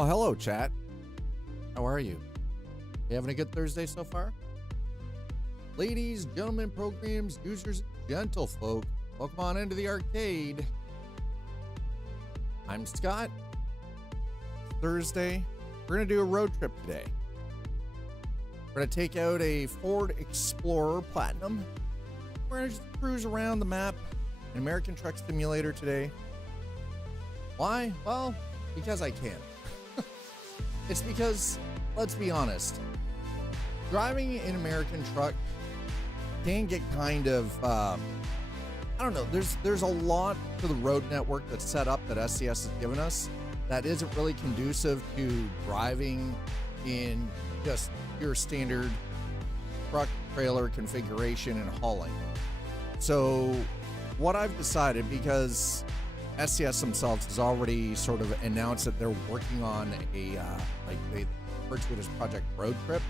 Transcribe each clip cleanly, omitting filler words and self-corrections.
Oh, hello, chat. How are you? You having a good Thursday so far? Ladies, gentlemen, programs, users, gentlefolk, welcome on into the arcade. I'm Scott. Thursday. We're going to do a road trip today. We're going to take out a Ford Explorer Platinum. We're going to just cruise around the map in American Truck Simulator today. Why? Well, because I can. It's because, let's be honest, driving an American truck can get kind of, I don't know, there's a lot to the road network that's set up that SCS has given us that isn't really conducive to driving in just your standard truck trailer configuration and hauling. So what I've decided, because SCS themselves has already sort of announced that they're working on a, like they refer to it as Project Road Trip.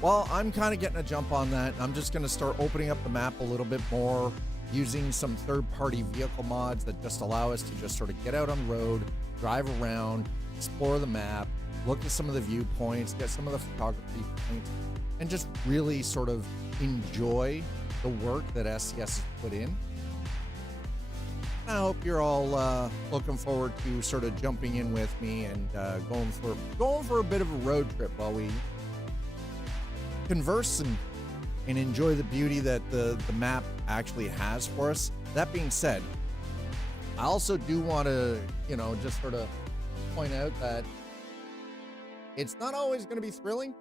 Well, I'm kind of getting a jump on that. I'm just going to start opening up the map a little bit more, using some third-party vehicle mods that just allow us to just sort of get out on the road, drive around, explore the map, look at some of the viewpoints, get some of the photography points, and just really sort of enjoy the work that SCS has put in. I hope you're all looking forward to sort of jumping in with me and going for a bit of a road trip while we converse and enjoy the beauty that the map actually has for us. That being said, I also do want to, just sort of point out that it's not always going to be thrilling.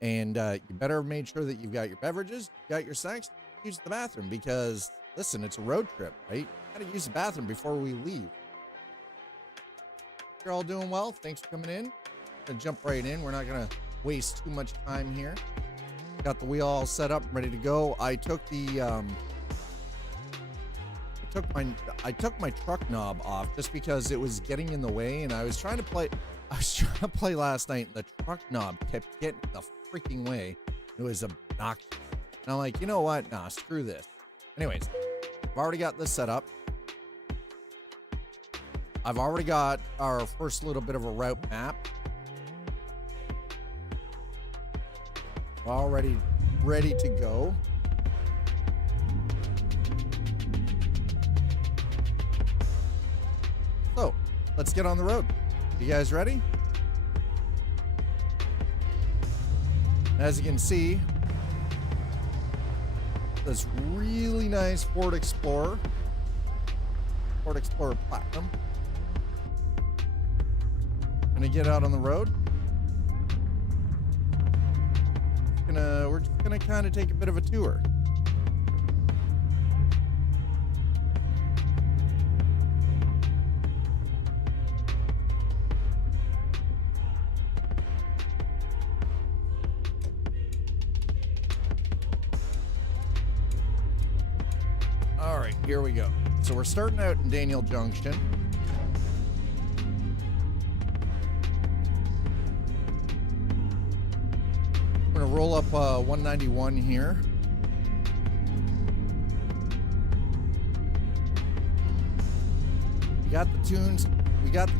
And you better have made sure that you've got your beverages, you got your snacks, use the bathroom, because listen, it's a road trip, right? You gotta use the bathroom before we leave. You're all doing well. Thanks for coming in. Gonna jump right in. We're not gonna waste too much time here. Got the wheel all set up, ready to go. I took the I took my truck knob off just because it was getting in the way, and I was trying to play last night, and the truck knob kept getting in the freaking way. It was obnoxious. And I'm like, you know what? Nah, screw this. Anyways, I've already got this set up. I've already got our first little bit of a route map. Already ready to go. So, let's get on the road. You guys ready? As you can see, this really nice Ford Explorer Platinum. Gonna get out on the road. We're just gonna kind of take a bit of a tour. All right, here we go. So we're starting out in Daniel Junction. We're gonna roll up 191 here. We got the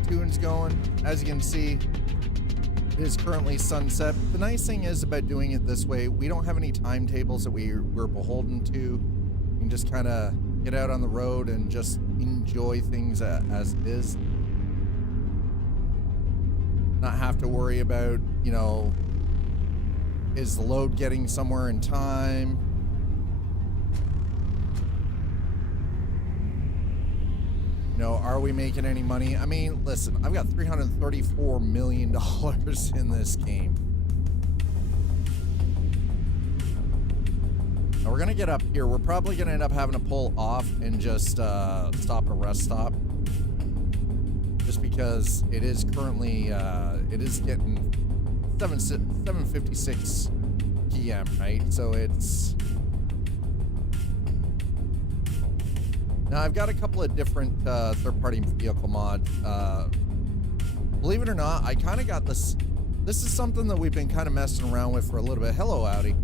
tunes going. As you can see, it is currently sunset. The nice thing is about doing it this way, we don't have any timetables that we're beholden to. You can just kind of get out on the road and just enjoy things as it is. Not have to worry about, is the load getting somewhere in time? Are we making any money? I mean, listen, I've got $334 million in this game. Now we're gonna get up here. We're probably gonna end up having to pull off and just stop at a rest stop. Just because it is currently, it is getting 7:56 p.m., right? So it's... Now I've got a couple of different third-party vehicle mods. Believe it or not, I kind of got this. This is something that we've been kind of messing around with for a little bit. Hello, Audi.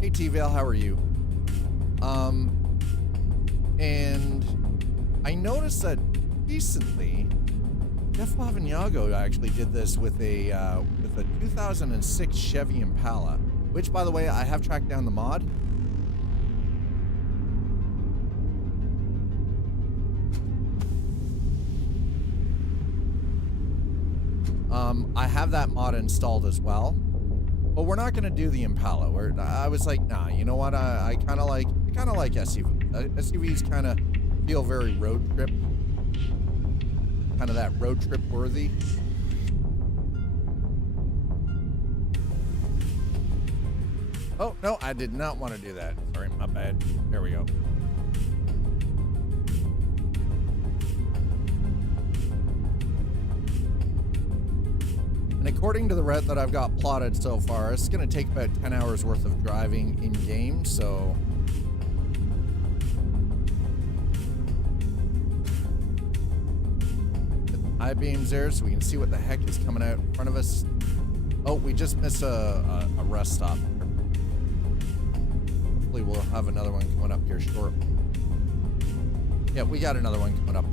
Hey, T-Vale, how are you? And I noticed that recently, Jeff Lavignago actually did this with a 2006 Chevy Impala, which, by the way, I have tracked down the mod. I have that mod installed as well, but we're not going to do the Impala. I was like, nah, you know what? I kind of like SUV. SUVs kind of feel very road trip, kind of that road trip worthy. Oh, no, I did not want to do that. Sorry, my bad. There we go. And according to the route that I've got plotted so far, it's going to take about 10 hours worth of driving in game, so high beams there so we can see what the heck is coming out in front of us. Oh, we just missed a rest stop. Hopefully we'll have another one coming up here shortly. Yeah, we got another one coming up.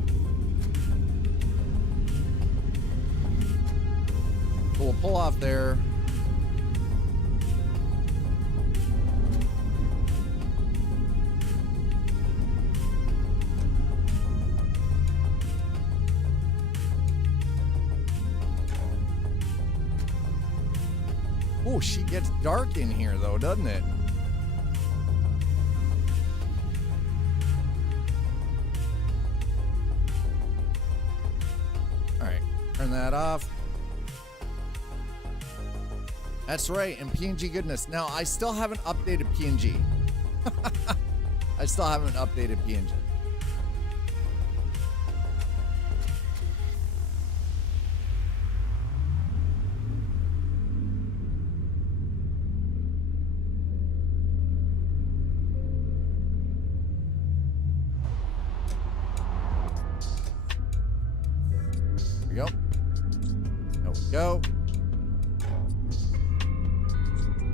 So we'll pull off there. Oh, she gets dark in here though, doesn't it? All right, turn that off. That's right, and PNG goodness. Now, I still haven't updated PNG. I still haven't updated PNG. There we go. There we go.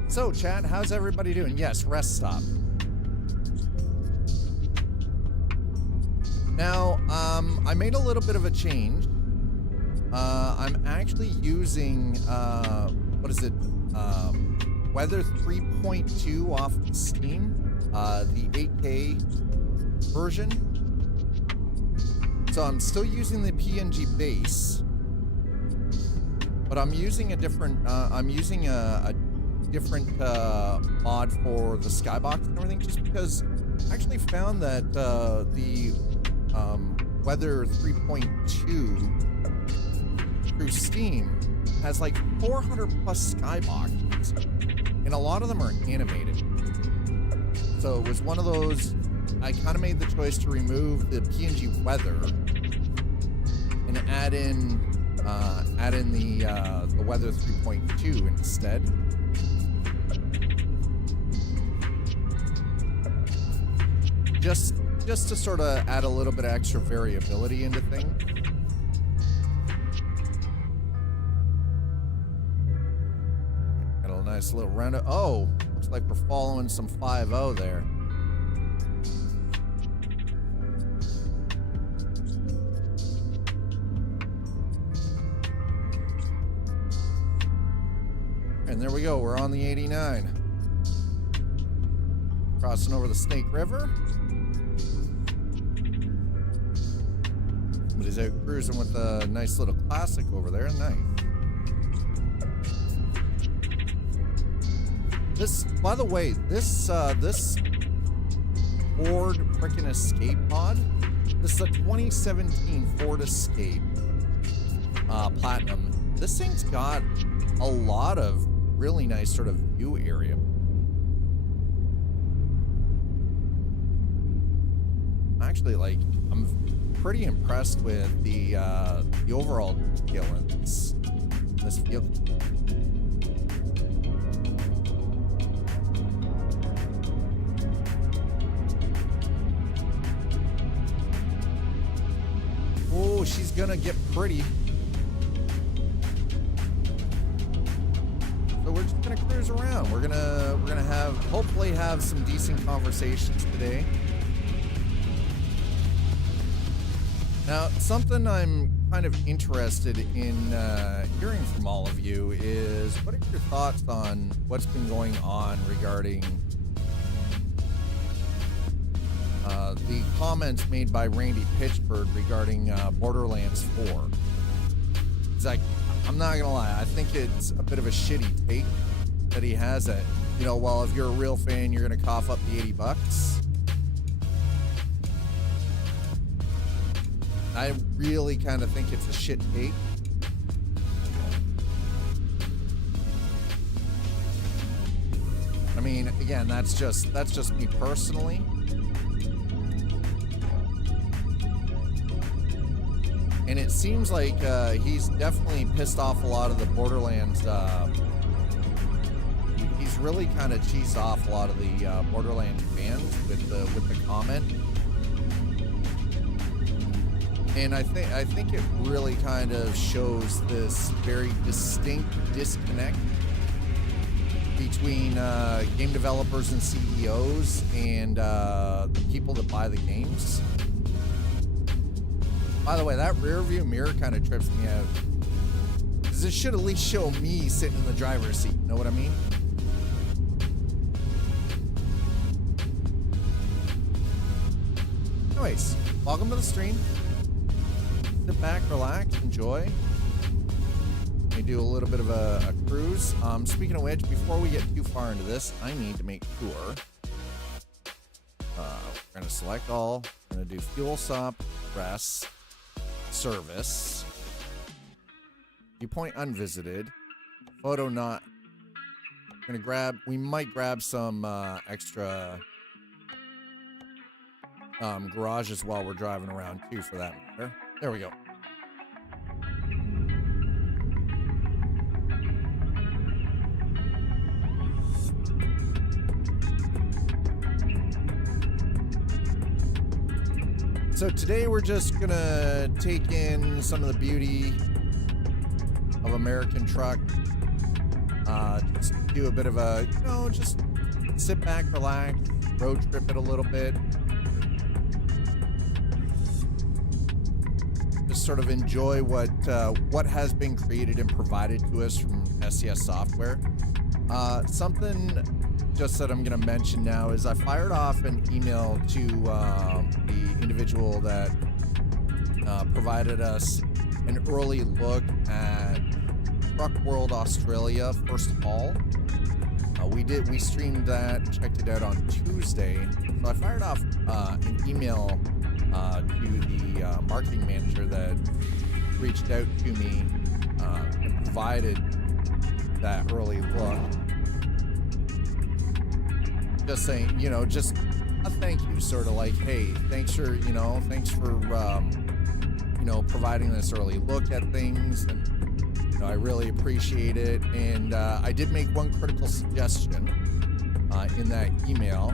So, chat, how's everybody doing? Yes, rest stop. Now, I made a little bit of a change. I'm actually using, what is it? Weather 3.2 off of Steam, the 8K version. So I'm still using the PNG base, but I'm using a different, a different mod for the skybox and everything, just because I actually found that the Weather 3.2 through Steam has like 400 plus skyboxes, and a lot of them are animated. So it was one of those, I kind of made the choice to remove the PNG weather and add in the Weather 3.2 instead. Just to sort of add a little bit of extra variability into things. Got a nice little round of, oh, looks like we're following some 5.0 there. And there we go, we're on the 89. Crossing over the Snake River. Somebody's out cruising with a nice little classic over there. Nice. This, by the way, this Ford frickin' Escape mod. This is a 2017 Ford Escape Platinum. This thing's got a lot of really nice sort of view area. Actually, like, I'm pretty impressed with the overall detail in this field. Oh, she's gonna get pretty. So we're just gonna cruise around. We're gonna hopefully have some decent conversations today. Now, something I'm kind of interested in hearing from all of you is what are your thoughts on what's been going on regarding the comments made by Randy Pitchford regarding Borderlands 4? It's like, I'm not gonna lie, I think it's a bit of a shitty take that he has it. You know, well, if you're a real fan, you're gonna cough up the $80. I really kind of think it's a shit take. I mean, again, that's just me personally. And it seems like he's definitely pissed off a lot of the Borderlands. He's really kind of cheesed off a lot of the Borderlands fans with the comment. And I think it really kind of shows this very distinct disconnect between game developers and CEOs and the people that buy the games. By the way, that rear view mirror kind of trips me out, because it should at least show me sitting in the driver's seat. You know what I mean? Anyways, welcome to the stream. Sit back, relax, enjoy. We do a little bit of a cruise. Speaking of which, before we get too far into this, I need to make sure. We're going to select all. We're going to do fuel stop, press, service, viewpoint unvisited, photo not. We're going to we might grab some extra garages while we're driving around too, for that matter. There we go. So today we're just gonna take in some of the beauty of American truck. Just do a bit of a, just sit back, relax, road trip it a little bit. Just sort of enjoy what has been created and provided to us from SCS Software. Something just that I'm going to mention now is I fired off an email to the individual that provided us an early look at Truck World Australia First Haul. We streamed that, checked it out on Tuesday. So I fired off an email to the marketing manager that reached out to me and provided that early look. Just saying, just a thank you, sort of like, hey, thanks for providing this early look at things, and I really appreciate it. And I did make one critical suggestion in that email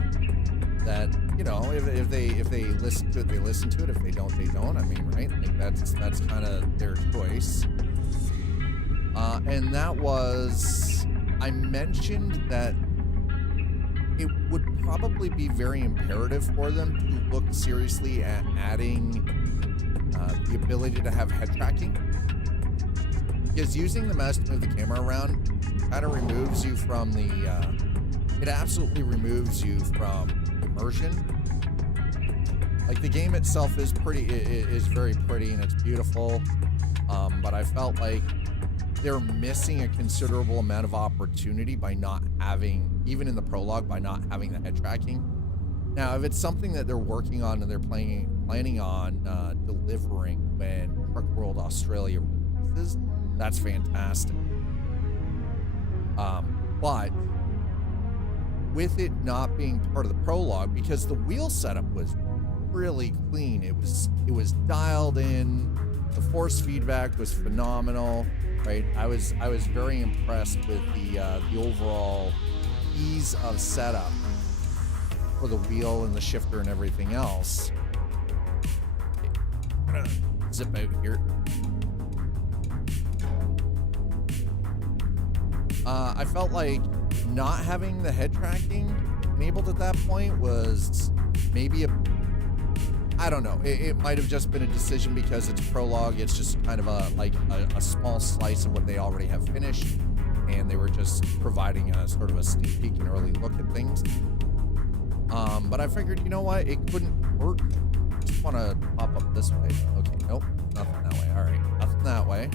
that if they listen to it, they listen to it. If they don't, they don't. I mean, right? Like that's kind of their choice. And that was, I mentioned that it would probably be very imperative for them to look seriously at adding the ability to have head tracking, because using the mouse to move the camera around kind of removes you from it absolutely removes you from immersion. Like, the game itself is very pretty and it's beautiful, but I felt like they're missing a considerable amount of opportunity by not having, even in the prologue, by not having the head tracking. Now, if it's something that they're working on and they're planning on delivering when Truck World Australia releases, that's fantastic. But with it not being part of the prologue, because the wheel setup was really clean, it was dialed in, the force feedback was phenomenal, right? I was very impressed with the overall ease of setup for the wheel and the shifter and everything else. I'm gonna zip out here. I felt like not having the head tracking enabled at that point was maybe I don't know. It might have just been a decision because it's prologue. It's just kind of a small slice of what they already have finished, and they were just providing a sort of a sneak peek and early look at things. But I figured, you know what? It couldn't hurt. I just want to pop up this way. Okay, nope, nothing that way. All right, nothing that way.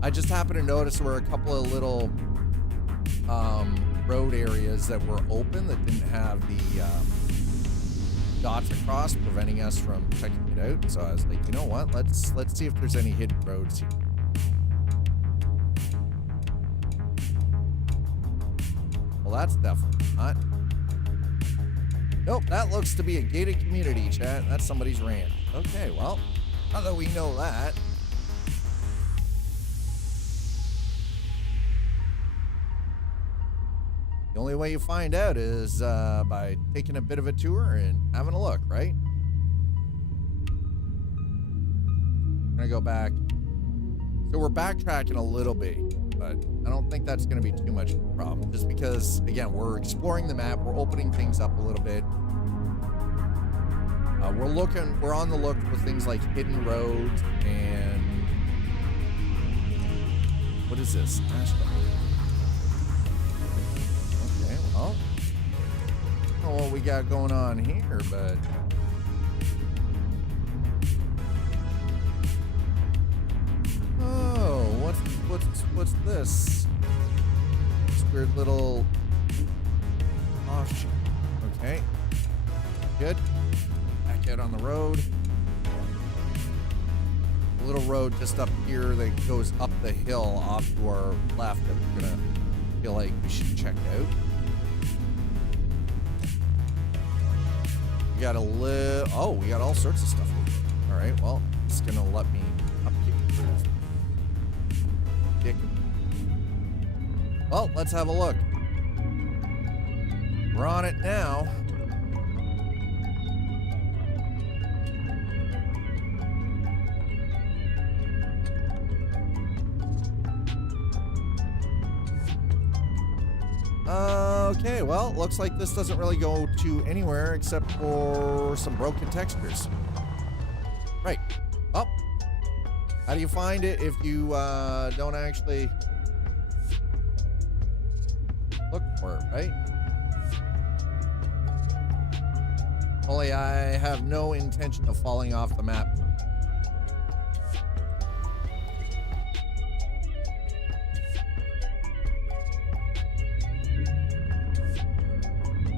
I just happened to notice there were a couple of little road areas that were open that didn't have the dots across, preventing us from checking it out. So I was like, you know what? Let's see if there's any hidden roads here. Well, that's definitely not. Nope, that looks to be a gated community, chat. That's somebody's ranch. Okay, well, now that we know that. The only way you find out is by taking a bit of a tour and having a look, right? I'm gonna go back. So we're backtracking a little bit, but I don't think that's gonna be too much of a problem. Just because, again, we're exploring the map, we're opening things up a little bit. We're on the look for things like hidden roads and what is this? Okay, well, I don't know what we got going on here, but oh, what's this? This weird little offshoot. Okay, good. Back out on the road. A little road just up here that goes up the hill off to our left that we're gonna feel like we should check out. We got we got all sorts of stuff here. All right, well, it's gonna let me up here. Well, let's have a look. We're on it now. Okay, well, looks like this doesn't really go to anywhere except for some broken textures. Right. Well, how do you find it if you don't actually look for it, right? Only I have no intention of falling off the map.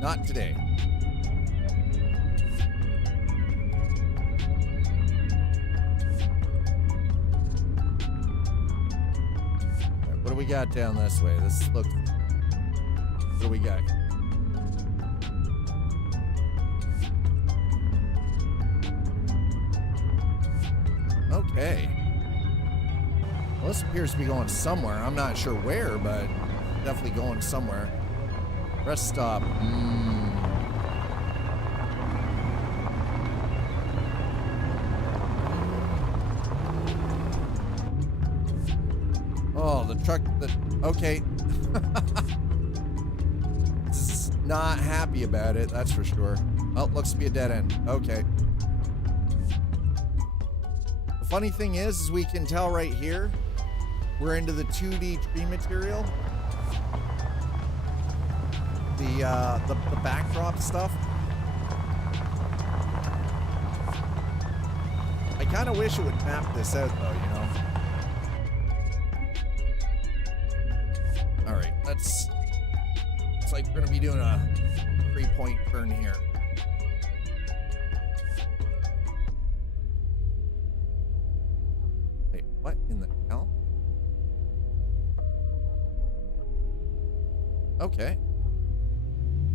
Not today. Right, what do we got down this way? This looks. What do we got? Okay. Well, this appears to be going somewhere. I'm not sure where, but definitely going somewhere. Rest stop. Oh, the truck okay. This is not happy about it, that's for sure. Oh, looks to be a dead end. Okay. The funny thing is we can tell right here, we're into the 2D tree material. The backdrop stuff. I kind of wish it would map this out though, you know. All right, it's like we're gonna be doing a 3-point turn here. Wait, what in the hell? Okay.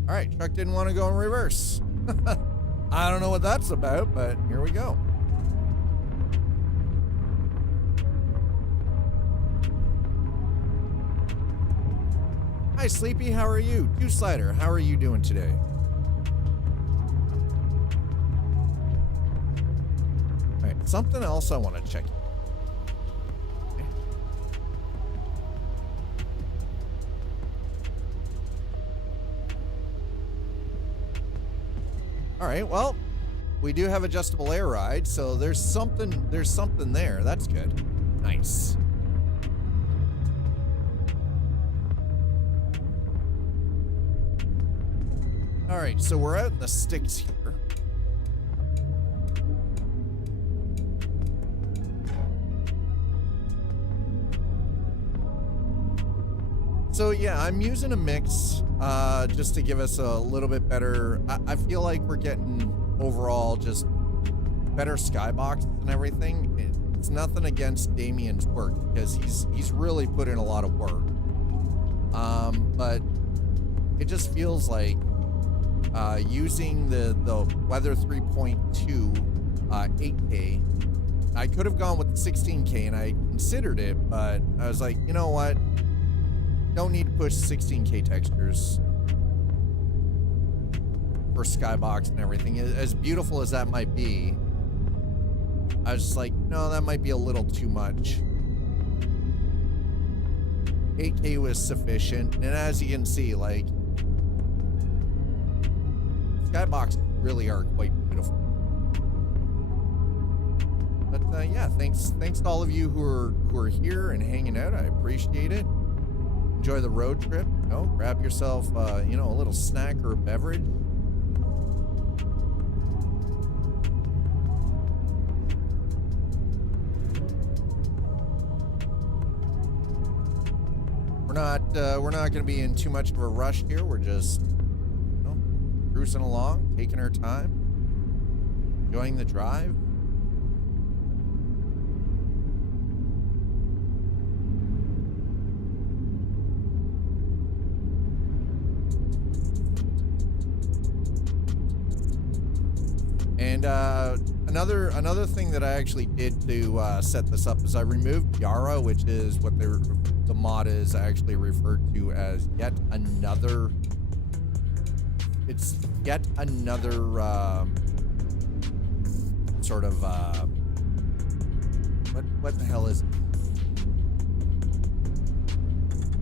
All right, truck didn't want to go in reverse. I don't know what that's about, but here we go. Hi, Sleepy. How are you? Slider, how are you doing today? All right, something else I want to check. All right, well, we do have adjustable air ride, so there's something there. That's good. Nice. All right, so we're out in the sticks here. So yeah, I'm using a mix just to give us a little bit better. I feel like we're getting overall just better skybox and everything. It's nothing against Damien's work because he's really put in a lot of work. But it just feels like using the Weather 3.2 8K. I could have gone with the 16K and I considered it, but I was like, you know what? Don't need to push 16K textures for skybox and everything. As beautiful as that might be, I was just like, no, that might be a little too much. 8K was sufficient, and as you can see, like, skybox really are quite beautiful. But yeah, thanks to all of you who are here and hanging out. I appreciate it. Enjoy the road trip. You know, grab yourself, you know, a little snack or a beverage. We're not going to be in too much of a rush here. We're just, you know, cruising along, taking our time, enjoying the drive. And another thing that I actually did to set this up is I removed Yara, which is what the mod is actually referred to as yet another. It's yet another sort of what the hell is it?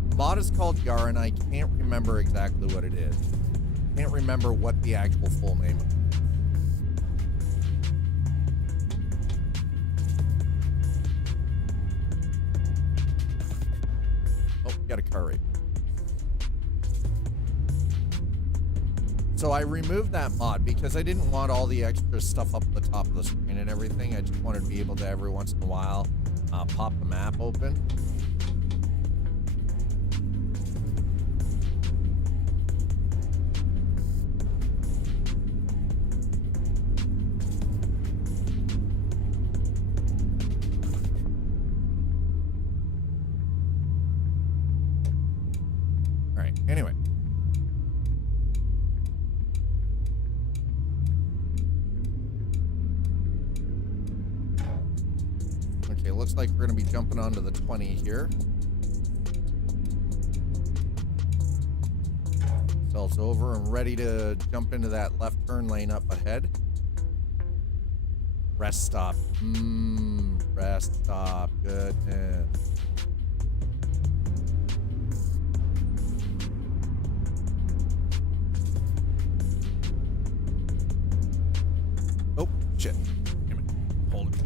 The mod is called Yara, and I can't remember exactly what it is. Can't remember what the actual full name is. Got a car right. So I removed that mod because I didn't want all the extra stuff up at the top of the screen and everything. I just wanted to be able to every once in a while pop the map open. Anyway. Okay, looks like we're going to be jumping onto the 20 here. Ourselves over and ready to jump into that left turn lane up ahead. Rest stop. Rest stop. Goodness. Shit. Damn it. Hold it.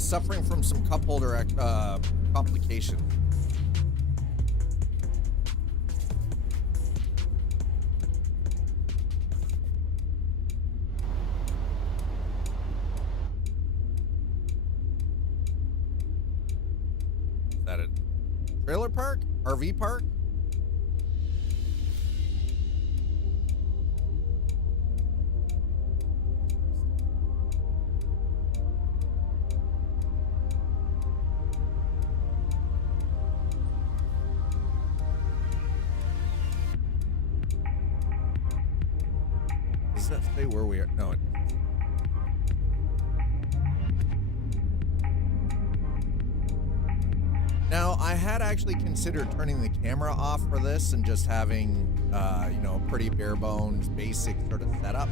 Suffering from some cup holder complications. Is that a trailer park? RV park? Does that say where we are? No, it. Now, I had actually considered turning the camera off for this and just having, you know, a pretty bare bones, basic sort of setup.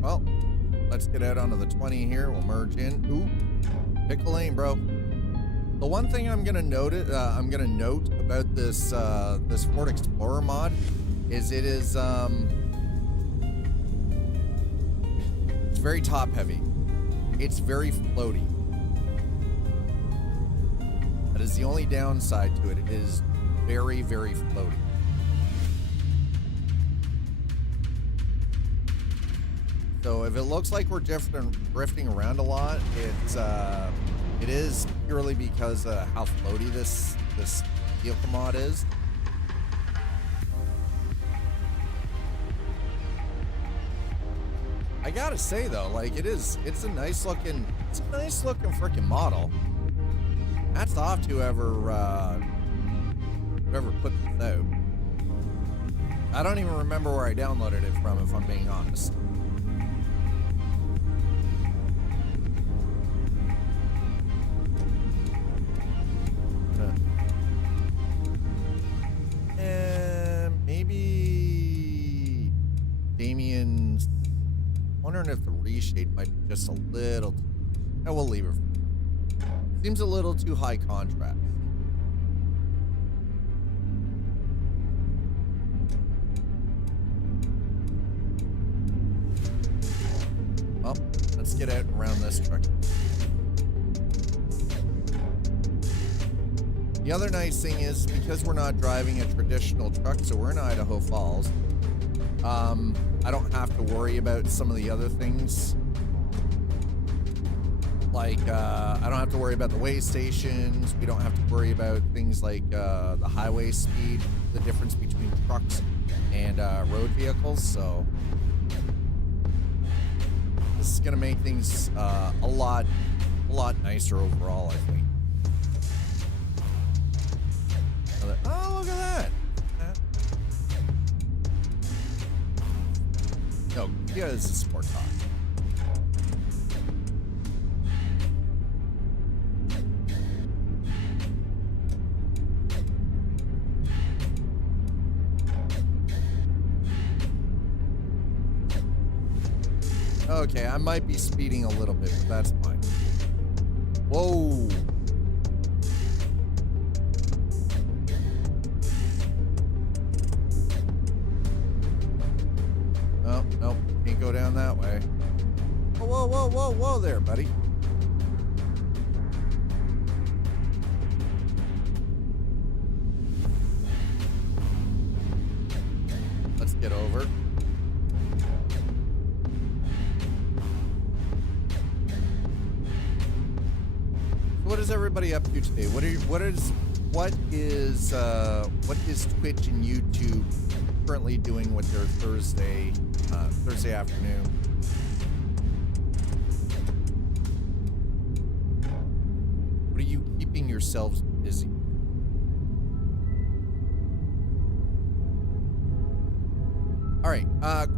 Well, let's get out onto the 20 here. We'll merge in. Ooh, pick a lane, bro. The one thing I'm gonna note about this this Ford Explorer mod is it is it's very top heavy. It's very floaty. That is the only downside to it. It is very, very floaty. So if it looks like we're drifting around a lot, it is purely because of how floaty this vehicle mod is. I gotta say though, like it's a nice looking freaking model. Hats off to whoever put this out. I don't even remember where I downloaded it from, if I'm being honest. And maybe Damien's wondering if the reshade might be just a little. No, we'll leave it. Seems a little too high contrast. Well, let's get out around this truck. The other nice thing is, because we're not driving a traditional truck, so we're in Idaho Falls, I don't have to worry about some of the other things. Like, I don't have to worry about the weigh stations. We don't have to worry about things like the highway speed, the difference between trucks and road vehicles. So this is going to make things a lot nicer overall, I think. Oh, look at that. No, yeah, this is sport talk. Okay, I might be speeding a little bit, but that's fine. Whoa. Oh, nope, can't go down that way. Whoa, whoa, whoa, whoa there, buddy. Let's get over. What is everybody up to today? What is Twitch and YouTube currently doing with their Thursday afternoon? What are you keeping yourselves busy? All right,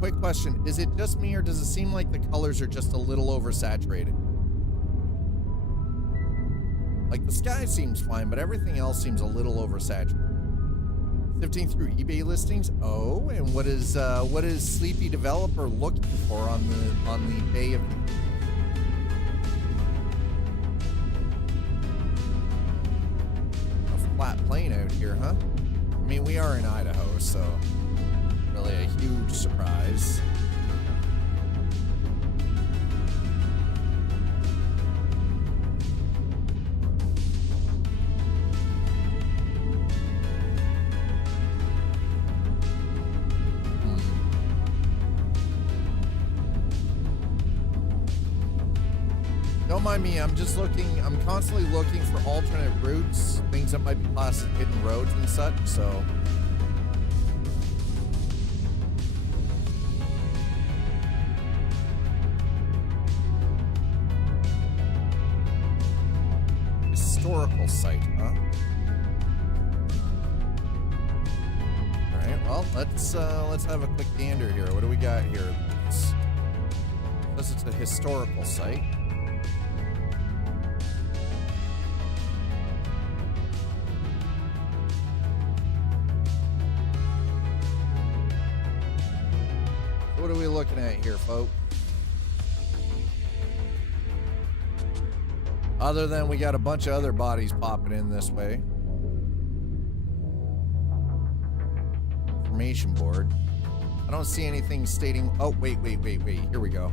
quick question. Is it just me, or does it seem like the colors are just a little oversaturated? Like, the sky seems fine, but everything else seems a little oversaturated. Sifting through eBay listings. Oh, and what is Sleepy Developer looking for on the Bay of a flat plane out here, huh? I mean, we are in Idaho, so really a huge surprise. Don't mind me, I'm constantly looking for alternate routes, things that might be classic hidden roads and such, so. Historical site, huh? Alright, well, let's have a quick gander here. What do we got here? This is a historical site. What are we looking at here, folks? Other than we got a bunch of other bodies popping in this way. Information board. I don't see anything stating. Oh, wait. Here we go.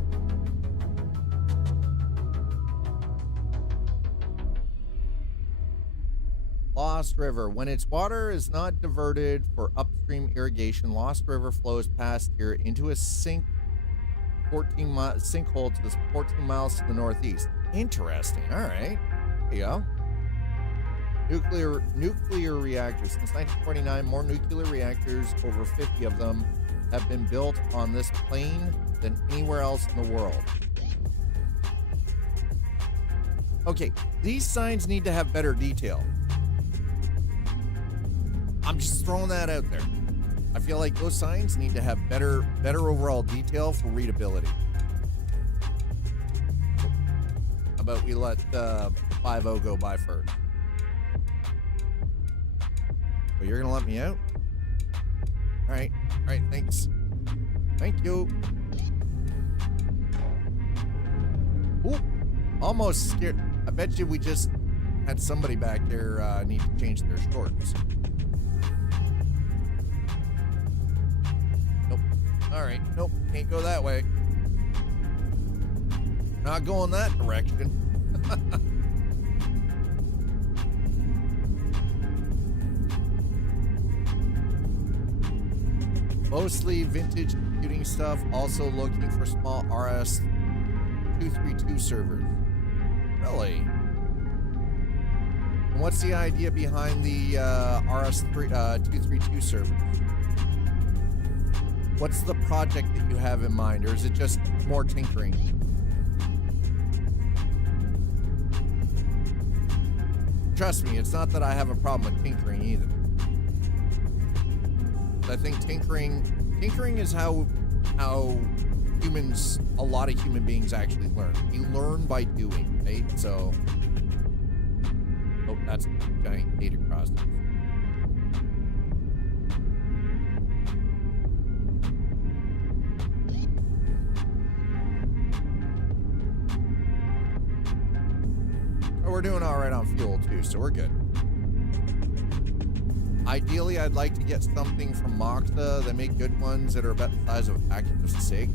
Lost River. When its water is not diverted for upstream irrigation, Lost River flows past here into a sinkhole to this 14 miles to the northeast. Interesting. All right. There you go. Nuclear reactors. Since 1949, more nuclear reactors, over 50 of them, have been built on this plain than anywhere else in the world. Okay, these signs need to have better detail. I'm just throwing that out there. I feel like those signs need to have better overall detail for readability. How about we let 5-0 go by first? So you're gonna let me out? All right, thanks. Thank you. Ooh, almost scared. I bet you we just had somebody back there need to change their shorts. Nope. All right, nope, can't go that way. Not going that direction. Mostly vintage computing stuff, also looking for small RS-232 servers. Really? And what's the idea behind the RS-232 servers? What's the project that you have in mind, or is it just more tinkering? Trust me, it's not that I have a problem with tinkering either. I think tinkering is how humans, a lot of human beings actually learn. We learn by doing, right? So, oh, that's giant data crossing. Oh, we're doing all right on fuel too, so we're good. Ideally, I'd like to get something from Moxa. They make good ones that are about the size of a packet of SIG.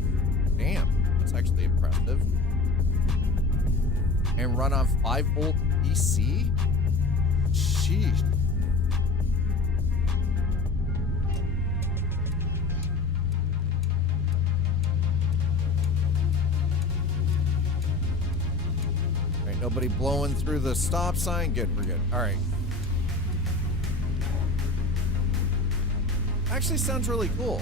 Damn, that's actually impressive. And run on 5-volt DC? Sheesh. All right, nobody blowing through the stop sign. Good, we're good. All right. Actually sounds really cool.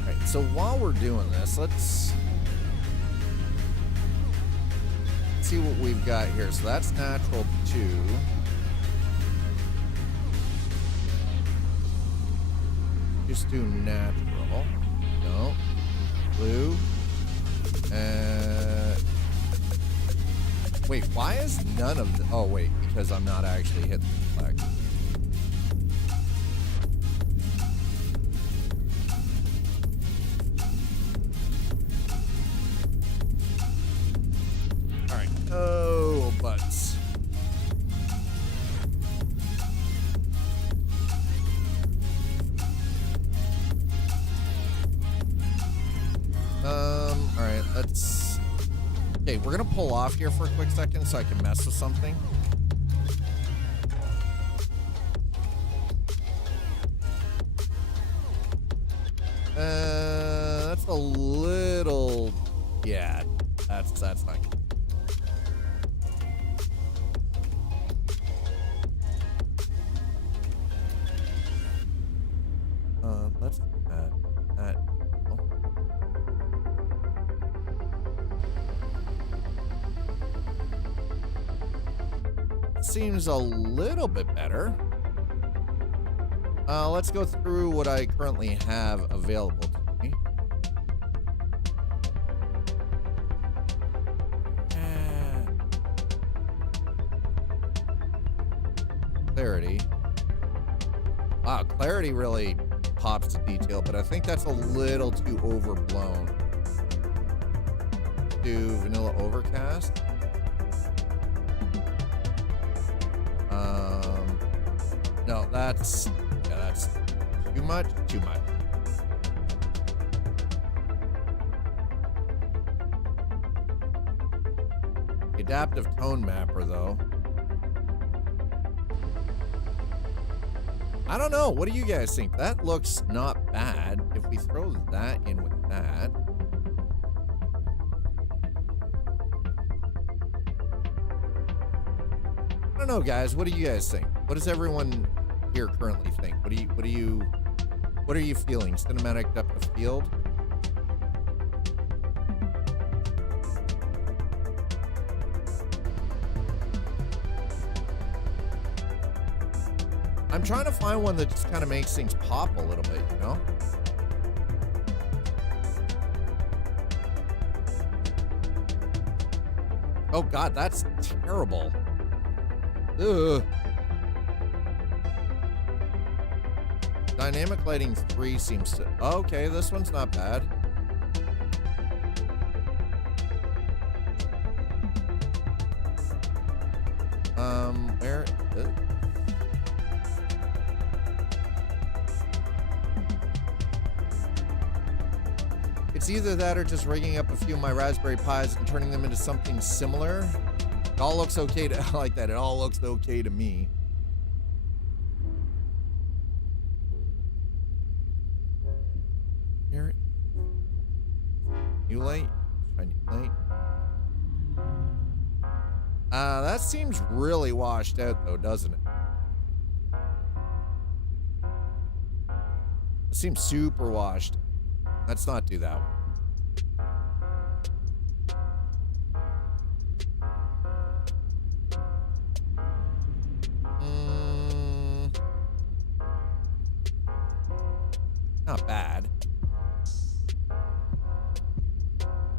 All right, so while we're doing this, let's see what we've got here. So that's natural 2. Just do natural. No. Blue. Wait, why is none of the... Oh, wait, because I'm not actually hitting the flag. All right. Oh, butts. All right, let's... Okay, we're gonna pull off here for a quick second so I can mess with something. That's a little... Yeah, that's not good. Let's add that. Seems a little bit better. Let's go through what I currently have available to me. clarity. Wow, clarity really pops to detail, but I think that's a little too overblown. Do vanilla overcast. No, that's too much. Adaptive tone mapper, though. I don't know. What do you guys think? That looks not bad. If we throw that in with that. I don't know, guys. What do you guys think? What does everyone here currently think? What are you feeling? Cinematic depth of field? I'm trying to find one that just kind of makes things pop a little bit, you know? Oh God, that's terrible. Ugh. Dynamic lighting 3 seems to... Okay, this one's not bad. Where is it? It's either that or just rigging up a few of my Raspberry Pis and turning them into something similar. It all looks okay to... I like that. It all looks okay to me. Here. New light. Shiny light. That seems really washed out, though, doesn't it? It seems super washed. Let's not do that one. Not bad.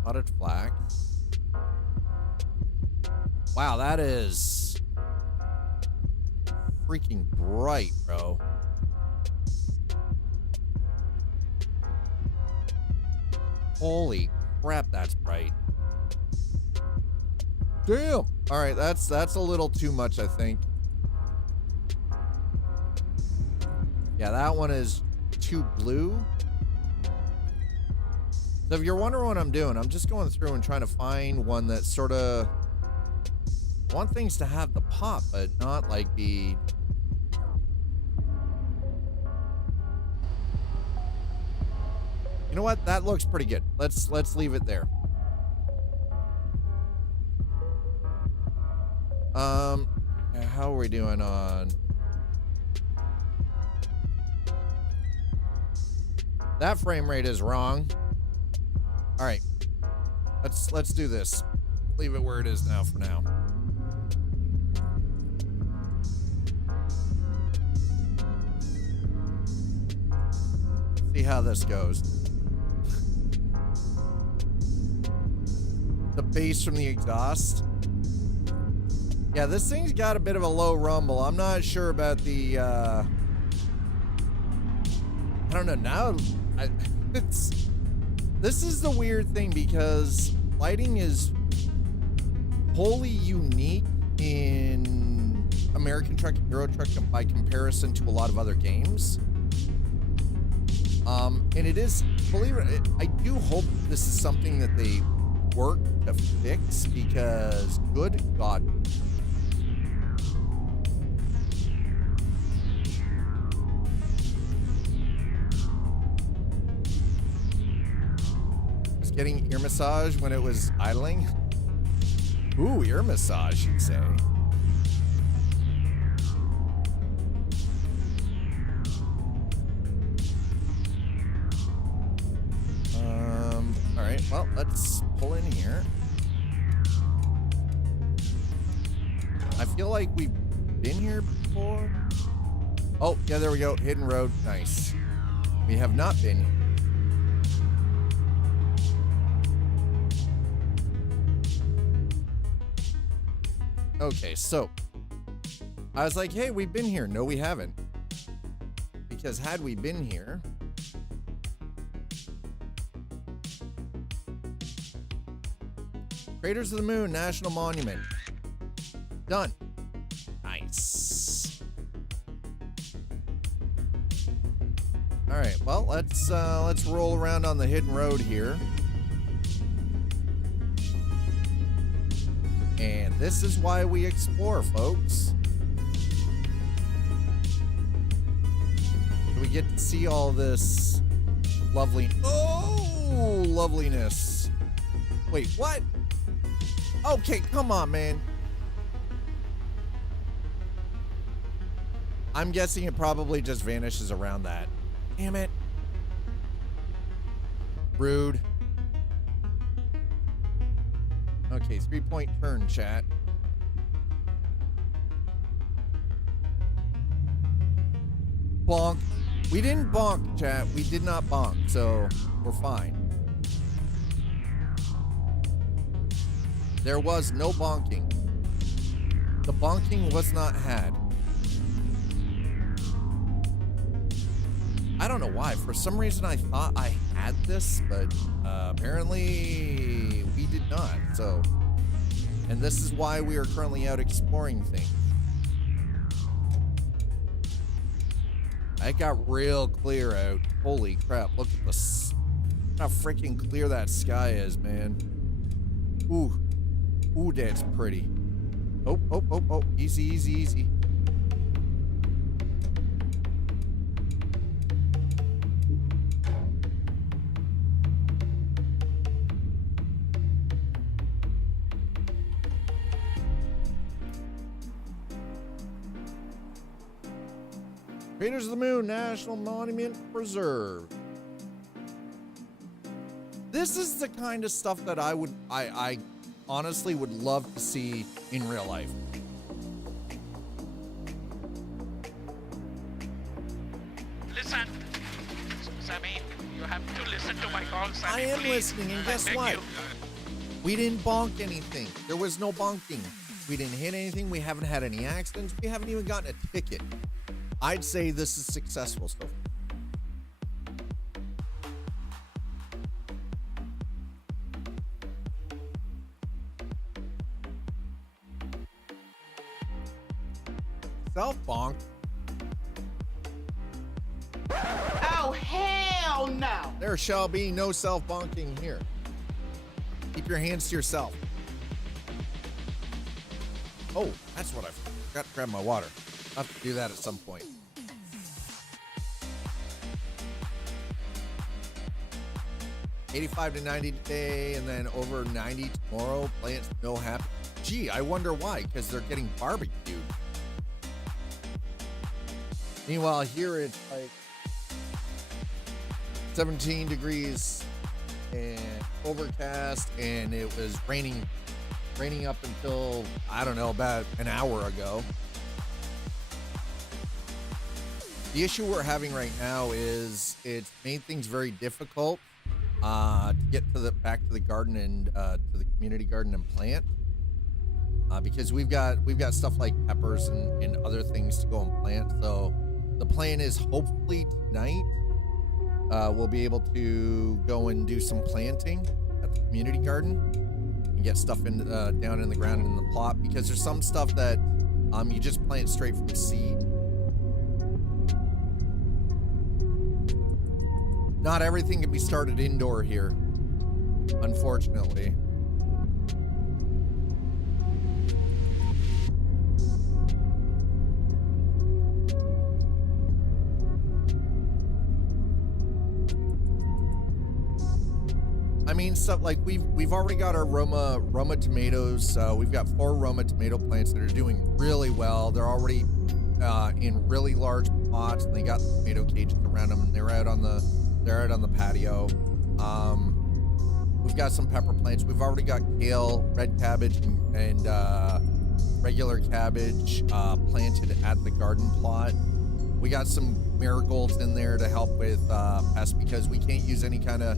Potted black. Wow, that is freaking bright, bro. Holy crap, that's bright. Damn. All right, that's a little too much, I think. Yeah, that one is too blue. So if you're wondering what I'm doing, I'm just going through and trying to find one that sort of... I want things to have the pop, but not like be... You know what? That looks pretty good. Let's leave it there. How are we doing on... That frame rate is wrong. All right. Let's do this. Leave it where it is now for now. See how this goes. The bass from the exhaust. Yeah, this thing's got a bit of a low rumble. I'm not sure about the I don't know now. This is the weird thing because lighting is wholly unique in American Truck and Euro Truck by comparison to a lot of other games. And it is, believe it, I do hope this is something that they work to fix because good God. Was getting ear massage when it was idling? Ooh, ear massage, you'd say. All right, well, let's pull in here. I feel like we've been here before. Oh, yeah, there we go. Hidden road. Nice. We have not been here. Okay, so I was like, hey, we've been here. No, we haven't. Because had we been here, Craters of the Moon National Monument. Done. Nice. All right, well, let's roll around on the hidden road here. And this is why we explore, folks. We get to see all this loveliness. Wait, what? Okay, come on, man. I'm guessing it probably just vanishes around that. Damn it. Rude. Okay, 3-point turn, chat. Bonk. We didn't bonk, chat. We did not bonk, so we're fine. There was no bonking. The bonking was not had. I don't know why. For some reason, I thought I had this, but apparently we did not. So, and this is why we are currently out exploring things. I got real clear out. Holy crap! Look at this. How freaking clear that sky is, man. Ooh, ooh, that's pretty. Oh, oh, oh, oh! Easy, easy, easy. Craters of the Moon National Monument Preserve. This is the kind of stuff that I honestly would love to see in real life. Listen, Sammy, you have to listen to my call, Sammy. I am please. listening, and I guess beg what? you. We didn't bonk anything. There was no bonking. We didn't hit anything. We haven't had any accidents. We haven't even gotten a ticket. I'd say this is successful so far. Self-bonk. Oh, hell no! There shall be no self-bonking here. Keep your hands to yourself. Oh, that's what I forgot to grab my water. I'll have to do that at some point. $85 to $90 today, and then over 90 tomorrow. Plants no happy. Gee, I wonder why, because they're getting barbecued. Meanwhile, here it's like 17 degrees and overcast, and it was raining up until, I don't know, about an hour ago. The issue we're having right now is it's made things very difficult to get to back to the garden and to the community garden and plant, because we've got stuff like peppers and other things to go and plant. So the plan is hopefully tonight we'll be able to go and do some planting at the community garden and get stuff in down in the ground in the plot, because there's some stuff that you just plant straight from seed. Not everything can be started indoor here, unfortunately. I mean, stuff like we've already got our Roma tomatoes. We've got 4 Roma tomato plants that are doing really well. They're already in really large pots, and they got the tomato cages around them, and they're out on the patio. We've got some pepper plants. We've already got kale, red cabbage, and regular cabbage planted at the garden plot. We got some marigolds in there to help with pests, because we can't use any kind of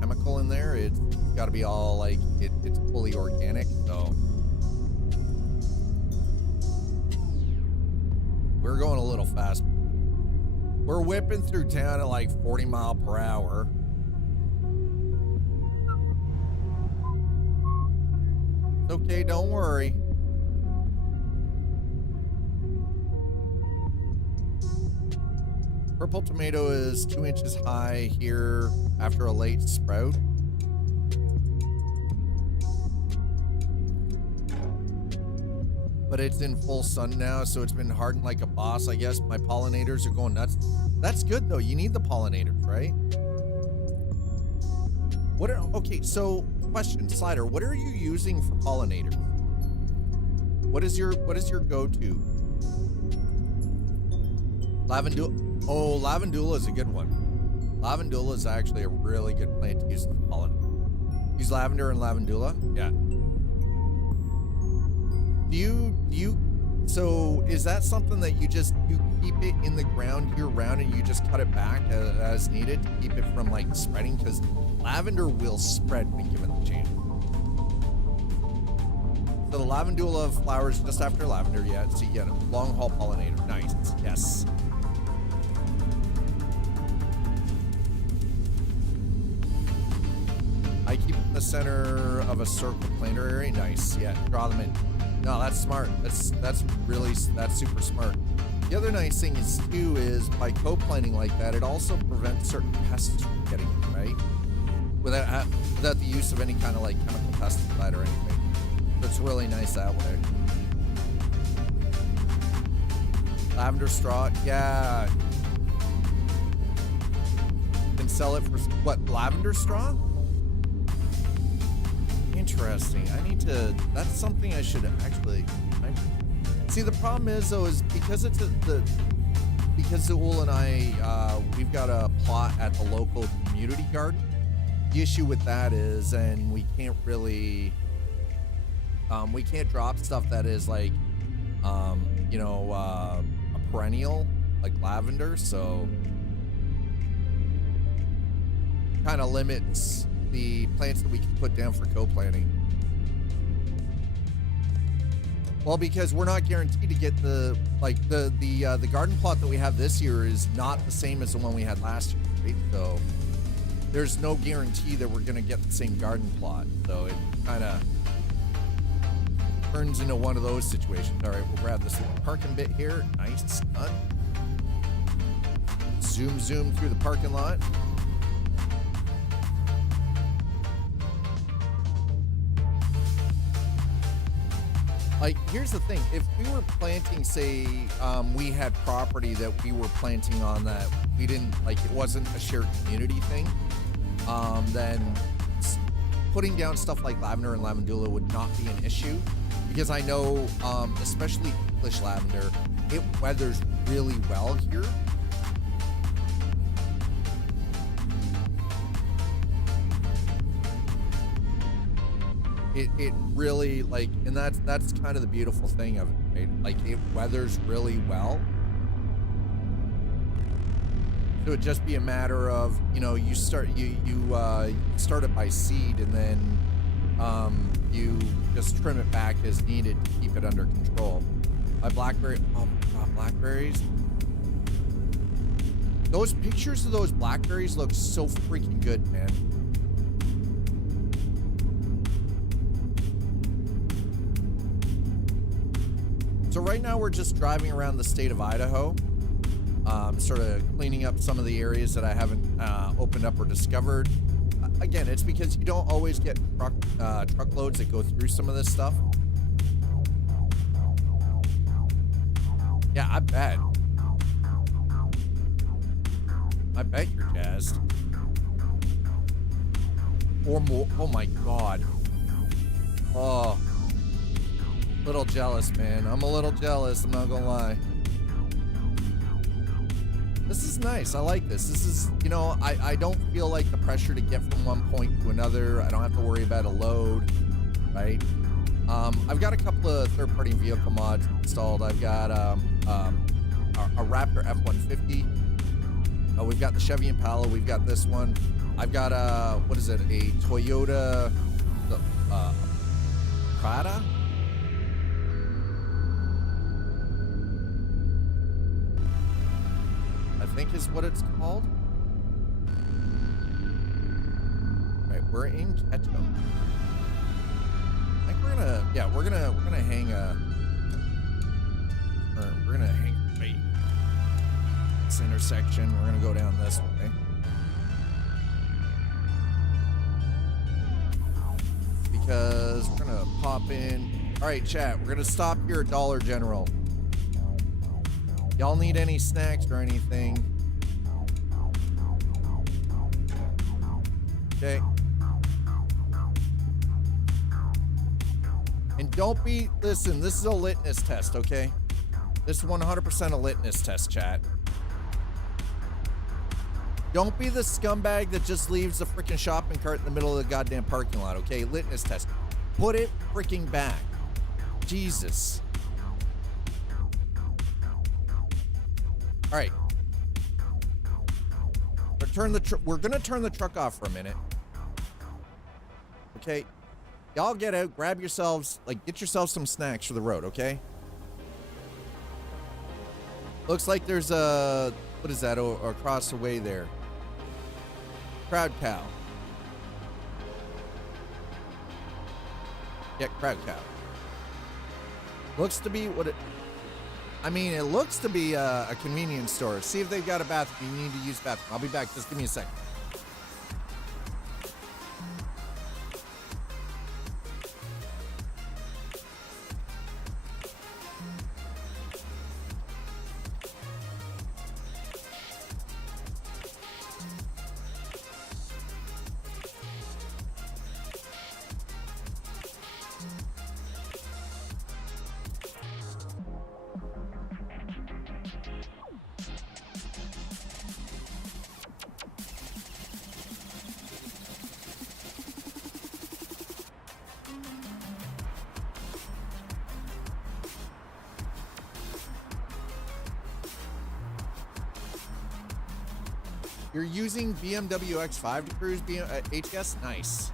chemical in there. It's got to be all like it's fully organic. So We're going a little fast. We're whipping through town at like 40 mile per hour. It's okay, don't worry. Purple tomato is 2 inches high here after a late sprout. But it's in full sun now, so it's been hardened like a boss, I guess. My pollinators are going nuts. That's good, though. You need the pollinators, right? Okay, so question, Slider, what are you using for pollinators? What is your go-to? Lavandula. Oh, lavandula is a good one. Lavandula is actually a really good plant to use as pollinator. Use lavender and lavandula? Yeah. So is that something that you keep it in the ground year round and you just cut it back as needed to keep it from like spreading? Because lavender will spread when given the chance. So the lavandula flowers just after lavender, yeah. So you get a long haul pollinator. Nice, yes. I keep it in the center of a circle planter area. Nice, yeah. Draw them in. No, that's smart. That's super smart. The other nice thing is by co-planting like that, it also prevents certain pests from getting in, right? Without the use of any kind of like chemical pesticide or anything. So it's really nice that way. Lavender straw, yeah. You can sell it for what? Lavender straw? Interesting. That's something I should actually. See, the problem is though, is because because Zool and I, we've got a plot at the local community garden. The issue with that is, and we can't really, we can't drop stuff that is like, a perennial like lavender. So, kind of limits the plants that we can put down for co-planting. Well, because we're not guaranteed to get the garden plot that we have this year is not the same as the one we had last year, right? So there's no guarantee that we're going to get the same garden plot. So it kind of turns into one of those situations. All right, we'll grab this little parking bit here. Nice, done. Zoom through the parking lot. Like, here's the thing. If we were planting, say, we had property that we were planting on that we didn't, like, it wasn't a shared community thing, then putting down stuff like lavender and lavandula would not be an issue. Because I know, especially English lavender, it weathers really well here. It really, like, and that's kind of the beautiful thing of it, right? Like, it weathers really well. So it'd just be a matter of, you start it by seed, and then you just trim it back as needed to keep it under control. My blackberry, oh my god, blackberries. Those pictures of those blackberries look so freaking good, man. So right now we're just driving around the state of Idaho, sort of cleaning up some of the areas that I haven't opened up or discovered. Again, it's because you don't always get truckloads that go through some of this stuff. Yeah, I bet you're jazzed. Or more. Oh my god. Oh. Little jealous, man. I'm a little jealous, I'm not gonna lie. This is nice. I like this. This is, I don't feel like the pressure to get from one point to another. I don't have to worry about a load, right? I've got a couple of third-party vehicle mods installed. I've got a Raptor F-150. We've got the Chevy Impala. We've got this one. I've got a Toyota Prada. think is what it's called. All right, we're in Ketchum. I think we're gonna, yeah, we're gonna hang a, or we're gonna hang right this intersection. We're gonna go down this way. Because we're gonna pop in. All right, chat, we're gonna stop here at Dollar General. Y'all need any snacks or anything? Okay. And don't be, listen, this is a litmus test, okay? This is 100% a litmus test, chat. Don't be the scumbag that just leaves the freaking shopping cart in the middle of the goddamn parking lot, okay? Litmus test. Put it freaking back. Jesus. All right. We're gonna turn the truck off for a minute. Okay. Y'all get out, grab yourselves, like, get yourselves some snacks for the road, okay? Looks like there's a, what is that, across the way there? Crowd cow. Yeah, crowd cow. Looks to be what it, I mean, it looks to be a convenience store. See if they've got a bathroom. You need to use the bathroom. I'll be back. Just give me a second. You're using BMW X5 to cruise ATS? Nice.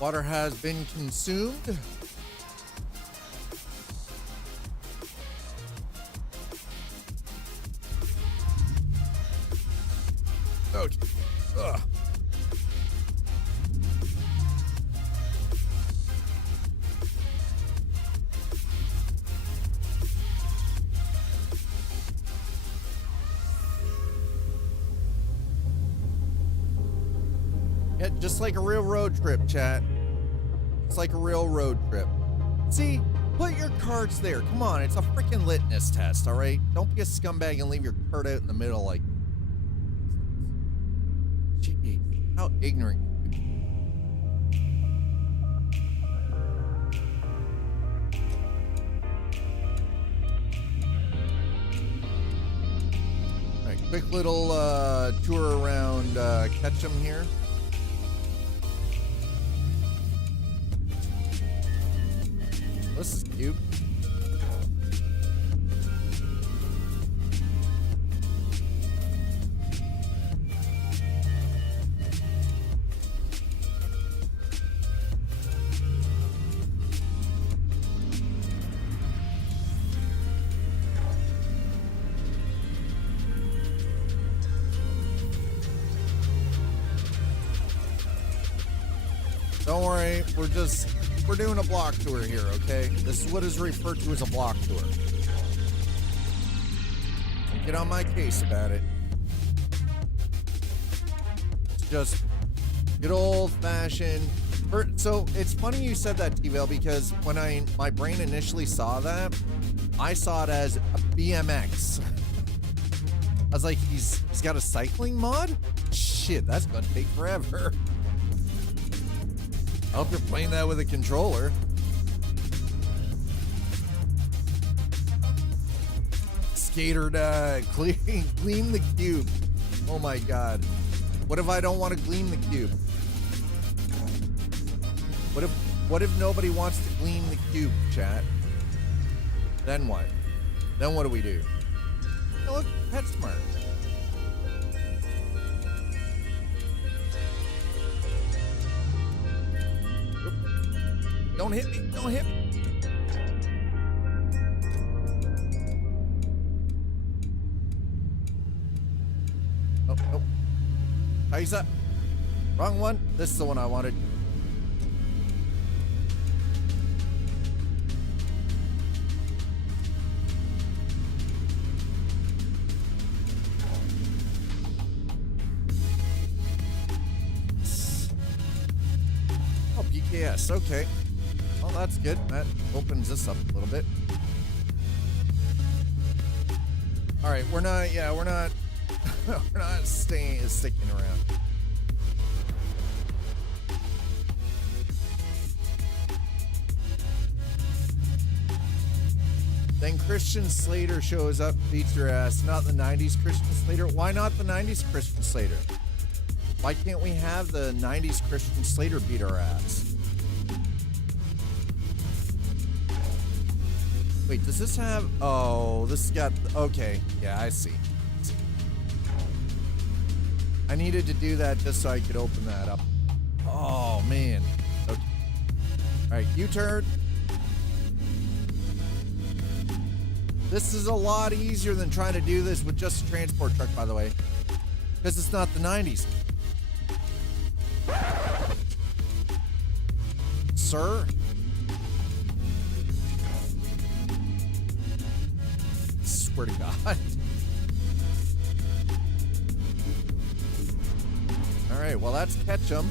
Water has been consumed. Okay. Ugh. Yeah, just like a real road trip, chat. It's like a real road trip. See, put your carts there. Come on, it's a freaking litmus test, all right? Don't be a scumbag and leave your cart out in the middle like... Gee, how ignorant. All right, quick little tour around Ketchum here. This is cute. Don't worry, we're doing a block tour here, okay? This is what is referred to as a block tour. Don't get on my case about it. It's just good old-fashioned. So it's funny you said that, T-Vale, because when my brain initially saw that, I saw it as a BMX. I was like, he's got a cycling mod? Shit, that's gonna take forever. I hope you're playing that with a controller. Skater gleam the cube. Oh my god. What if I don't want to gleam the cube? What if nobody wants to gleam the cube, chat? Then what? Then what do we do? Oh, look, PetSmart. Don't hit me. Don't hit me. Oh, nope. Ties up. Wrong one. This is the one I wanted. Oh, BKS. Okay. Well, that's good. That opens this up a little bit. All right, we're not we're not sticking around. Then Christian Slater shows up, beats your ass. Not the 90s Christian Slater. Why not the 90s Christian Slater? Why can't we have the 90s Christian Slater beat our ass? Wait, does this have... Oh, this has got... Okay, yeah, I see. I needed to do that just so I could open that up. Oh, man. Okay. All right, U-turn. This is a lot easier than trying to do this with just a transport truck, by the way. Because it's not the 90s. Sir? Swear to God. All right, well, that's catch 'em.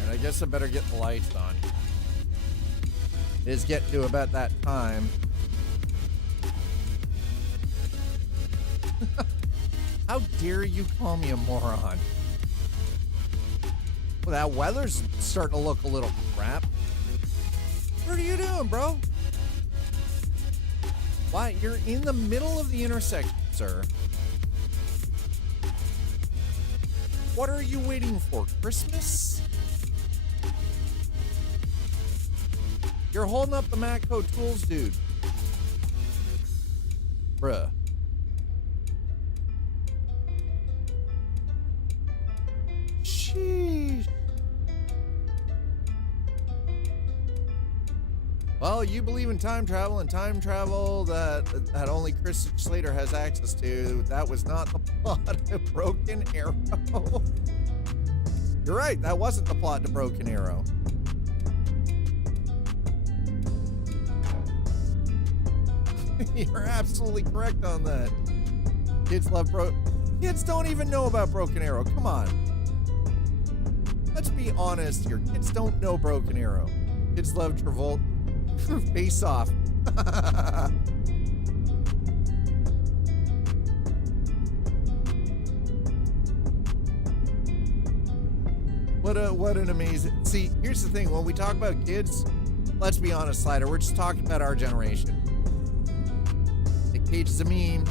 And I guess I better get the lights on. It is getting to about that time. How dare you call me a moron? Well, that weather's starting to look a little crap. What are you doing, bro? Why? You're in the middle of the intersection, sir. What are you waiting for? Christmas? You're holding up the Matco Tools, dude. Bruh. Sheesh. Well, you believe in time travel, and time travel that only Chris Slater has access to. That was not the plot of Broken Arrow. You're right, that wasn't the plot to Broken Arrow. You're absolutely correct on that. Kids love Kids don't even know about Broken Arrow. Come on. Let's be honest here. Kids don't know Broken Arrow. Kids love Travolta. Face Off. What an amazing... See, here's the thing. When we talk about kids, let's be honest, Slider. We're just talking about our generation. Nick Cage is a meme.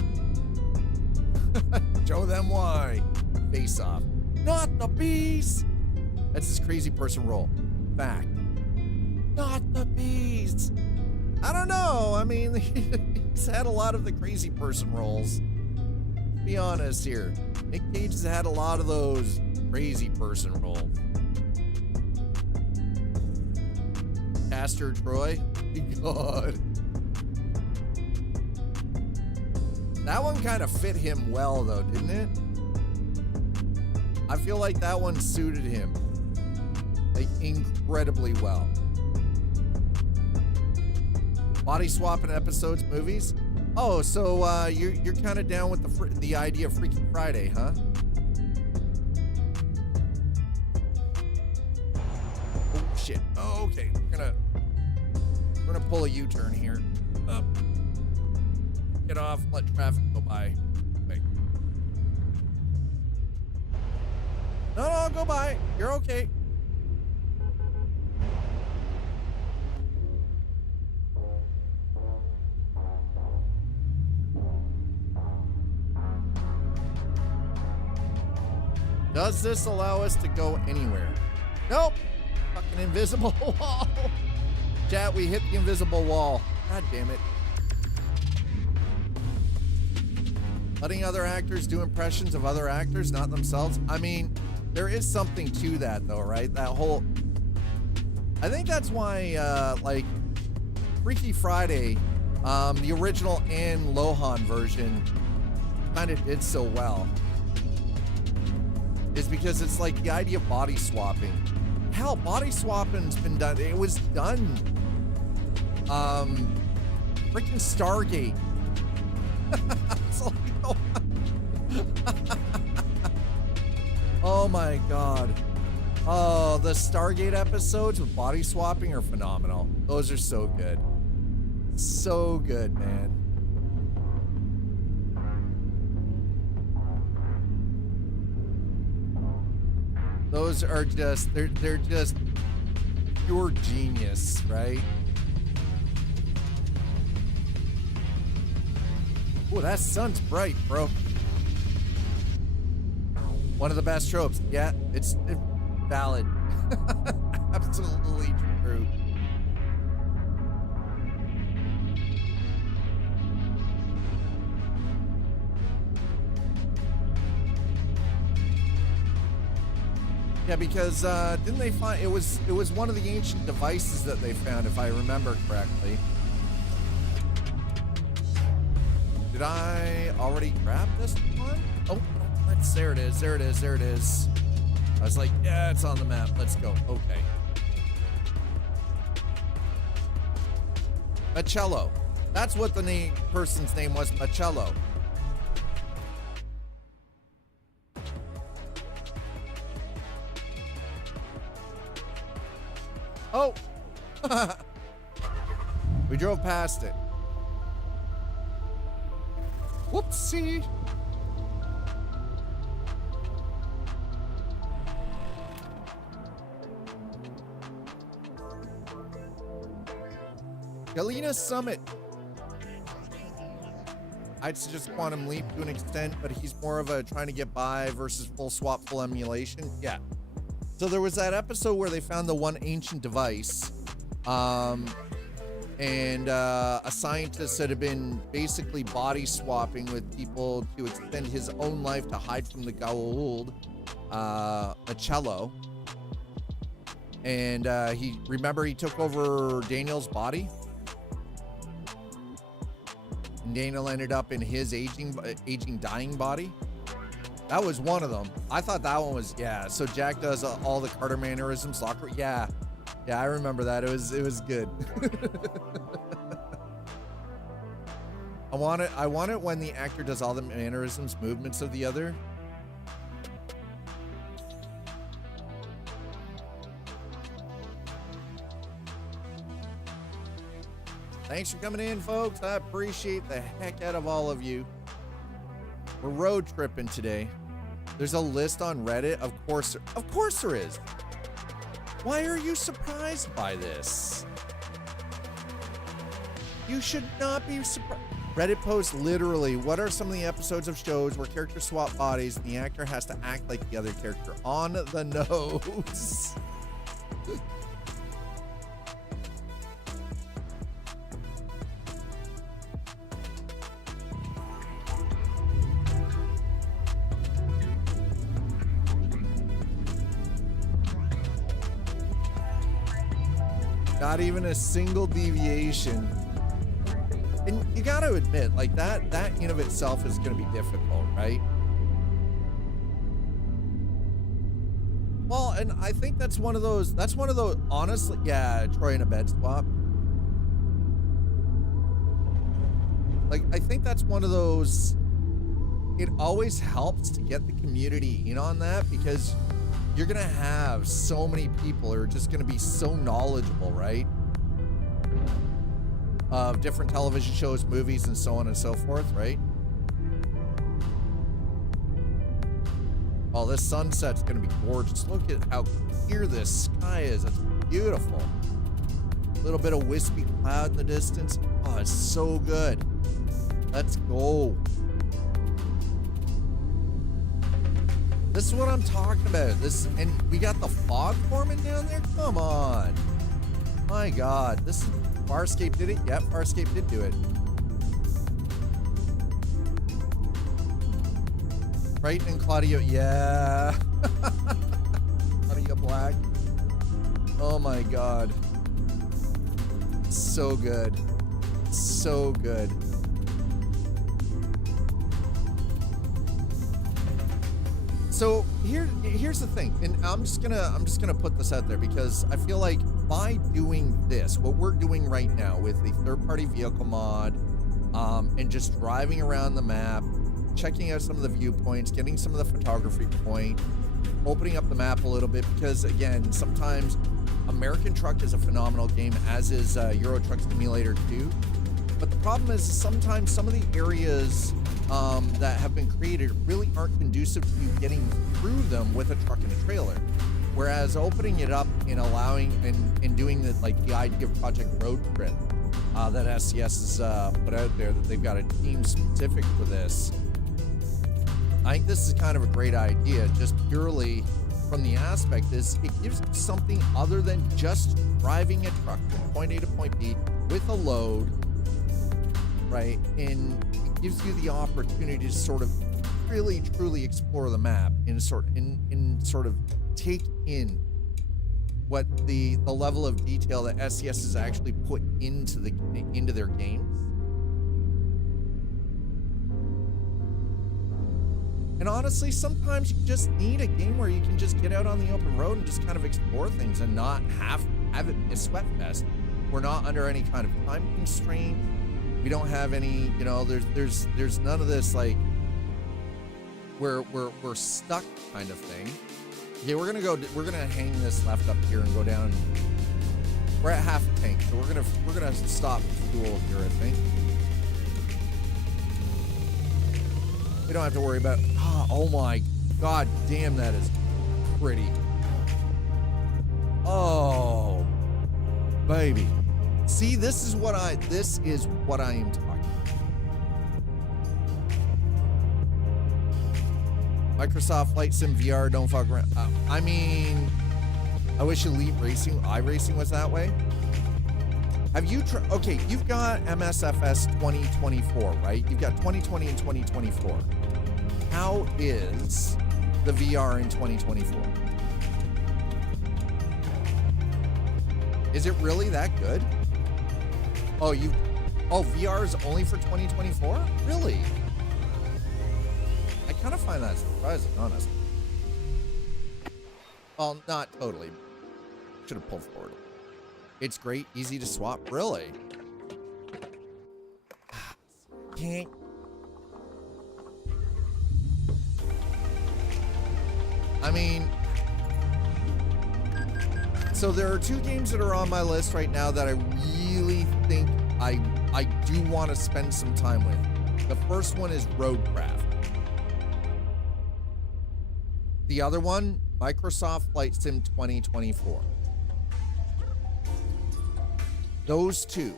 Show them why. Face Off. Not the bees. That's his crazy person role. Fact. Not the bees. I don't know. I mean, he's had a lot of the crazy person roles. Be honest here. Nick Cage has had a lot of those crazy person roles. Castor Troy. God. That one kind of fit him well, though, didn't it? I feel like that one suited him, like, incredibly well. Body swapping episodes, movies. Oh, so you're kind of down with the idea of Freaky Friday, huh? Oh shit. Oh, okay. We're gonna pull a U-turn here. Up. Get off. Let traffic go by. Wait. No, go by. You're okay. Does this allow us to go anywhere? Nope. Fucking invisible wall. Chat, we hit the invisible wall. God damn it. Letting other actors do impressions of other actors, not themselves. I mean, there is something to that though, right? That whole... I think that's why, like, Freaky Friday, the original Anne Lohan version kind of did so well. Is because it's like the idea of body swapping. Hell, body swapping's been done. It was done. Freaking Stargate. Oh my god. Oh, the Stargate episodes with body swapping are phenomenal. Those are so good. So good, man. Those are just, they're just pure genius, right? Oh, that sun's bright, bro. One of the best tropes. Yeah, it's valid. Absolutely true. Yeah, because didn't they find it was one of the ancient devices that they found, if I remember correctly. Did I already grab this one? Oh, there it is. There it is. There it is. I was like, yeah, it's on the map. Let's go. Okay. Macello. That's what the person's name was, Macello. Oh. We drove past it. Whoopsie. Galena Summit. I'd suggest Quantum Leap to an extent, but he's more of a trying to get by versus full swap, full emulation. Yeah. So there was that episode where they found the one ancient device, and a scientist that had been basically body swapping with people to extend his own life to hide from the Goa'uld, Macello. And he took over Daniel's body. And Daniel ended up in his aging, dying body. That was one of them. I thought that one was, yeah. So Jack does all the Carter mannerisms. Locker, yeah, I remember that. It was good. I want it when the actor does all the mannerisms, movements of the other. Thanks for coming in, folks. I appreciate the heck out of all of you. We're road tripping today. There's a list on Reddit. Of course there is. Why are you surprised by this? You should not be surprised. Reddit posts literally, what are some of the episodes of shows where characters swap bodies and the actor has to act like the other character? On the nose. Not even a single deviation. And you got to admit, like that in of itself is going to be difficult, right? Well, and I think that's one of those, honestly, yeah, Troy in a bed swap. Like, I think that's one of those, it always helps to get the community in on that, because you're going to have so many people who are just going to be so knowledgeable, right? Of different television shows, movies, and so on and so forth, right? Oh, this sunset's going to be gorgeous. Look at how clear this sky is. It's beautiful. A little bit of wispy cloud in the distance. Oh, it's so good. Let's go. This is what I'm talking about. This, and we got the fog forming down there. Come on. My God. This is, Farscape did it? Yep, Farscape did do it. Triton and Claudio, yeah. Claudio Black. Oh my God. So good. So good. So here's the thing, and I'm just gonna put this out there because I feel like by doing this, what we're doing right now with a third-party vehicle mod, and just driving around the map, checking out some of the viewpoints, getting some of the photography point, opening up the map a little bit, because again, sometimes American Truck is a phenomenal game, as is Euro Truck Simulator 2. But the problem is sometimes some of the areas that have been created really aren't conducive to you getting through them with a truck and a trailer. Whereas opening it up and allowing and doing the, like, the idea of Project Road Trip that SCS has put out there, that they've got a team specific for this. I think this is kind of a great idea, just purely from the aspect is it gives you something other than just driving a truck from point A to point B with a load, right? And it gives you the opportunity to sort of really truly explore the map and sort of take in what the level of detail that SCS has actually put into their games. And honestly, sometimes you just need a game where you can just get out on the open road and just kind of explore things and not have it be a sweat fest. We're not under any kind of time constraint. We don't have any, you know, there's none of this like we're stuck kind of thing. Okay, we're gonna hang this left up here and go down. We're at half a tank, so we're gonna stop fuel here, I think. We don't have to worry about, oh my God damn, that is pretty. Oh, baby. See, this is what I am talking about. Microsoft Flight Sim VR, don't fuck around. I mean, I wish Elite Racing, iRacing was that way. Have you okay, you've got MSFS 2024, right? You've got 2020 and 2024. How is the VR in 2024? Is it really that good? Oh, VR is only for 2024? Really? I kind of find that surprising, honestly. Well, not totally. Should have pulled forward. It's great, easy to swap. Really? Can't. I mean, so there are two games that are on my list right now that I really think I do want to spend some time with. The first one is Roadcraft. The other one, Microsoft Flight Sim 2024. Those two.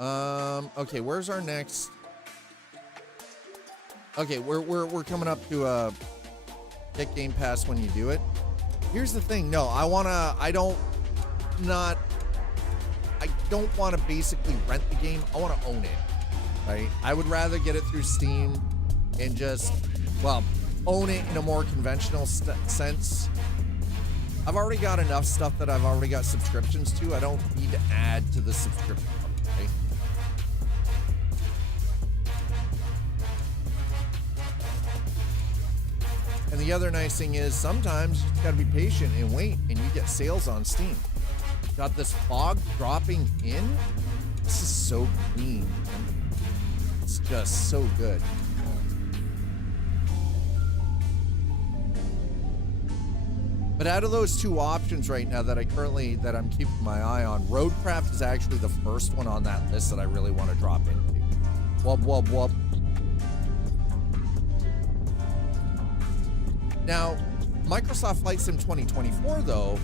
Okay, where's our next? Okay, we're coming up to get Game Pass when you do it. Here's the thing. No, I don't want to basically rent the game. I want to own it, right? I would rather get it through Steam and just, well, own it in a more conventional sense. I've already got enough stuff that I've already got subscriptions to. I don't need to add to the subscription, right? And the other nice thing is sometimes you just gotta be patient and wait, and you get sales on Steam. Got this fog dropping in. This is so clean. It's just so good. But out of those two options right now that I'm keeping my eye on, Roadcraft is actually the first one on that list that I really want to drop into. Wub, wub, wub. Now, Microsoft Flight Sim 2024, though,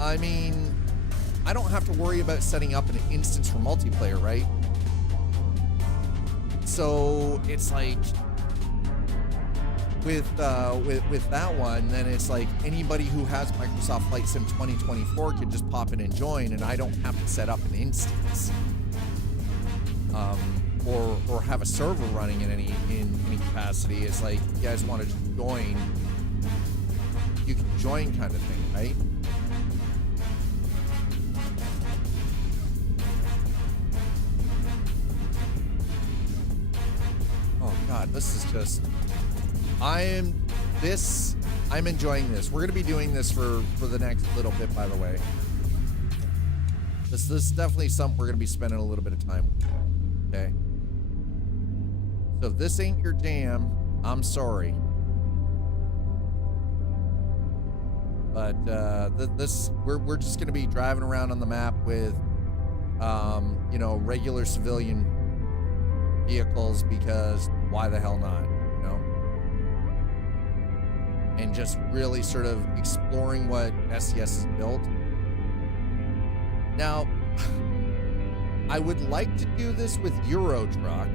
I mean, I don't have to worry about setting up an instance for multiplayer, right? So it's like, with that one, then it's like anybody who has Microsoft Flight Sim 2024 could just pop in and join, and I don't have to set up an instance, or have a server running in any capacity. It's like, you guys want to just join, you can join, kind of thing, right? Oh God, this is just. I'm enjoying this. We're gonna be doing this for the next little bit, by the way. This is definitely something we're gonna be spending a little bit of time with. Okay. So if this ain't your jam, I'm sorry. But we're just gonna be driving around on the map with you know, regular civilian vehicles, because why the hell not? And just really sort of exploring what SCS has built. Now, I would like to do this with Eurotruck.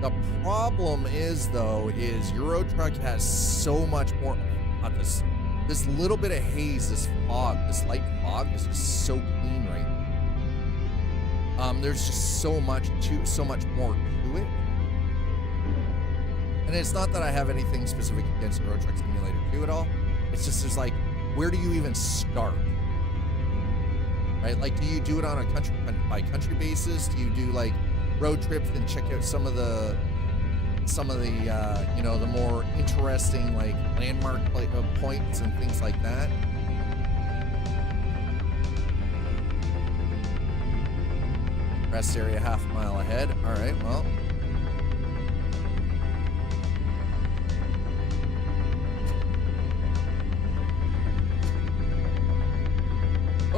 The problem is, though, is Eurotruck has so much more. This little bit of haze, this fog, this light fog is just so clean right now. There's just so much more to it. And it's not that I have anything specific against Euro Truck Simulator 2 at all. It's just, there's like, where do you even start? Right? Like, do you do it on a country by country basis? Do you do like road trips and check out some of the you know, the more interesting like landmark points and things like that? Rest area half a mile ahead. All right, well.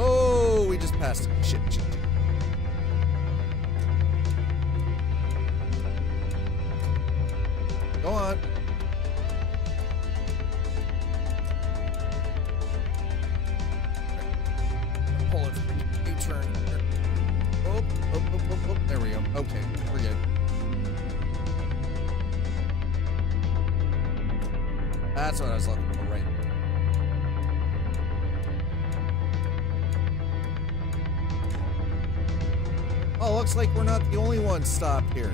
Oh, we just passed it. Shit. Go on. Pull it. U-turn. Oh. There we go. Okay, we're good. That's what I was looking for, right? Oh, looks like we're not the only one stopped here.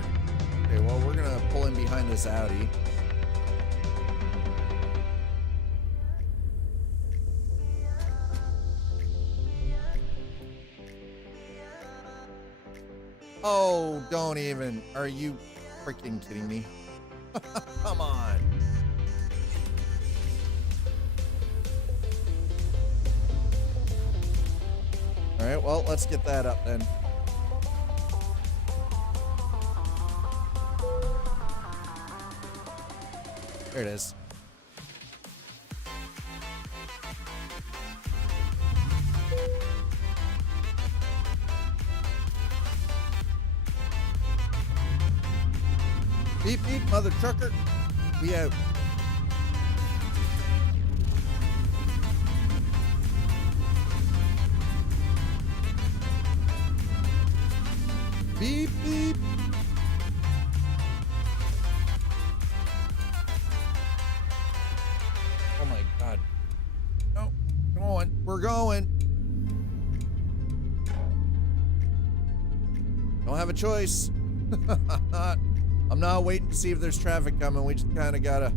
Okay, well, we're gonna pull in behind this Audi. Oh, don't even. Are you freaking kidding me? Come on. All right, well, let's get that up then. There it is. Beep, beep, mother trucker. We out. Beep, beep. Oh my God. Oh, going. We're going. Don't have a choice. I'm not waiting to see if there's traffic coming. We just kind of gotta.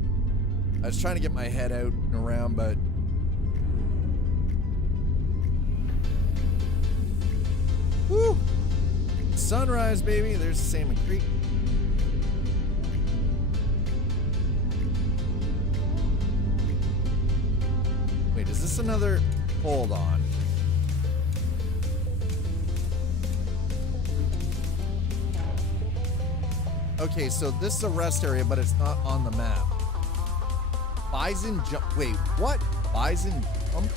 I was trying to get my head out and around, but. Woo! Sunrise, baby. There's the Salmon Creek. Wait, is this another? Hold on. Okay, so this is a rest area, but it's not on the map. Bison jump. Wait, what? Bison jump?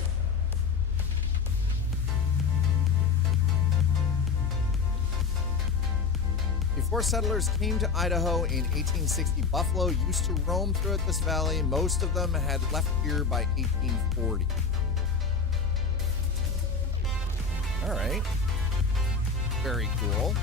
Before settlers came to Idaho in 1860, buffalo used to roam throughout this valley. Most of them had left here by 1840. All right. Very cool.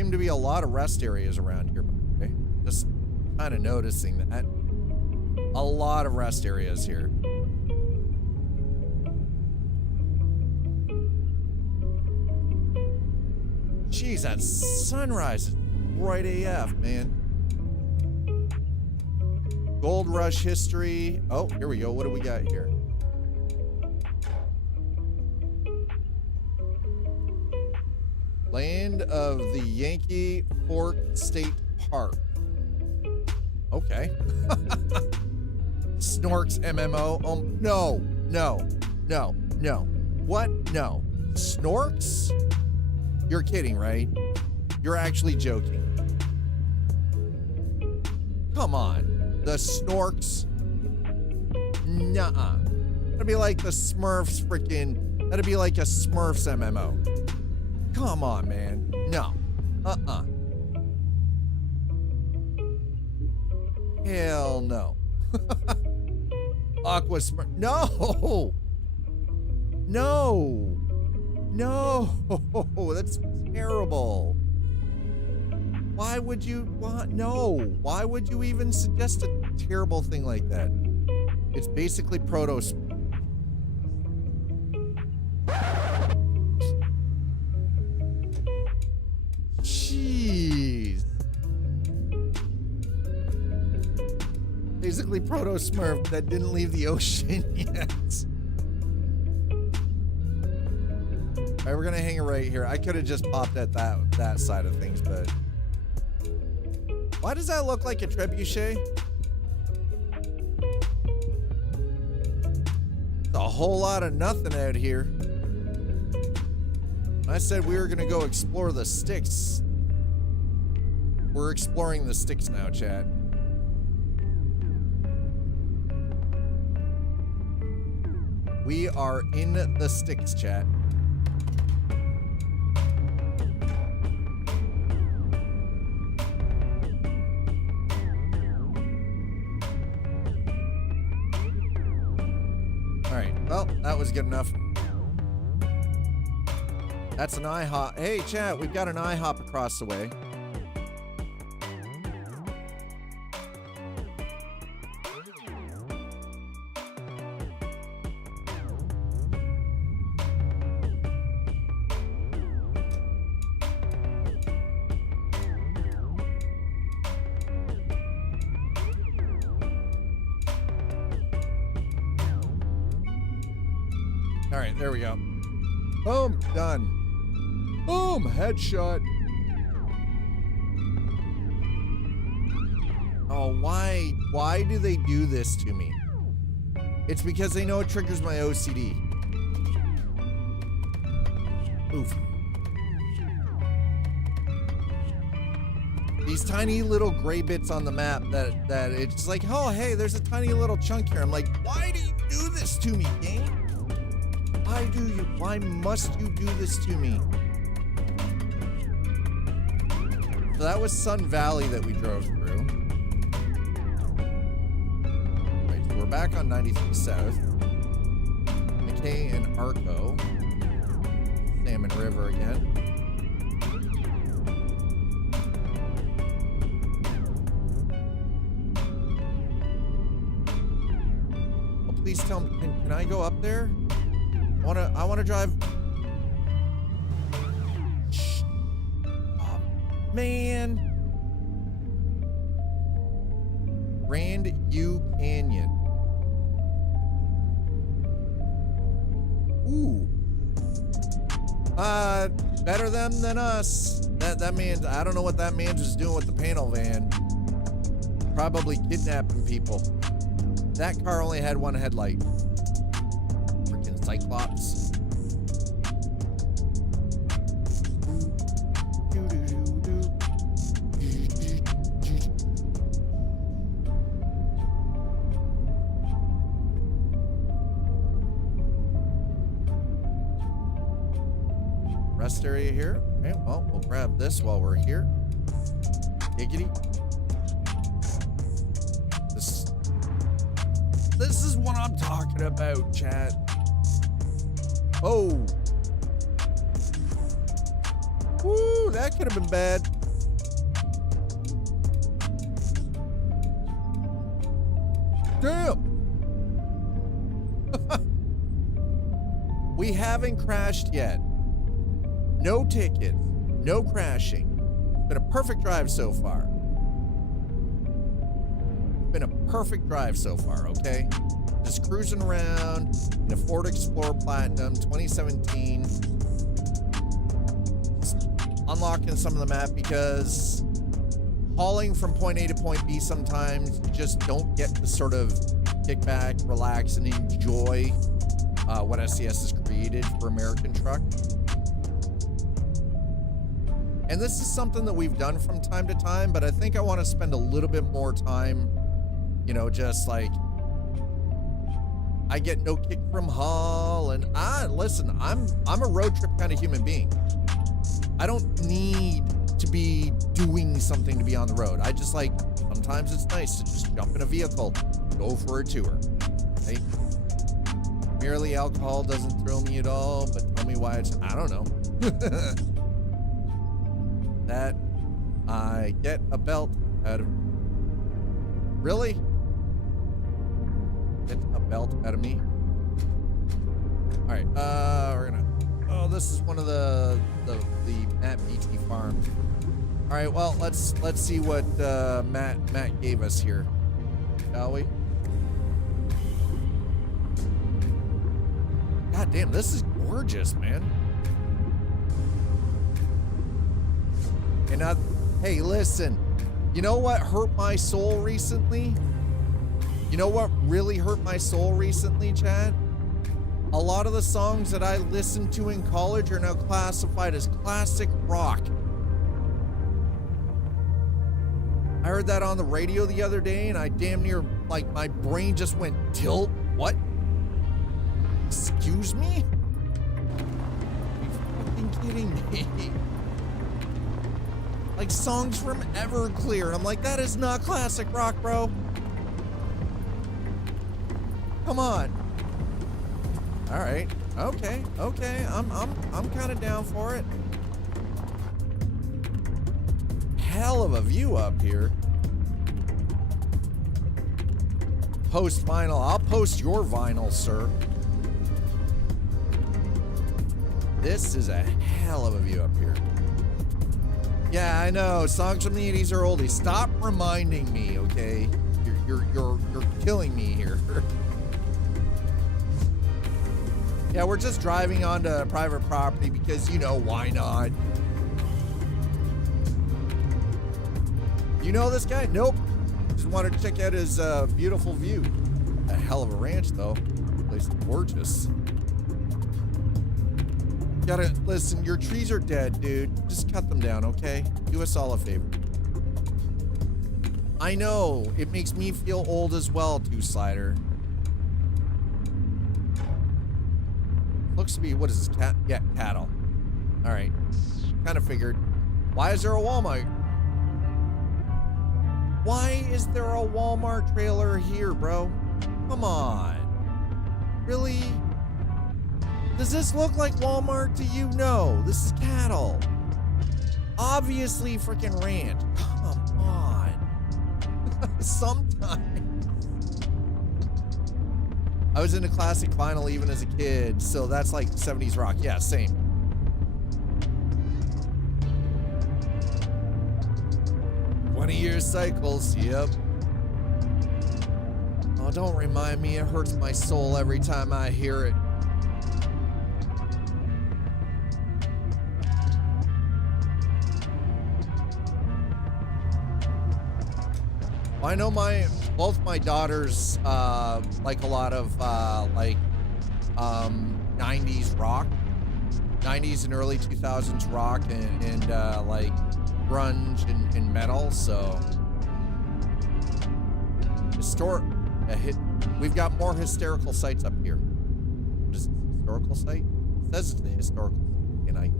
seem to be a lot of rest areas around here, by the way. Just kind of noticing that. A lot of rest areas here. Jeez, that sunrise is bright AF, man. Gold Rush history. Oh, here we go. What do we got here? Land of the Yankee Fork State Park. Okay. Snorks MMO. No. What? No. Snorks? You're kidding, right? You're actually joking. Come on. The Snorks? Nuh-uh. That'd be like the Smurfs freaking... That'd be like a Smurfs MMO. Come on, man. No. Hell no. Aqua Smurf. No! No! That's terrible. Why would you want? No. Why would you even suggest a terrible thing like that? It's basically proto. Jeez. Basically proto Smurf that didn't leave the ocean yet. All right, we're gonna hang it right here. I could have just popped at that side of things, but why does that look like a trebuchet? It's a whole lot of nothing out here. I said we were gonna go explore the sticks. We're exploring the sticks now, chat. We are in the sticks, chat. All right, well, that was good enough. That's an IHOP. Hey, chat, we've got an IHOP across the way. All right, there we go. Boom, done. Boom, headshot. Oh, why do they do this to me? It's because they know it triggers my OCD. Oof. These tiny little gray bits on the map that it's like, oh, hey, there's a tiny little chunk here. I'm like, why do you do this to me, game? Why must you do this to me? So that was Sun Valley that we drove through. Right, so we're back on 93 South. McKay and Arco. Salmon River again. Oh, please tell me, can I go up there? I wanna drive. Oh, man. Grand U Canyon. Ooh. Better them than us. That man's, I don't know what that man's just doing with the panel van. Probably kidnapping people. That car only had one headlight. Freaking Cyclops. Rest area here. Okay, well, we'll grab this while we're here. Giggity. This is what I'm talking about, chat. Oh. Woo, that could have been bad. Damn. We haven't crashed yet. No tickets, no crashing. It's been a perfect drive so far. It's been a perfect drive so far, okay? Just cruising around in a Ford Explorer Platinum 2017. Just unlocking some of the map because hauling from point A to point B sometimes you just don't get to sort of kick back, relax, and enjoy what SCS has created for American Truck. And this is something that we've done from time to time, but I think I want to spend a little bit more time, you know, just like, I get no kick from haul, and listen, I'm a road trip kind of human being. I don't need to be doing something to be on the road. I just like, sometimes it's nice to just jump in a vehicle, go for a tour, okay? Merely alcohol doesn't thrill me at all, but tell me why it's, I don't know. That I get a belt out of, really? Get a belt out of me? All right, we're gonna, oh, this is one of the Matt BT farms. All right, well, let's see what Matt gave us here, shall we? God damn, this is gorgeous, man. And hey, listen, you know what hurt my soul recently? You know what really hurt my soul recently, Chad? A lot of the songs that I listened to in college are now classified as classic rock. I heard that on the radio the other day and I damn near, like, my brain just went tilt. What? Excuse me? Are you fucking kidding me? Like songs from Everclear. I'm like, that is not classic rock, bro. Come on. All right. Okay. I'm kind of down for it. Hell of a view up here. Post vinyl. I'll post your vinyl, sir. This is a hell of a view up here. Yeah, I know. Songs from the 80s are oldies. Stop reminding me, okay? You're killing me here. Yeah, we're just driving onto private property because, you know, why not? You know this guy? Nope. Just wanted to check out his beautiful view. A hell of a ranch, though. Place is gorgeous. Gotta listen, your trees are dead, dude. Just cut them down, okay? Do us all a favor. I know, it makes me feel old as well, Two Slider. Looks to be, what is this, cat? Yeah, cattle. All right, kind of figured. Why is there a Walmart? Why is there a Walmart trailer here, bro? Come on. Really? Does this look like Walmart to you? No, this is cattle. Obviously freaking ranch. Come on. Sometimes. I was into classic vinyl even as a kid, so that's like 70s rock. Yeah, same. Year cycles, yep. Oh, don't remind me. It hurts my soul every time I hear it. Well, I know both my daughters like a lot of 90s rock, 90s and early 2000s rock, and like grunge and metal. So we've got more hysterical sites up here. What is it, historical site? It says it's a historical site.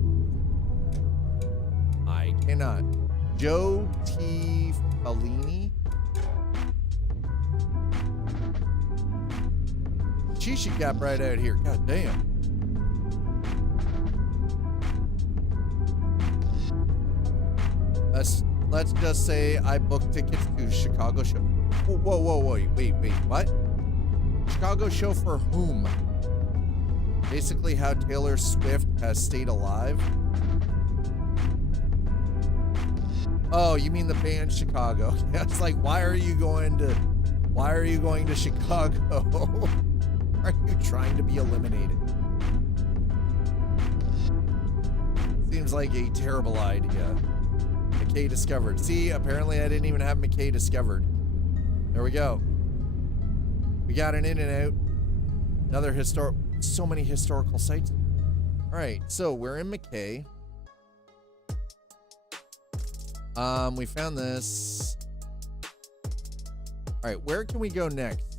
I cannot. Joe T. Fellini. She should got right out here. God damn. let's just say I booked tickets to the Chicago show. Whoa, wait, what? Chicago show for whom? Basically how Taylor Swift has stayed alive. Oh, you mean the band Chicago? It's like, why are you going to Chicago? Are you trying to be eliminated? Seems like a terrible idea. McKay discovered. See, apparently I didn't even have McKay discovered. There we go. We got an in and out. Another so many historical sites. All right, so we're in McKay. We found this. All right, where can we go next?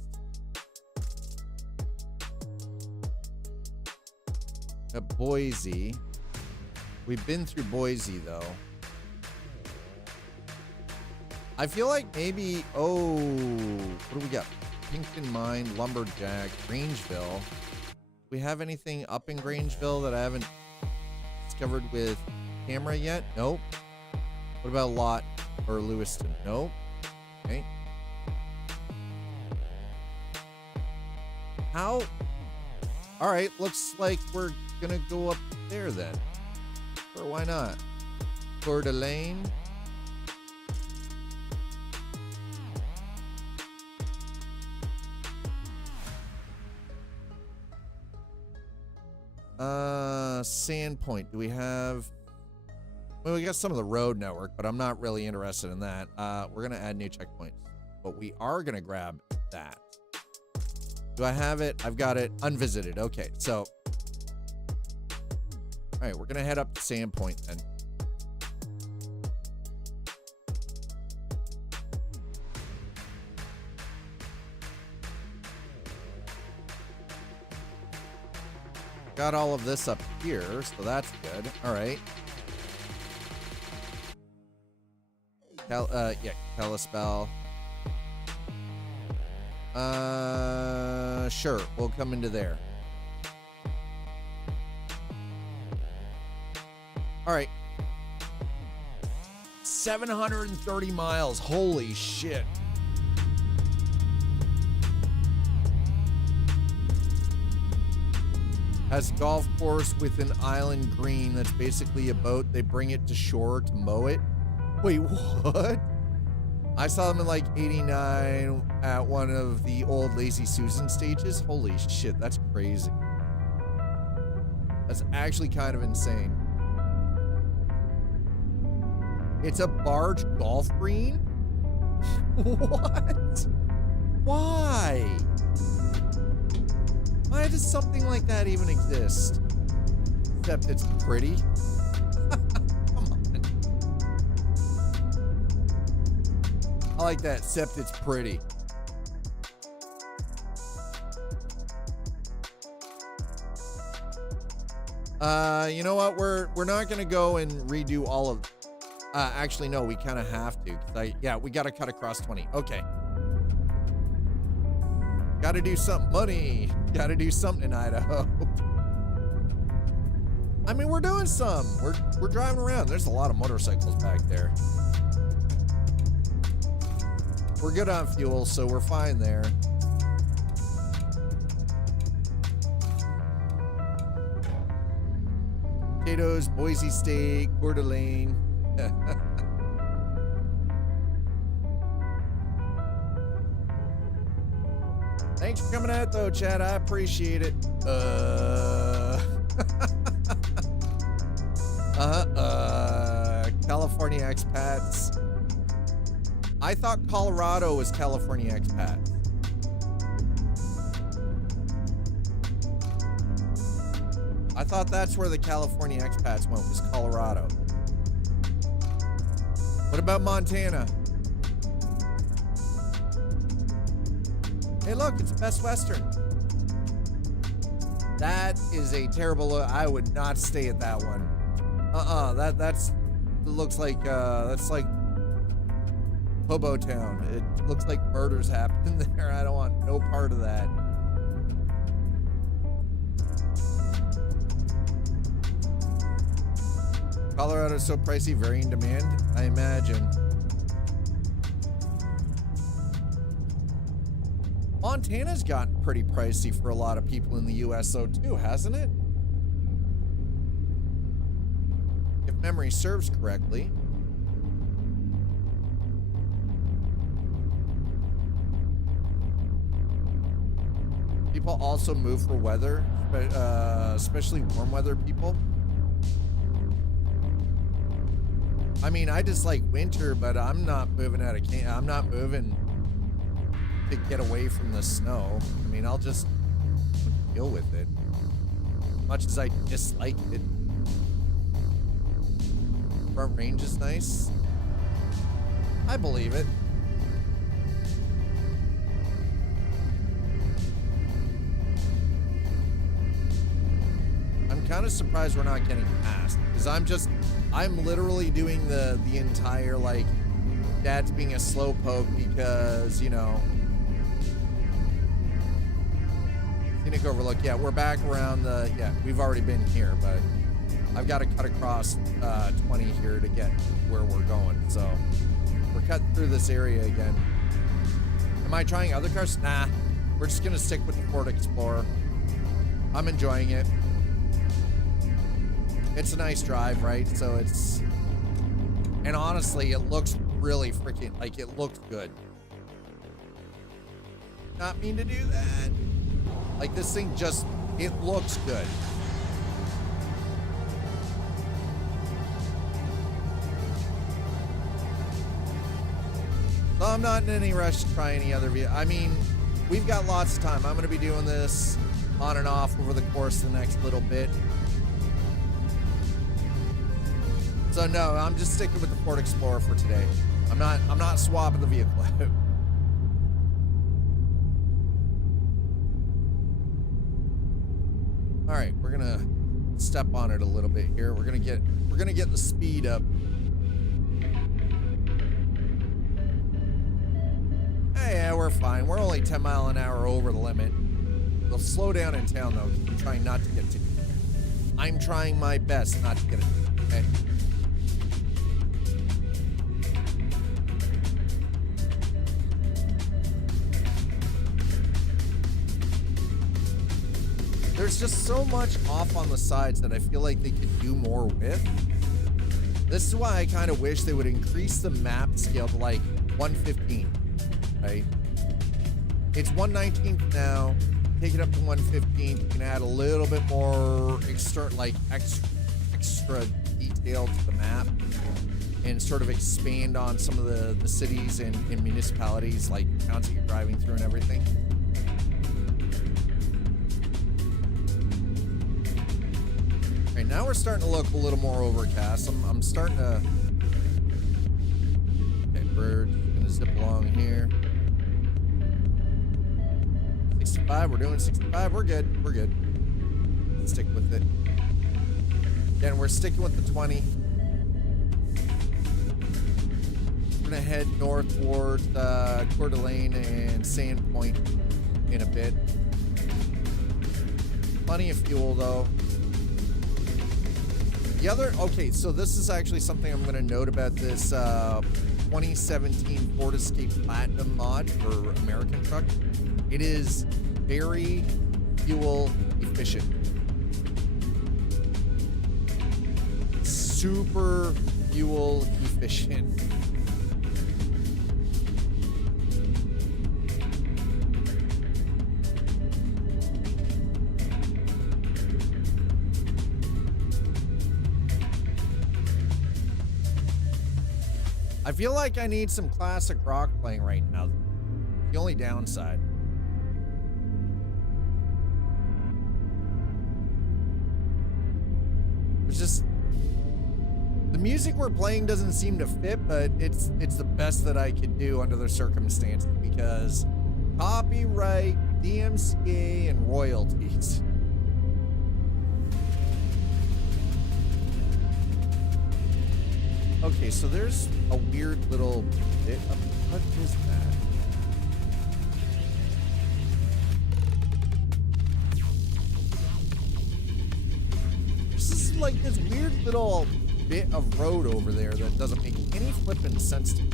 At Boise. We've been through Boise, though. I feel like maybe, what do we got? Pinkton Mine, Lumberjack, Grangeville. Do we have anything up in Grangeville that I haven't discovered with camera yet? Nope. What about Lot or Lewiston? Nope. Okay. How? All right, looks like we're gonna go up there then. Or why not? Coeur d'Alene. Sandpoint. Do we have? Well, we got some of the road network, but I'm not really interested in that. We're gonna add new checkpoints, but we are gonna grab that. Do I have it? I've got it unvisited. Okay, so all right, we're gonna head up to Sandpoint then. Got all of this up here, so that's good. All right. Yeah, Kalispell. Sure, we'll come into there. All right. 730 miles. Holy shit. Has golf course with an island green that's basically a boat. They bring it to shore to mow it. Wait, what? I saw them in like 89 at one of the old Lazy Susan stages. Holy shit, that's crazy. That's actually kind of insane. It's a barge golf green? What? Why? Why does something like that even exist? Except it's pretty. Come on. I like that, except it's pretty. You know what? We're not gonna go and redo all of. Actually, no, we kind of have to. Yeah, we got to cut across 20. Okay. Got to do something. Money. Got to do something in Idaho. I mean, we're doing some. We're driving around. There's a lot of motorcycles back there. We're good on fuel, so we're fine there. Potatoes, Boise State, Coeur d'Alene. Thanks for coming out though, Chad. I appreciate it. California expats. I thought Colorado was California expats. I thought that's where the California expats went, was Colorado. What about Montana? Hey, look, it's Best Western. That is a terrible. I would not stay at that one. That's looks like that's like Hobo Town. It looks like murders happen there. I don't want no part of that. Colorado's so pricey, very in demand, I imagine. Montana's gotten pretty pricey for a lot of people in the US though too, hasn't it? If memory serves correctly. People also move for weather, especially warm weather people. I mean, I just like winter, but I'm not moving out of I'm not moving to get away from the snow. I mean, I'll just deal with it. Much as I dislike it. Front range is nice. I believe it. I'm kind of surprised we're not getting past, because I'm literally doing the entire, like, Dad's being a slowpoke because, you know, scenic overlook. Yeah, we're back around we've already been here, but I've got to cut across 20 here to get where we're going. So we're cutting through this area again. Am I trying other cars? Nah, we're just going to stick with the Ford Explorer. I'm enjoying it. It's a nice drive, right? So and honestly, it looks really freaking, like, it looks good. Not mean to do that. Like, this thing it looks good. So I'm not in any rush to try any other vehicle. I mean, we've got lots of time. I'm going to be doing this on and off over the course of the next little bit. So no, I'm just sticking with the Ford Explorer for today. I'm not swapping the vehicle out. All right, we're gonna step on it a little bit here. We're gonna get the speed up. Hey, yeah, we're fine. We're only 10 mile an hour over the limit. We'll slow down in town though. I'm trying not to get to. I'm trying my best not to get it. Okay. There's just so much off on the sides that I feel like they could do more with. This is why I kind of wish they would increase the map scale to like 115, right? It's 119 now. Take it up to 115. You can add a little bit more extra detail to the map and sort of expand on some of the cities and municipalities, like towns that you're driving through and everything. Right, now we're starting to look a little more overcast. I'm starting to... Okay, we're gonna zip along here. 65, we're doing 65, we're good, we're good. Let's stick with it. Again, we're sticking with the 20. We're gonna head north towards Coeur d'Alene and Sandpoint in a bit. Plenty of fuel though. The other, okay, so this is actually something I'm gonna note about this 2017 Ford Escape Platinum mod for American truck. It is very fuel efficient. Super fuel efficient. I feel like I need some classic rock playing right now. The only downside. There's just... the music we're playing doesn't seem to fit, but it's the best that I could do under the circumstances because copyright, DMCA, and royalties. Okay, so there's a weird little bit of... what is that? This is like this weird little bit of road over there that doesn't make any flipping sense to me.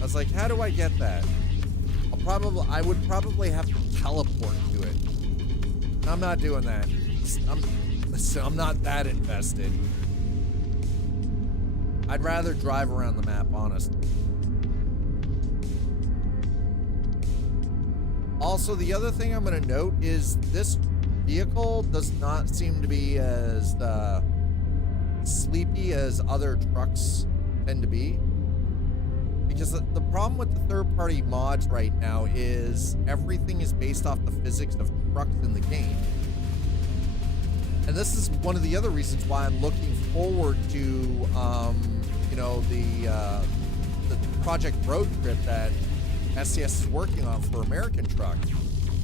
I was like, how do I get that? I would probably have to teleport to it. I'm not doing that. I'm not that invested. I'd rather drive around the map, honestly. Also, the other thing I'm going to note is this vehicle does not seem to be as sleepy as other trucks tend to be. Because the problem with the third-party mods right now is everything is based off the physics of trucks in the game. And this is one of the other reasons why I'm looking forward to, you know, the Project Road Trip that SCS is working on for American Truck.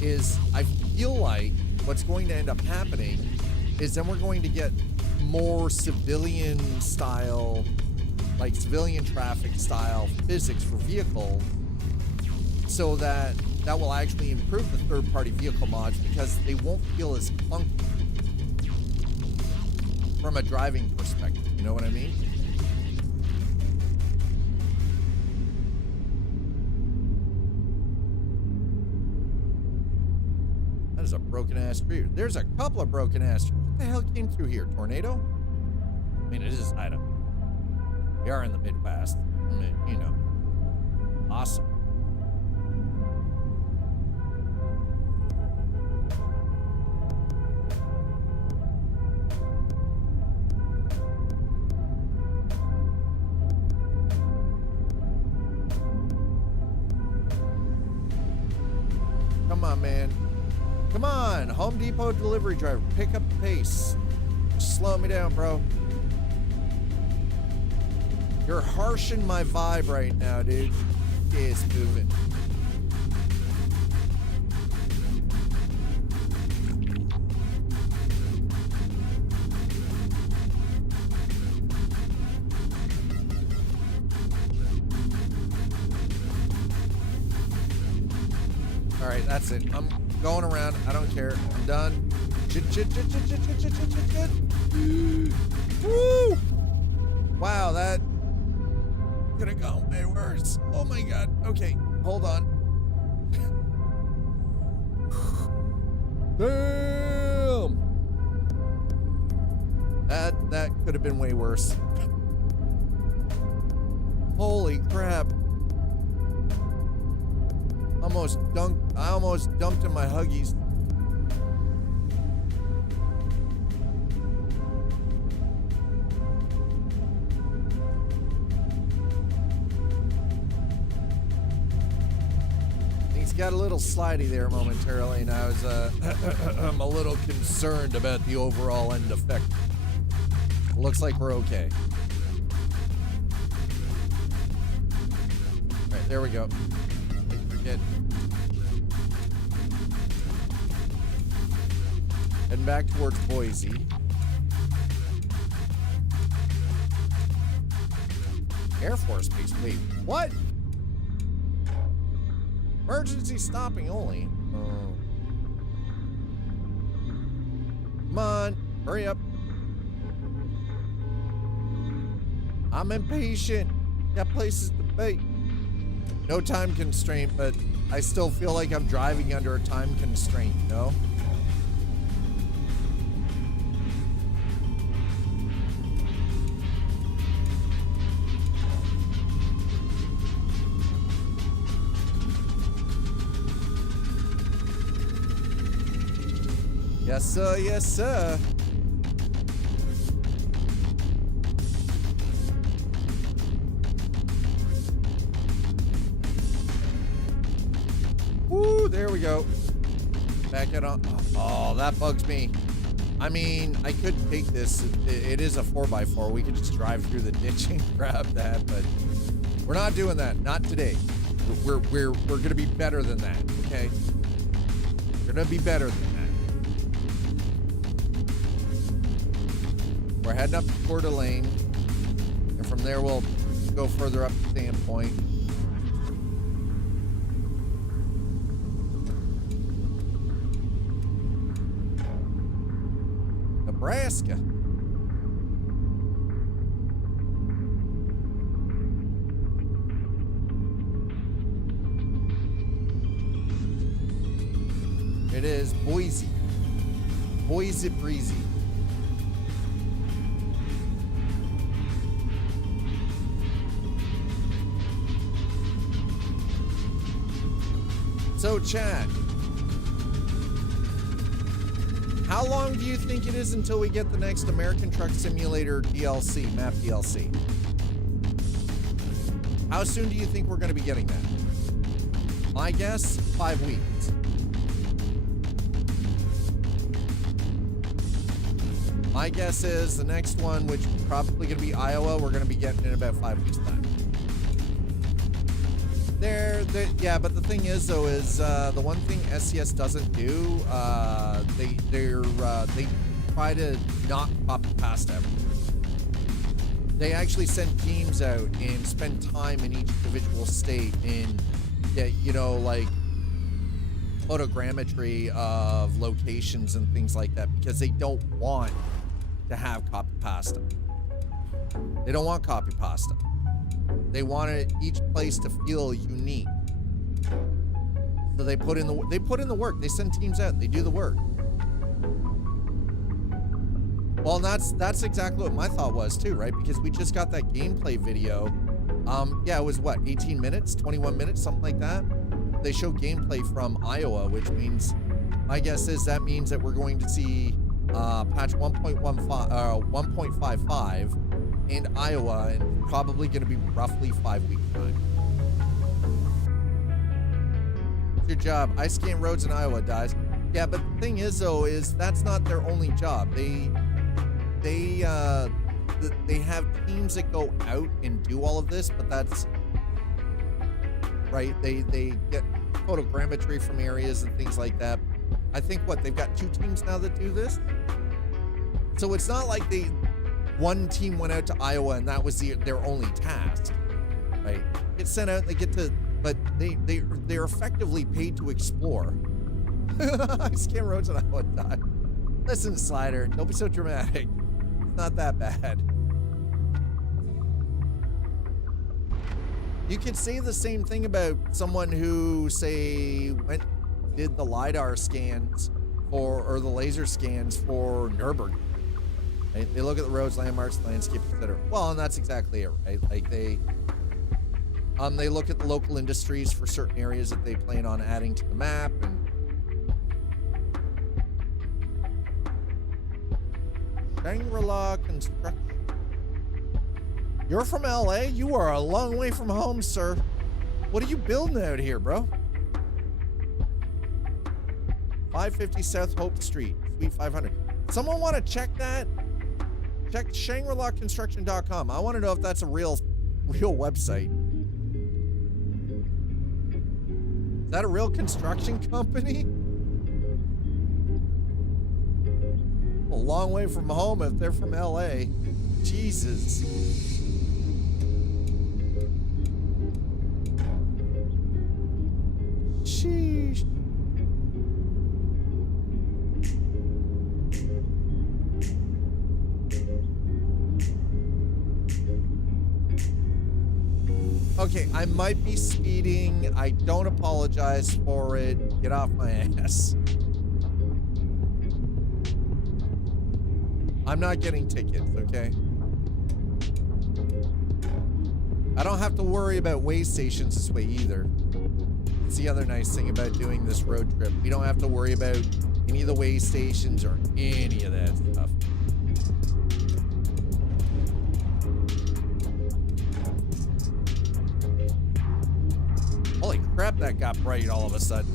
Is I feel like what's going to end up happening is then we're going to get more civilian style, like civilian traffic style physics for vehicles, so that will actually improve the third-party vehicle mods because they won't feel as clunky from a driving perspective. You know what I mean? That is a broken-ass tree. There's a couple of broken-ass trees. What the hell came through here? Tornado? I mean, it is Idaho. We are in the Midwest. I mean, you know. Awesome. Come on, man. Come on, Home Depot delivery driver. Pick up the pace. Slow me down, bro. You're harshing my vibe right now, dude. It's moving. All right, that's it. I'm going around. I don't care. I'm done. Woo! Wow, that could have gone way worse. Oh my god. Okay, hold on. Damn. That could have been way worse. Holy crap. I almost dumped in my Huggies. He's got a little slidey there momentarily, and I was I'm a little concerned about the overall end effect. Looks like we're okay. All right, there we go. Good. Heading back towards Boise. Air Force Base. Wait, what? Emergency stopping only. Oh. Come on, hurry up. I'm impatient. Got places to be. No time constraint, but I still feel like I'm driving under a time constraint, you know? Yes, sir. Yes, sir. Woo, there we go. Back it on. Oh, that bugs me. I mean, I could take this. It is a 4x4. We could just drive through the ditch and grab that, but we're not doing that. Not today. We're gonna be better than that, okay? We're gonna be better than that. We're heading up to Coeur d'Alene, and from there we'll go further up to Sandpoint. Nebraska. It is Boise. Boise Breezy. So, Chad, how long do you think it is until we get the next American Truck Simulator DLC, map DLC? How soon do you think we're going to be getting that? My guess, 5 weeks. My guess is the next one, which is probably going to be Iowa, we're going to be getting in about 5 weeks' time. Yeah, but the thing is, though, is the one thing SCS doesn't do, they try to not copy past everything. They actually send teams out and spend time in each individual state and get, you know, like photogrammetry of locations and things like that, because they don't want to have copy pasta. They don't want copy pasta. They want each place to feel unique. So they put in the work. They send teams out. They do the work. Well, that's exactly what my thought was too, right? Because we just got that gameplay video. Yeah, it was what, 18 minutes, 21 minutes, something like that. They show gameplay from Iowa, which means, my guess is that means that we're going to see patch 1.55 in Iowa, and probably going to be roughly 5 weeks time. Your job. I scan roads in Iowa, guys. Yeah, but the thing is, though, is that's not their only job. They have teams that go out and do all of this, but that's right. They get photogrammetry from areas and things like that. I think they've got 2 teams now that do this. So it's not like one team went out to Iowa and that was their only task, right? Get sent out, they get to, but they're effectively paid to explore. I scan roads and Iowa die. Listen, Slider, don't be so dramatic. It's not that bad. You could say the same thing about someone who, say, did the LiDAR scans or the laser scans for Nürburgring. Right? They look at the roads, landmarks, landscape, etc. Well, and that's exactly it, right? Like they look at the local industries for certain areas that they plan on adding to the map. And Shangri-La Construction. You're from LA? You are a long way from home, sir. What are you building out here, bro? 550 South Hope Street, Suite 500. Someone want to check that? Check ShangriLaConstruction.com. I want to know if that's a real website. Is that a real construction company? A long way from home if they're from LA. Jesus. Sheesh. Okay, I might be speeding. I don't apologize for it. Get off my ass. I'm not getting tickets, okay? I don't have to worry about way stations this way either. It's the other nice thing about doing this road trip. We don't have to worry about any of the way stations or any of that stuff. Holy crap, that got bright all of a sudden.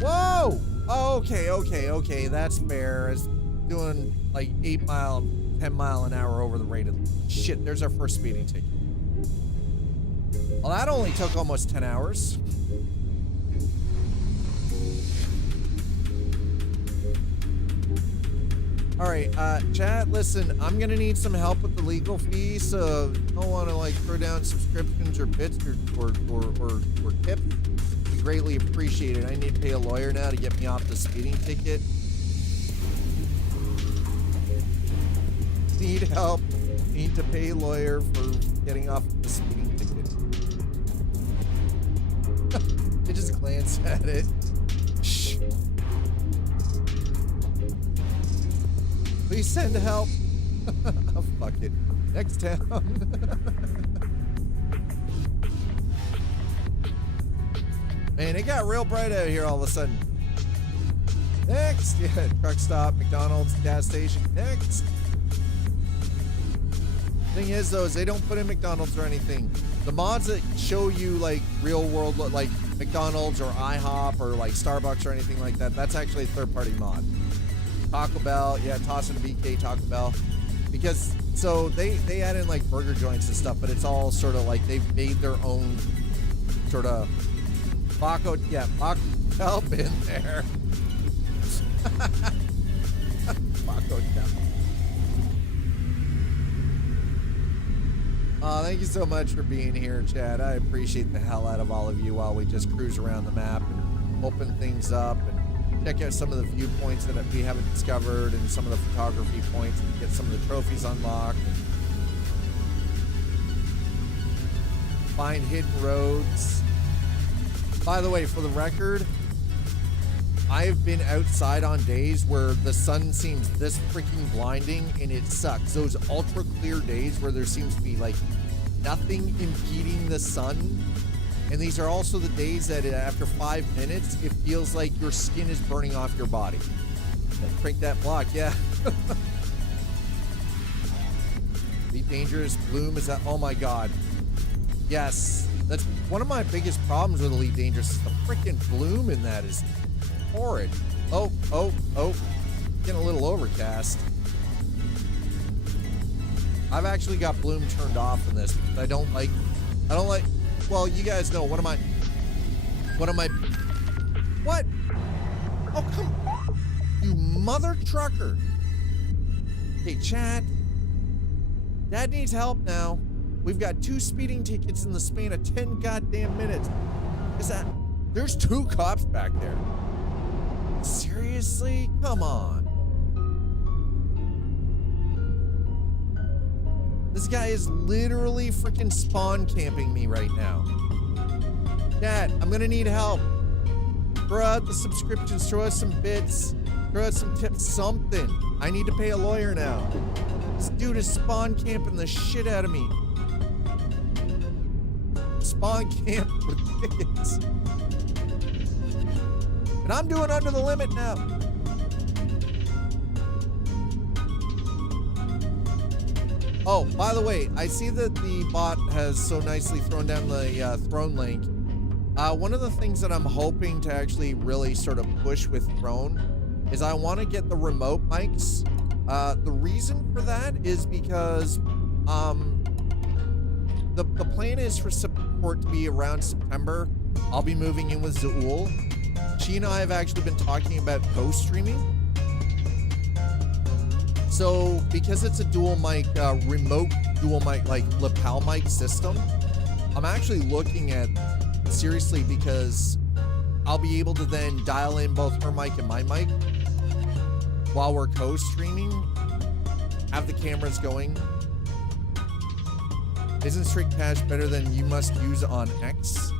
Whoa! Okay, that's fair. It's doing like 10 mile an hour over the rate of shit. There's our first speeding ticket. Well, that only took almost 10 hours. All right, chat, listen, I'm gonna need some help with the legal fee, so I don't want to like throw down subscriptions or bits or tips. We greatly appreciate it. I need to pay a lawyer now to get me off the speeding ticket. Need help. Need to pay a lawyer for getting off the speeding ticket. I just glance at it. Shh. Please send help. Oh, fuck it. Next town. Man, it got real bright out here all of a sudden. Next. Yeah, truck stop, McDonald's, gas station. Next. Thing is, though, is they don't put in McDonald's or anything. The mods that show you, like, real world, like McDonald's or IHOP or, like, Starbucks or anything like that, that's actually a third-party mod. Taco Bell, yeah, toss in a BK Taco Bell. Because, so they add in like burger joints and stuff, but it's all sort of like they've made their own sort of Taco, yeah, Taco Bell in there. Taco Bell. Thank you so much for being here, Chad. I appreciate the hell out of all of you while we just cruise around the map and open things up and check out some of the viewpoints that we haven't discovered and some of the photography points and get some of the trophies unlocked. Find hidden roads. By the way, for the record, I have been outside on days where the sun seems this freaking blinding and it sucks. Those ultra clear days where there seems to be like nothing impeding the sun. And these are also the days that after 5 minutes, it feels like your skin is burning off your body. Crank that block, yeah. Elite Dangerous, Bloom, is that, oh my God. Yes, that's one of my biggest problems with Elite Dangerous is the freaking bloom in that is horrid. Oh, getting a little overcast. I've actually got bloom turned off in this because I don't like, well, you guys know, what? Oh, come on, you mother trucker. Hey, chat. Dad needs help now. We've got 2 speeding tickets in the span of 10 goddamn minutes. There's 2 cops back there. Seriously? Come on. This guy is literally freaking spawn camping me right now. Dad, I'm gonna need help. Throw out the subscriptions, throw out some bits, throw out some tips, something. I need to pay a lawyer now. This dude is spawn camping the shit out of me. Spawn camp for tickets. And I'm doing under the limit now. Oh, by the way, I see that the bot has so nicely thrown down the Throne link. One of the things that I'm hoping to actually really sort of push with Throne is I want to get the remote mics. The reason for that is because the plan is for support to be around September. I'll be moving in with Zool. She and I have actually been talking about co-streaming. So because it's a dual mic, remote dual mic, like lapel mic system, I'm actually looking at seriously because I'll be able to then dial in both her mic and my mic while we're co-streaming, have the cameras going. Isn't strict cache better than you must use on X?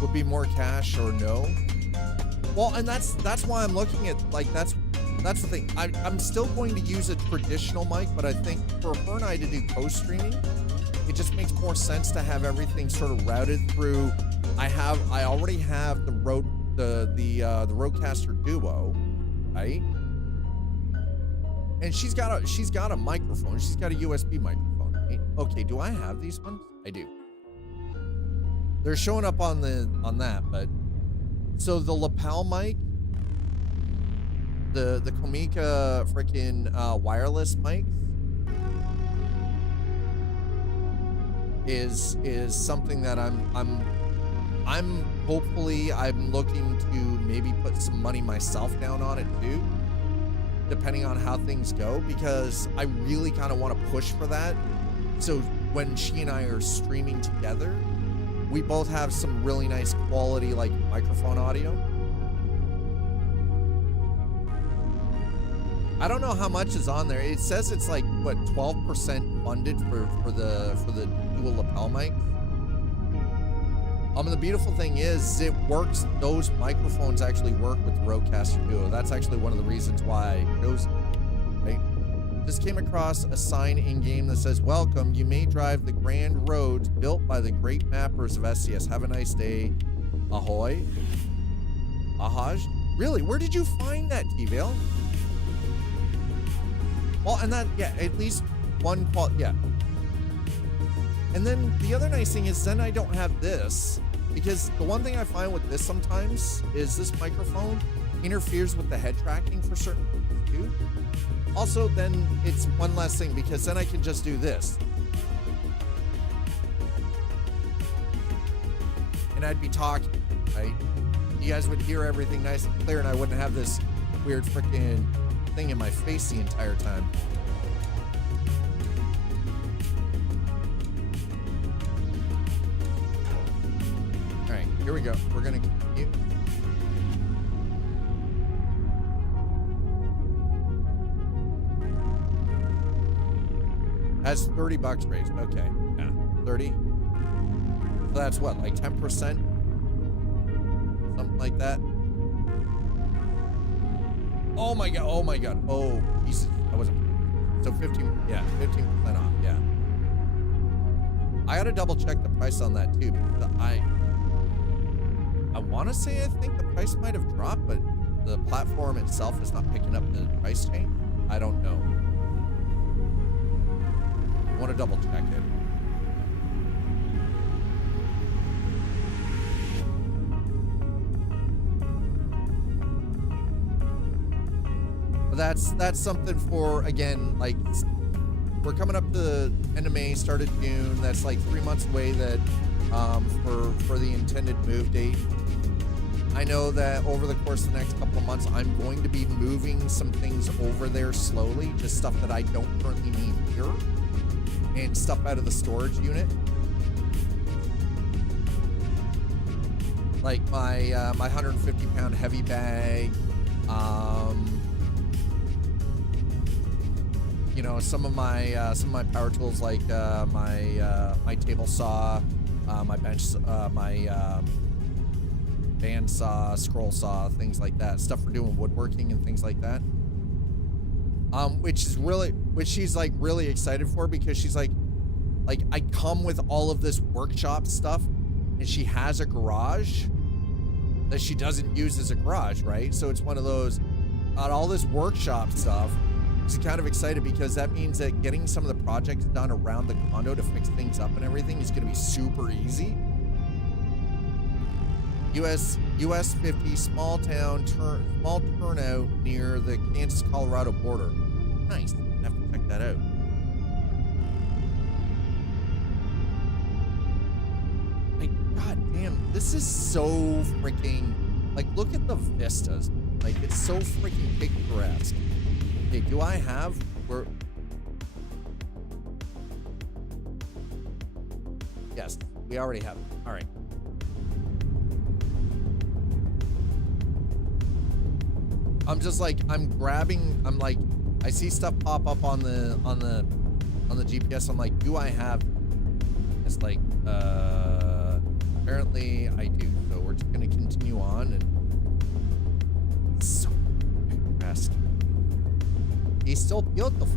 Would be more cash or no? Well, and that's why I'm looking at, like, that's the thing. I'm still going to use a traditional mic, but I think for her and I to do co-streaming, it just makes more sense to have everything sort of routed through. I already have the Rodecaster Duo, right? And she's got a microphone. She's got a USB microphone. Right? Okay, do I have these ones? I do. They're showing up on that, but so the lapel mic, the Komika freaking wireless mic is something that I'm I'm looking to maybe put some money myself down on it too, depending on how things go, because I really kind of want to push for that. So when she and I are streaming together, we both have some really nice quality like microphone audio. I don't know how much is on there. It says it's like what 12% funded for the dual lapel mic. The beautiful thing is it works. Those microphones actually work with the Rodecaster Duo. That's actually one of the reasons why I chose it. Right? Just came across a sign in game that says, "Welcome. You may drive the grand roads built by the great mappers of SCS. Have a nice day. Ahoy." Ahaj. Really? Where did you find that, T-Vale? Well, and that, yeah, at least one yeah. And then the other nice thing is then I don't have this, because the one thing I find with this sometimes is this microphone interferes with the head tracking for certain things too. Also, then it's one less thing, because then I can just do this. And I'd be talking, right? You guys would hear everything nice and clear, and I wouldn't have this weird freaking thing in my face the entire time. All right, here we go. We're gonna continue. Has $30 raised. Okay, yeah, 30. So that's what, like 10%, something like that. Oh my god, oh my god. Oh, Jesus. I wasn't. So 15%, yeah, 15% off, yeah. I gotta double check the price on that too, because I want to say I think the price might have dropped, but the platform itself is not picking up the price change. I don't know. I want to double check it. But that's something for, again, like, we're coming up to the end of May, start of June. That's like 3 months away that for the intended move date. I know that over the course of the next couple of months, I'm going to be moving some things over there slowly, just stuff that I don't currently need here, and stuff out of the storage unit. Like my 150-pound heavy bag, you know, some of my power tools, like my table saw, my bench, my band saw, scroll saw, things like that, stuff for doing woodworking and things like that. Which she's like really excited for, because she's like I come with all of this workshop stuff, and she has a garage that she doesn't use as a garage, right? So it's one of those, all this workshop stuff. She's kind of excited, because that means that getting some of the projects done around the condo to fix things up and everything is going to be super easy. US 50, small turnout near the Kansas-Colorado border. Nice. I have to check that out. Like, god damn, this is so freaking, like, look at the vistas. Like, it's so freaking picturesque. Okay, do I have, yes, we already have it. All right. I'm just like, I'm like, I see stuff pop up on the GPS. I'm like, do I have? It's like, apparently I do. So we're just gonna continue on, and it's so picturesque. He's still beautiful.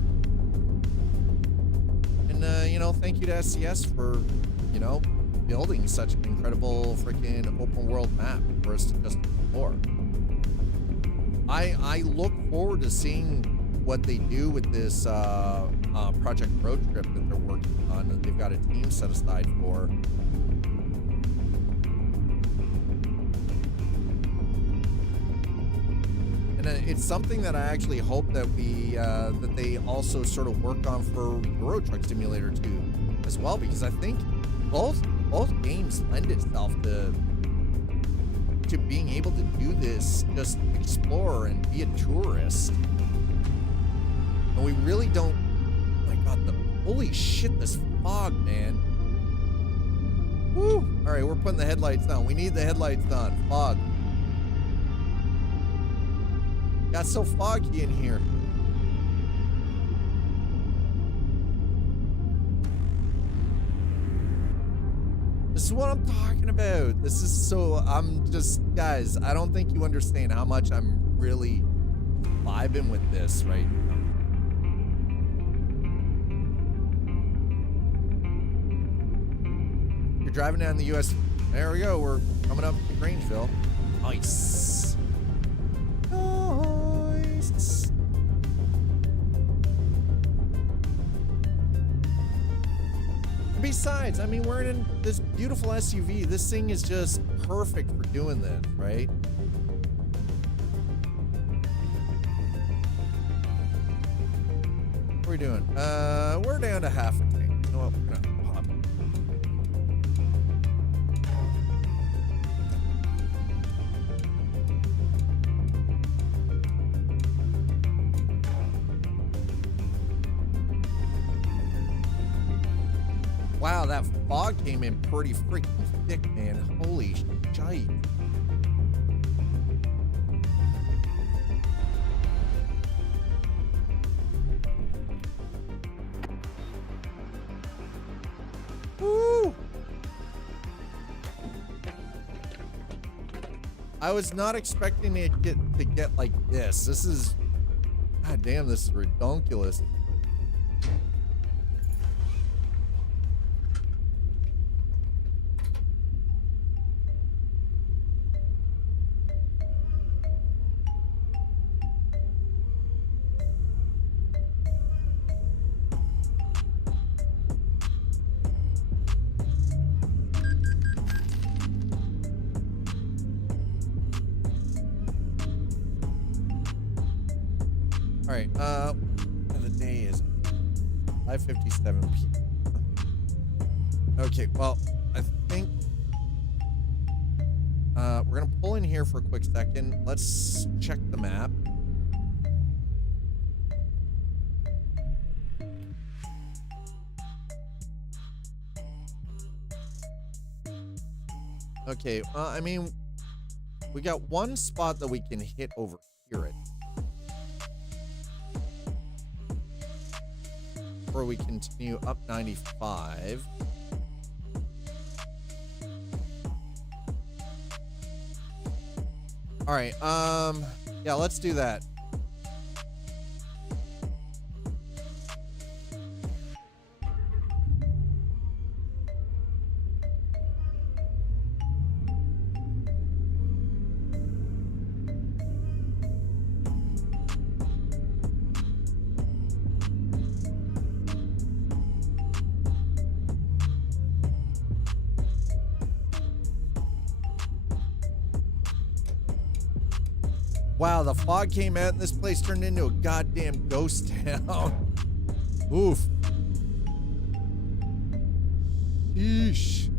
And you know, thank you to SCS for, you know, building such an incredible freaking open world map for us to just explore. I look forward to seeing what they do with this Project Road Trip that they're working on, that they've got a team set aside for. And it's something that I actually hope that that they also sort of work on for Euro Truck Simulator 2 as well, because I think both games lend itself to being able to do this, just explore and be a tourist. And we really don't. Oh my god, holy shit, this fog, man. Woo! All right, we're putting the headlights on. We need the headlights on. Fog. Got so foggy in here. This is what I'm talking about. This is so, guys, I don't think you understand how much I'm really vibing with this right now. You're driving down the US. There we go. We're coming up to Grangeville. Nice. Nice. Besides, I mean, we're in this beautiful SUV. This thing is just perfect for doing this, right? What are we doing? We're down to half a tank. You know what? We're gonna pop. Wow, that fog came in pretty freaking thick, man. Holy shite. Woo! I was not expecting it to get like this. This is, god damn, this is redonkulous. All right, the day is 5:57 p.m. Okay, well, I think we're gonna pull in here for a quick second. Let's check the map. Okay, I mean, we got one spot that we can hit over here. Where we continue up 95. All right, yeah, let's do that. Wow, the fog came out and this place turned into a goddamn ghost town. Oof. Yeesh.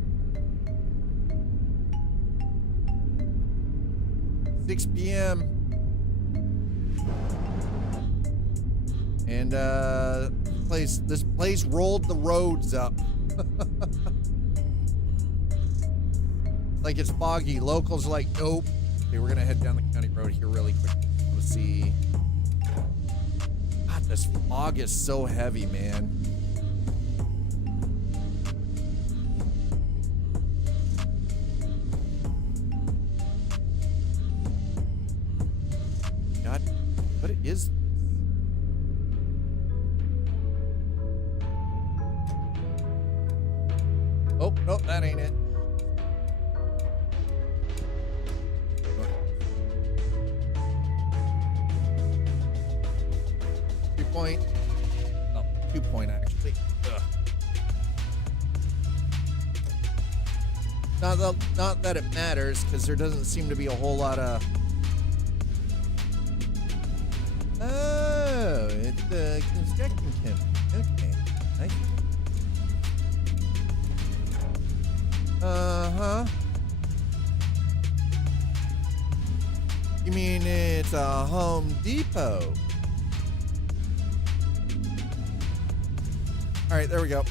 6 p.m. And this place rolled the roads up. Like it's foggy. Locals are like, nope. Okay, we're gonna head down the county road here really quick. Let's see. God, this fog is so heavy, man. God, what is this? Oh, no, that ain't it. Point. No, 2 point actually. Ugh. Not that it matters, because there doesn't seem to be a whole lot of. Oh, it's the construction camp. Okay, nice. Uh-huh. You mean it's a Home Depot? All right, there we go.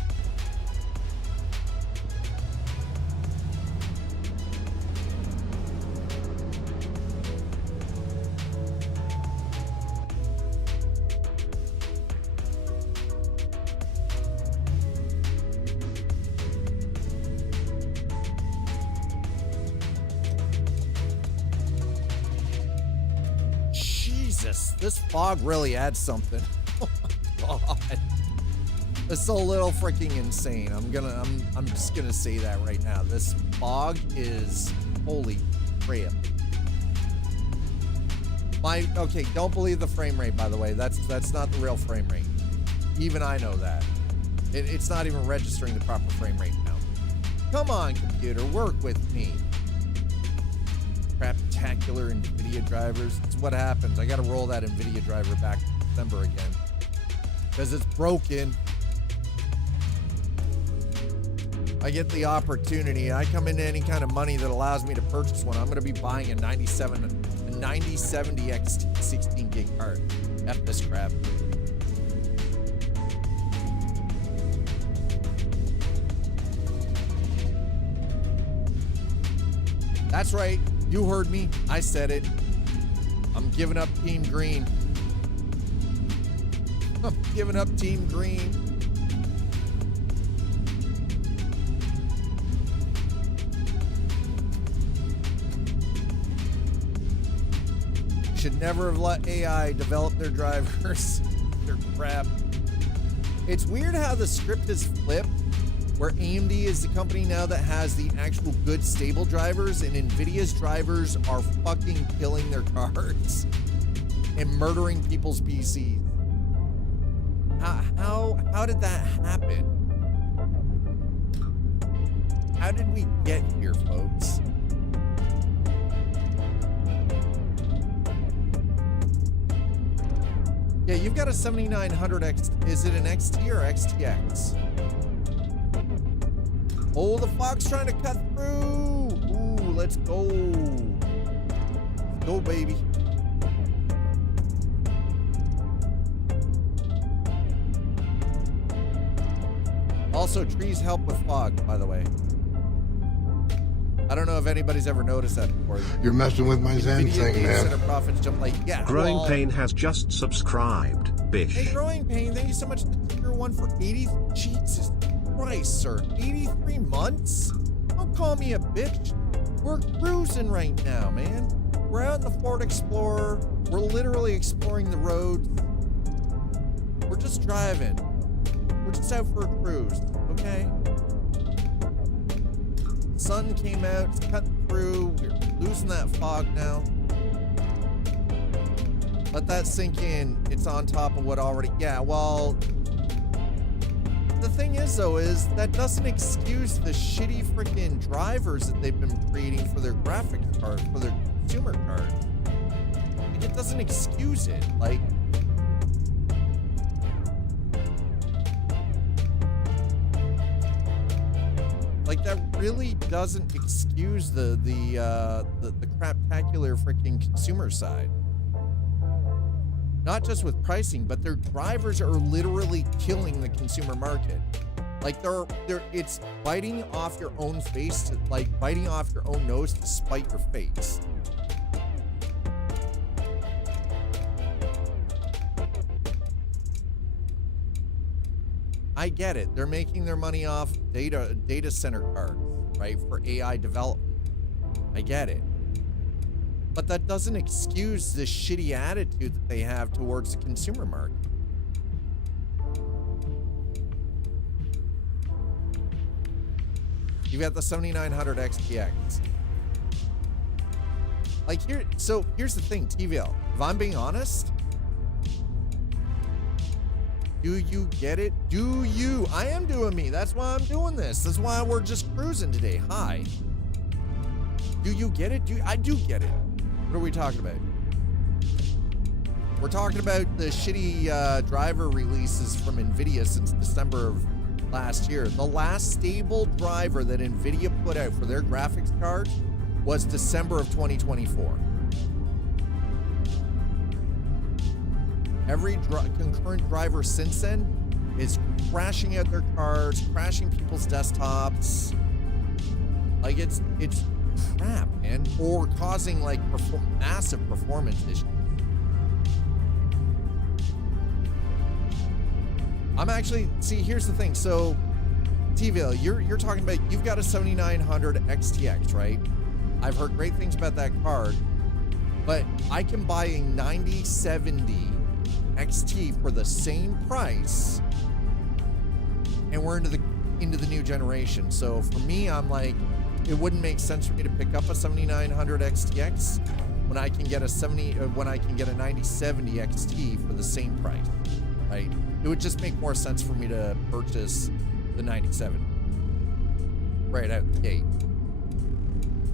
Jesus, this fog really adds something. Oh my God. It's a little freaking insane. I'm just gonna say that right now. This fog is holy crap. Okay, don't believe the frame rate, by the way. That's not the real frame rate. Even I know that. It's not even registering the proper frame rate now. Come on, computer, work with me. Craptacular NVIDIA drivers. It's what happens. I gotta roll that NVIDIA driver back to December again. Because it's broken. I get the opportunity. I come into any kind of money that allows me to purchase one. I'm going to be buying a 9070 XT 16 gig card. F this crap. That's right. You heard me. I said it. I'm giving up Team Green. I'm giving up Team Green. Should never have let AI develop their drivers. They're crap. It's weird how the script is flipped, where AMD is the company now that has the actual good stable drivers, and NVIDIA's drivers are fucking killing their cards and murdering people's PCs. How did that happen? How did we get here, folks? Yeah, you've got a 7900X. Is it an XT or XTX? Oh, the fog's trying to cut through. Ooh, let's go. Let's go, baby. Also, trees help with fog, by the way. I don't know if anybody's ever noticed that before. You're messing with my Zen thing, man. Profits jump like, yeah. Growing well, Pain has just subscribed. Bish. Hey, Growing Pain, thank you so much for the tier 1 for 80. Jesus Christ, sir. 83 months? Don't call me a bitch. We're cruising right now, man. We're out in the Ford Explorer. We're literally exploring the roads. We're just driving. We're just out for a cruise, okay? Sun came out, it's cutting through. We're losing that fog now. Let that sink in. It's on top of what already. Yeah, well, the thing is, though, is that doesn't excuse the shitty freaking drivers that they've been creating for their graphics card, for their consumer cards. Like, it doesn't excuse it. Like, that really doesn't excuse the craptacular freaking consumer side. Not just with pricing, but their drivers are literally killing the consumer market. Like it's biting off your own face, like biting off your own nose to spite your face. I get it. They're making their money off data center cards, right? For AI development. I get it. But that doesn't excuse the shitty attitude that they have towards the consumer market. You've got the 7900 XTX. Like here's the thing, TVL. If I'm being honest, do you get it? Do you? I am doing me. That's why I'm doing this. That's why we're just cruising today. Hi. Do you get it? I do get it. What are we talking about? We're talking about the shitty driver releases from NVIDIA since December of last year. The last stable driver that NVIDIA put out for their graphics card was December of 2024. Every concurrent driver since then is crashing out their cards, crashing people's desktops. Like it's crap, man, or causing like massive performance issues. I'm actually, see, here's the thing. So, T-Ville, you're talking about, you've got a 7900 XTX, right? I've heard great things about that card, but I can buy a 9070 XT for the same price, and we're into the new generation. So for me, I'm like, it wouldn't make sense for me to pick up a 7900 XTX when I can get a 9070 XT for the same price, right? It would just make more sense for me to purchase the 9070 right out the gate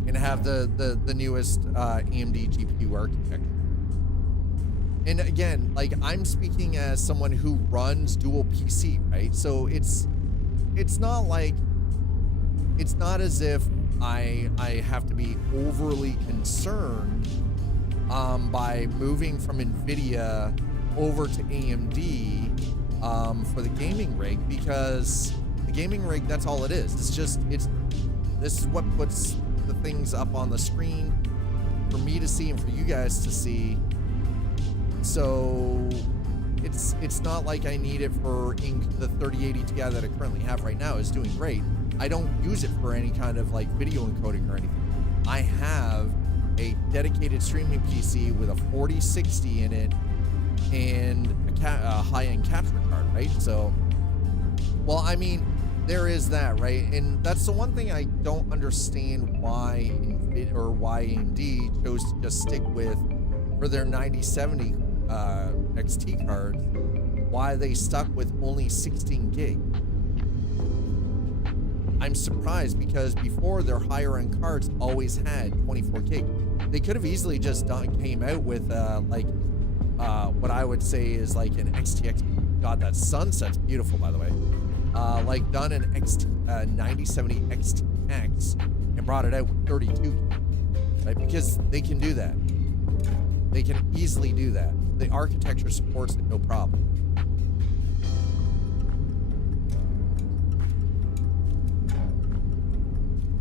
and have the newest AMD GPU architecture. And again, like, I'm speaking as someone who runs dual PC, right? So it's not like, it's not as if I have to be overly concerned by moving from NVIDIA over to AMD for the gaming rig, because the gaming rig, that's all it is. This is what puts the things up on the screen for me to see and for you guys to see. So it's not like I need it for the 3080 Ti that I currently have right now is doing great. I don't use it for any kind of like video encoding or anything. I have a dedicated streaming PC with a 4060 in it and a high-end capture card, right? So, well, I mean, there is that, right? And that's the one thing I don't understand why AMD chose to just stick with for their 9070 XT cards, why they stuck with only 16 gig. I'm surprised, because before, their higher end cards always had 24 gig. They could have easily just came out with what I would say is like an XTX. God, that sunset's beautiful, by the way. Like done an 9070 XTX and brought it out with 32 gig, right? Because they can do that. They can easily do that. The architecture supports it, no problem.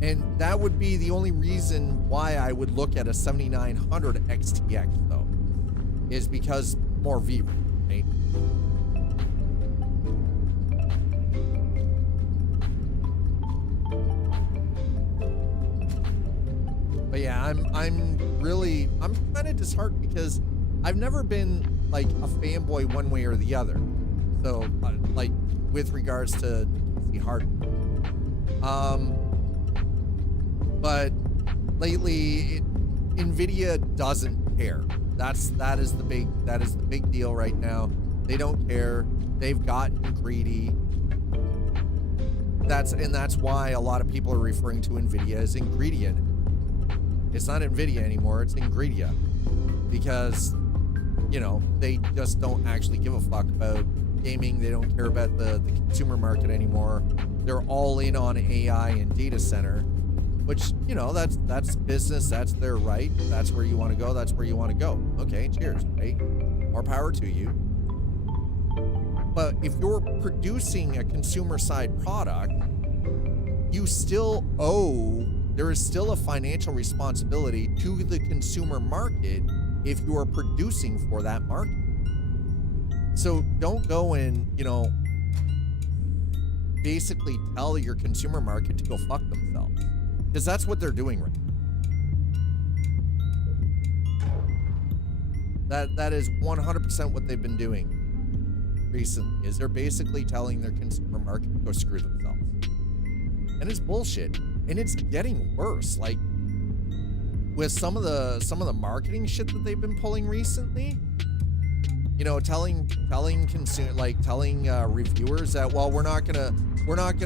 And that would be the only reason why I would look at a 7900 XTX, though, is because more VRAM, right? But yeah, I'm kind of disheartened, because I've never been like a fanboy one way or the other. So like with regards to PC hardware. But lately, NVIDIA doesn't care. That is the big deal right now. They don't care. They've gotten greedy. That's why a lot of people are referring to NVIDIA as ingredient. It's not NVIDIA anymore. It's Ingredia, because they just don't actually give a fuck about gaming. They don't care about the consumer market anymore. They're all in on AI and data center. Which, that's business, that's their right. That's where you want to go, that's where you want to go. Okay, cheers, right? More power to you. But if you're producing a consumer side product, you still there is still a financial responsibility to the consumer market if you are producing for that market. So don't go and, basically tell your consumer market to go fuck themselves. Because that's what they're doing right now. That is 100% what they've been doing recently, is they're basically telling their consumer market to go screw themselves. And it's bullshit. And it's getting worse. Like, with some of the marketing shit that they've been pulling recently, telling reviewers that, well, we're not gonna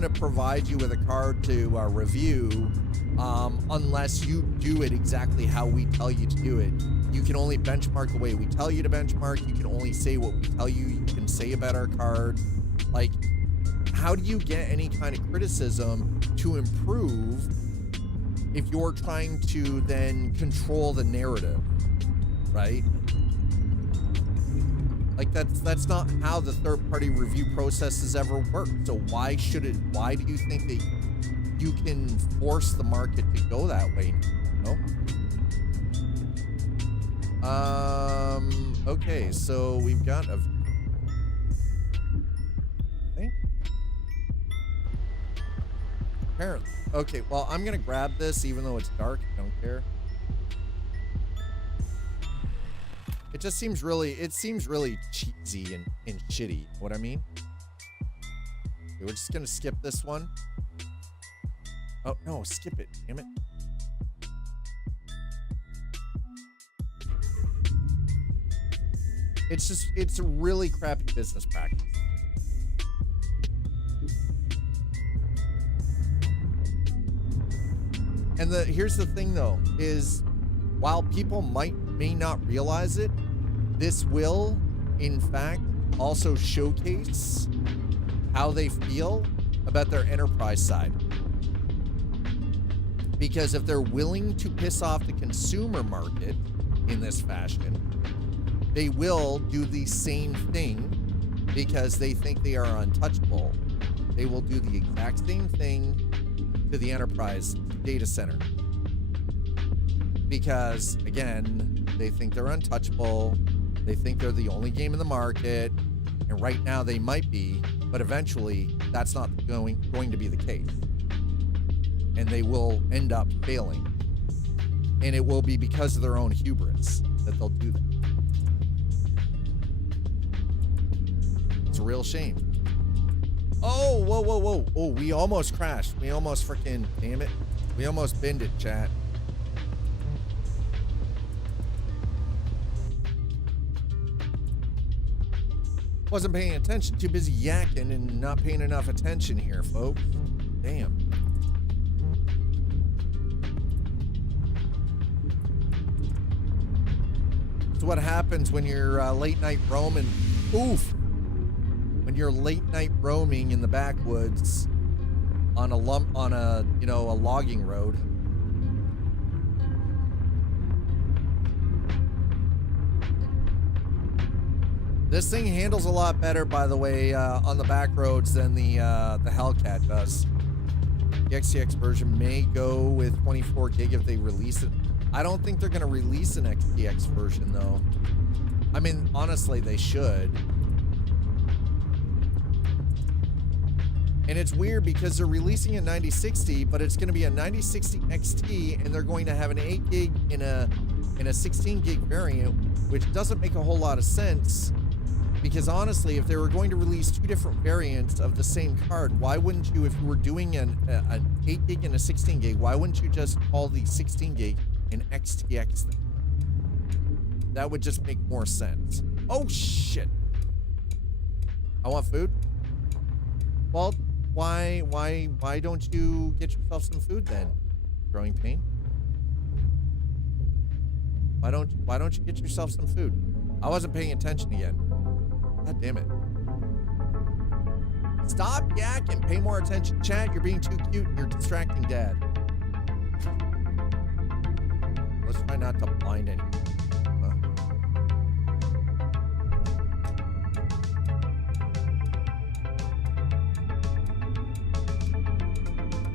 provide you with a card to review unless you do it exactly how we tell you to do it. You can only benchmark the way we tell you to benchmark. You can only say what we tell you can say about our cards. Like, how do you get any kind of criticism to improve if you're trying to then control the narrative, right? Like that's not how the third-party review process has ever worked. So why do you think that you can force the market to go that way? No. Okay, so we've got a thing. Apparently. Okay, well, I'm gonna grab this even though it's dark. I don't care. It just seems really, cheesy and shitty. You know what I mean? Okay, we're just gonna skip this one. Oh, no, skip it, damn it. It's a really crappy business practice. And here's the thing though, is while people may not realize it, this will, in fact, also showcase how they feel about their enterprise side. Because if they're willing to piss off the consumer market in this fashion, they will do the same thing because they think they are untouchable. They will do the exact same thing to the enterprise data center. Because, again, they think they're untouchable. They think they're the only game in the market. And right now they might be, but eventually that's not going to be the case. And they will end up failing. And it will be because of their own hubris that they'll do that. It's a real shame. Oh, whoa, whoa, whoa. Oh, we almost crashed. We almost freaking, damn it. We almost binned it, chat. Wasn't paying attention. Too busy yakking and not paying enough attention here, folks. Damn. It's what happens when you're late night roaming. Oof. When you're late night roaming in the backwoods on a logging road. This thing handles a lot better, by the way, on the back roads than the Hellcat does. The XTX version may go with 24 gig if they release it. I don't think they're going to release an XTX version, though. I mean, honestly, they should. And it's weird because they're releasing a 9060, but it's going to be a 9060 XT, and they're going to have an 8 gig in a 16 gig variant, which doesn't make a whole lot of sense. Because honestly, if they were going to release two different variants of the same card, why wouldn't you, if you were doing an 8 gig and a 16 gig, why wouldn't you just call the 16 gig an XTX thing? That would just make more sense. Oh shit. I want food. Well, why don't you get yourself some food then? Growing pain. Why don't you get yourself some food? I wasn't paying attention again. God damn it. Stop yakking. Pay more attention. Chat, you're being too cute and you're distracting Dad. Let's try not to blind anyone.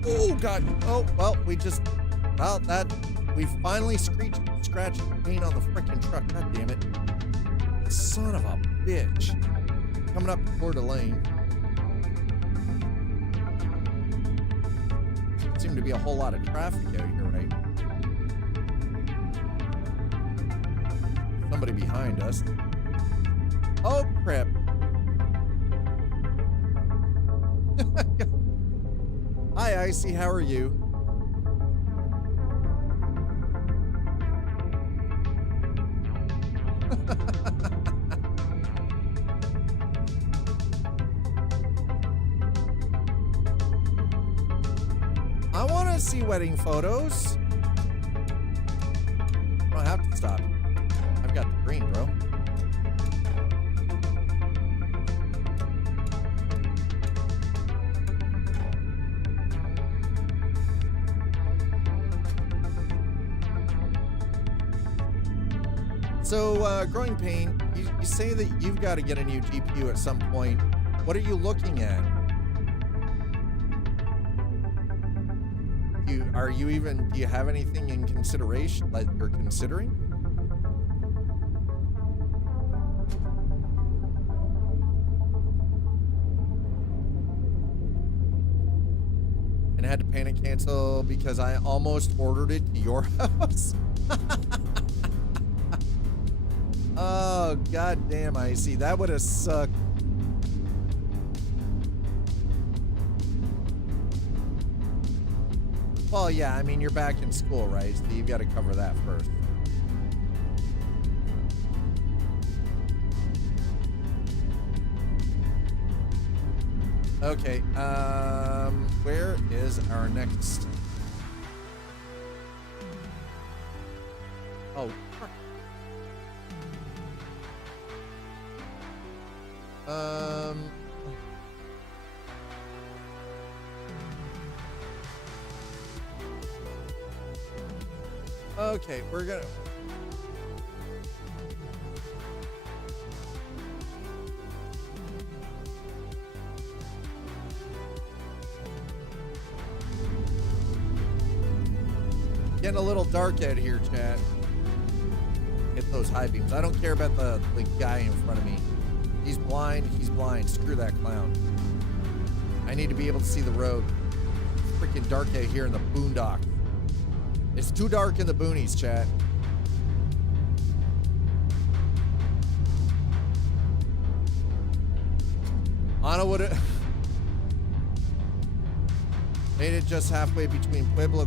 Oh, God. Oh, well, we finally scratched paint on the freaking truck. God damn it. Son of a bitch. Coming up Coeur d'Alene. Seemed to be a whole lot of traffic out here, right? Somebody behind us. Oh, crap. Hi, Icy. How are you? I want to see wedding photos. I don't have to stop. I've got the green, bro. So, Growing Pain, you say that you've got to get a new GPU at some point. What are you looking at? Do you have anything in consideration, like you're considering? And I had to panic cancel because I almost ordered it to your house. Oh, goddamn, Icy. That would have sucked. Well, yeah, I mean, you're back in school, right? So you've got to cover that first. Okay, where is our next? Oh, fuck. Okay, we're gonna. Getting a little dark out here, chat. Get those high beams. I don't care about the guy in front of me. He's blind. He's blind. Screw that clown. I need to be able to see the road. It's freaking dark out here in the boondock. It's too dark in the boonies, chat. Anna would have made it just halfway between Pueblo,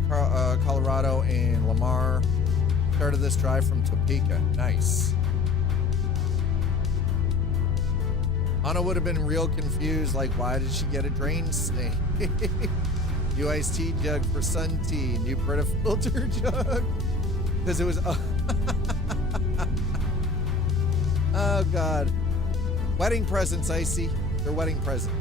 Colorado and Lamar. Started this drive from Topeka. Nice. Anna would have been real confused, like, why did she get a drain snake? New iced tea jug for sun tea. New Brita filter jug. Because it was... Oh, God. Wedding presents, Icy. They're wedding presents.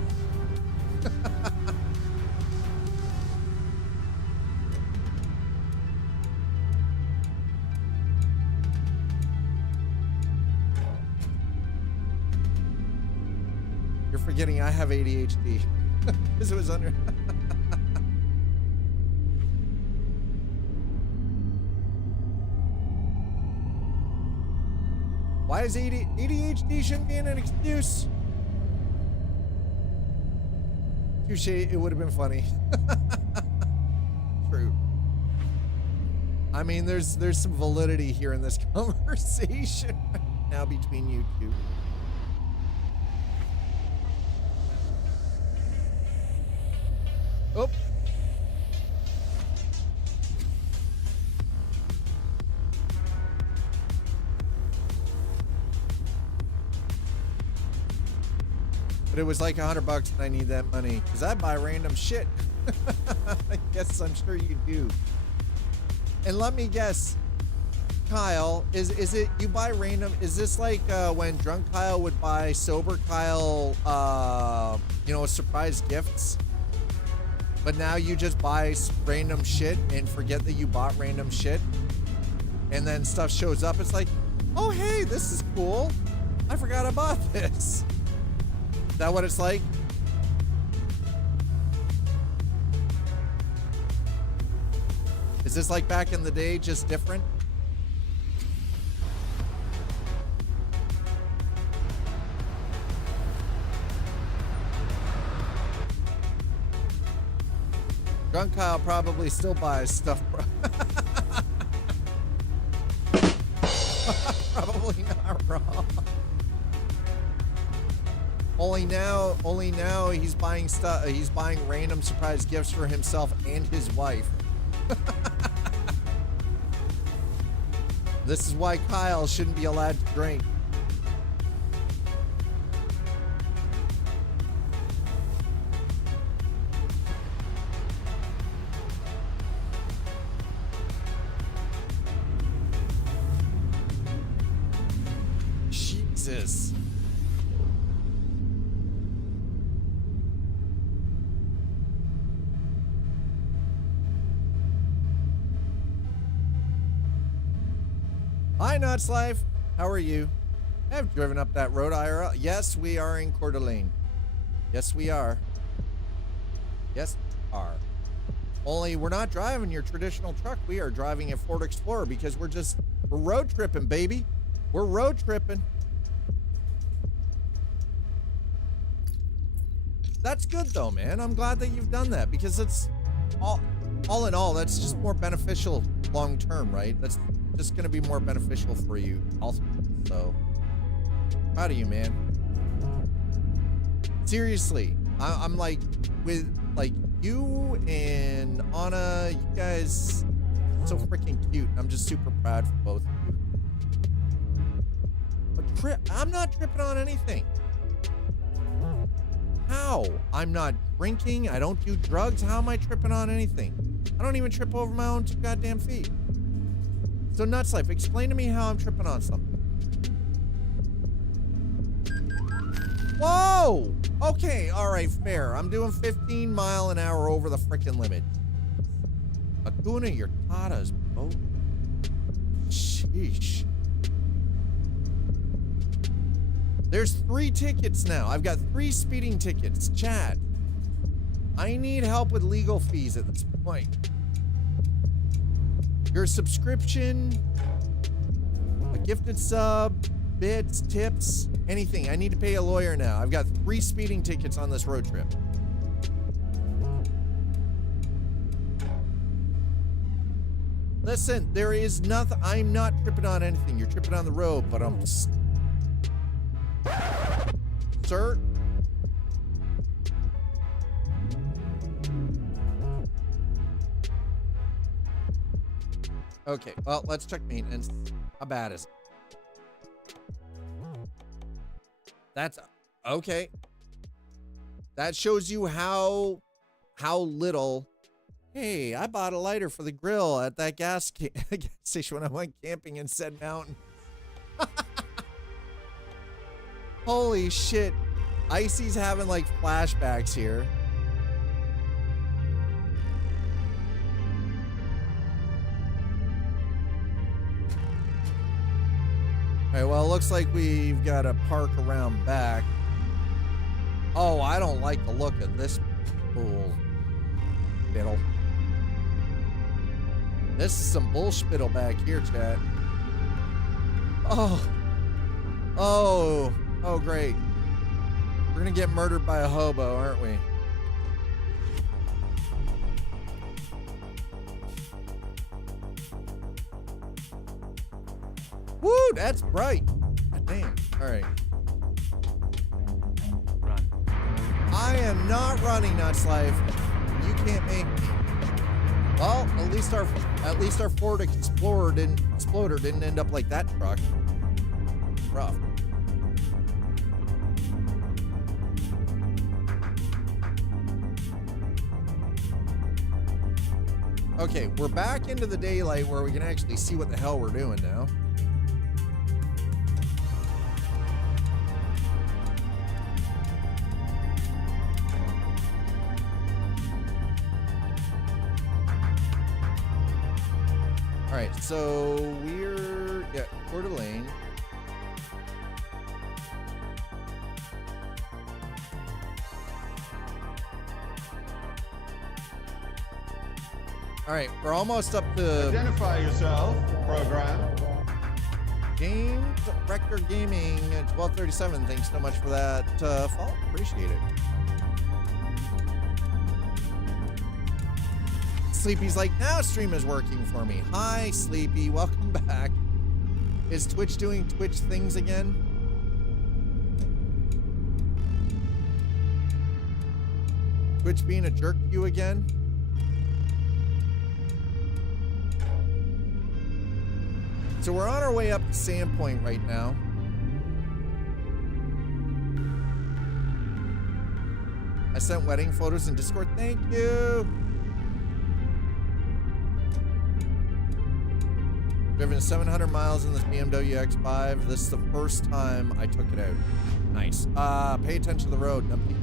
You're forgetting I have ADHD. Because it was under... Why is ADHD shouldn't be an excuse? Touche, it would have been funny. True. I mean, there's some validity here in this conversation now between you two. Oh. But it was like $100 and I need that money because I buy random shit. Yes, I'm sure you do. And let me guess, Kyle, is it you buy random? Is this like when drunk Kyle would buy sober Kyle, surprise gifts? But now you just buy random shit and forget that you bought random shit. And then stuff shows up. It's like, oh, hey, this is cool. I forgot I bought this. Is that what it's like? Is this like back in the day, just different? Drunk Kyle probably still buys stuff, bro. Probably not wrong. Only now he's buying stuff. He's buying random surprise gifts for himself and his wife. This is why Kyle shouldn't be allowed to drink. Jesus. Hi, Nuts Life. How are you? I have driven up that road, IRL. Yes, we are in Coeur d'Alene. Yes, we are. Yes, we are. Only we're not driving your traditional truck. We are driving a Ford Explorer because we're road tripping, baby. We're road tripping. That's good though, man. I'm glad that you've done that because it's all in all, that's just more beneficial long term, right? That's just going to be more beneficial for you also. So proud of you, man. Seriously, I'm like with like you and Anna, you guys so freaking cute. I'm just super proud for both of you. But I'm not tripping on anything. How? I'm not drinking. I don't do drugs. How am I tripping on anything? I don't even trip over my own 2 goddamn feet. So Nuts Life, explain to me how I'm tripping on something. Whoa! Okay, all right, fair. I'm doing 15 mile an hour over the freaking limit. Laguna Yurtadas, bro. Sheesh. There's 3 tickets now. I've got 3 speeding tickets. Chat. I need help with legal fees at this point. Your subscription, a gifted sub, bits, tips, anything. I need to pay a lawyer now. I've got 3 speeding tickets on this road trip. Listen, there is nothing. I'm not tripping on anything. You're tripping on the road, but I'm... Sir? Okay, well, let's check maintenance. How bad is it? That's okay. That shows you how little. Hey, I bought a lighter for the grill at that gas station when I went camping in said mountain. Holy shit. Icy's having like flashbacks here. All right, well, it looks like we've got to park around back. Oh, I don't like the look of this pool. Biddle. This is some bullshittle back here, chat. Oh, great. We're gonna get murdered by a hobo, aren't we? Woo, that's bright. God damn. All right. Run. I am not running, Nuts Life. You can't make me. Well, at least our Ford Explorer didn't end up like that truck. Rough. Okay, we're back into the daylight where we can actually see what the hell we're doing now. All right, so we're Coeur d'Alene. All right, we're almost up to Identify yourself, program. James Rector Gaming at 1237. Thanks so much for that follow. Appreciate it. Sleepy's like, now stream is working for me. Hi, Sleepy. Welcome back. Is Twitch doing Twitch things again? Twitch being a jerk to you again? So we're on our way up to Sandpoint right now. I sent wedding photos in Discord. Thank you. Driven 700 miles in this BMW X5. This is the first time I took it out. Nice. Pay attention to the road, numpty.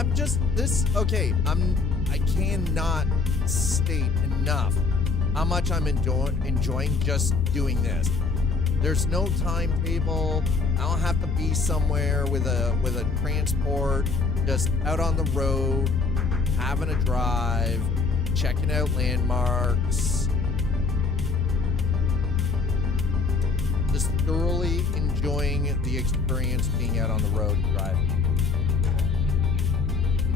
I'm just this okay. I cannot state enough how much I'm enjoying just doing this. There's no timetable. I don't have to be somewhere with a transport. Just out on the road, having a drive, checking out landmarks. Just thoroughly enjoying the experience being out on the road driving.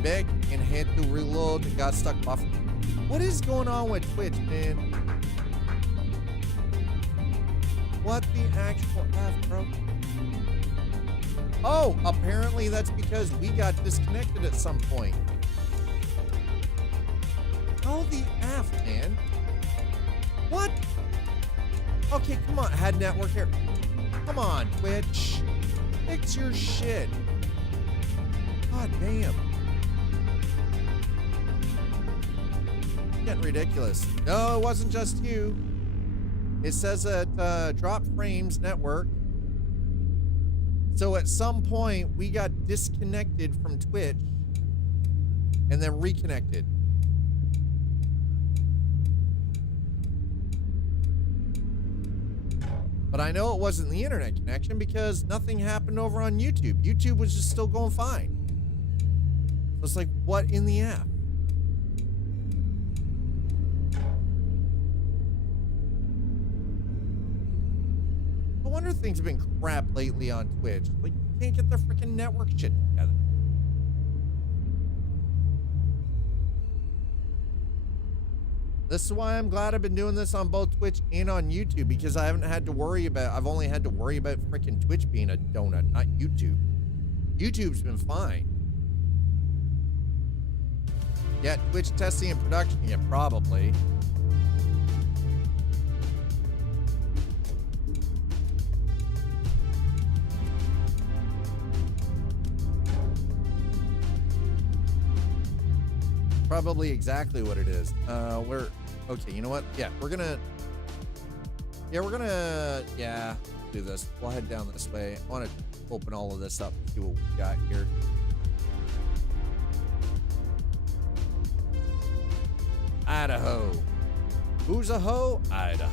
Back and had to reload and got stuck buffering. What is going on with Twitch, man? What the actual F, bro? Oh, apparently that's because we got disconnected at some point. How the F, man? What? Okay, come on, had network error. Come on, Twitch. Fix your shit. God damn. Getting ridiculous. No, it wasn't just you. It says that dropped frames network. So at some point we got disconnected from Twitch and then reconnected. But I know it wasn't the internet connection because nothing happened over on YouTube. YouTube was just still going fine. So it's like, what in the app? No wonder things have been crap lately on Twitch. Like, you can't get their freaking network shit together. This is why I'm glad I've been doing this on both Twitch and on YouTube, because I haven't had to worry about, I've only had to worry about freaking Twitch being a donut, not YouTube. YouTube's been fine. Yeah, Twitch testing and production, yeah, probably. Probably exactly what it is. We're okay. You know what? Yeah, we're gonna do this. We'll head down this way. I want to open all of this up, see what we got here. Idaho. Who's a hoe? Idaho.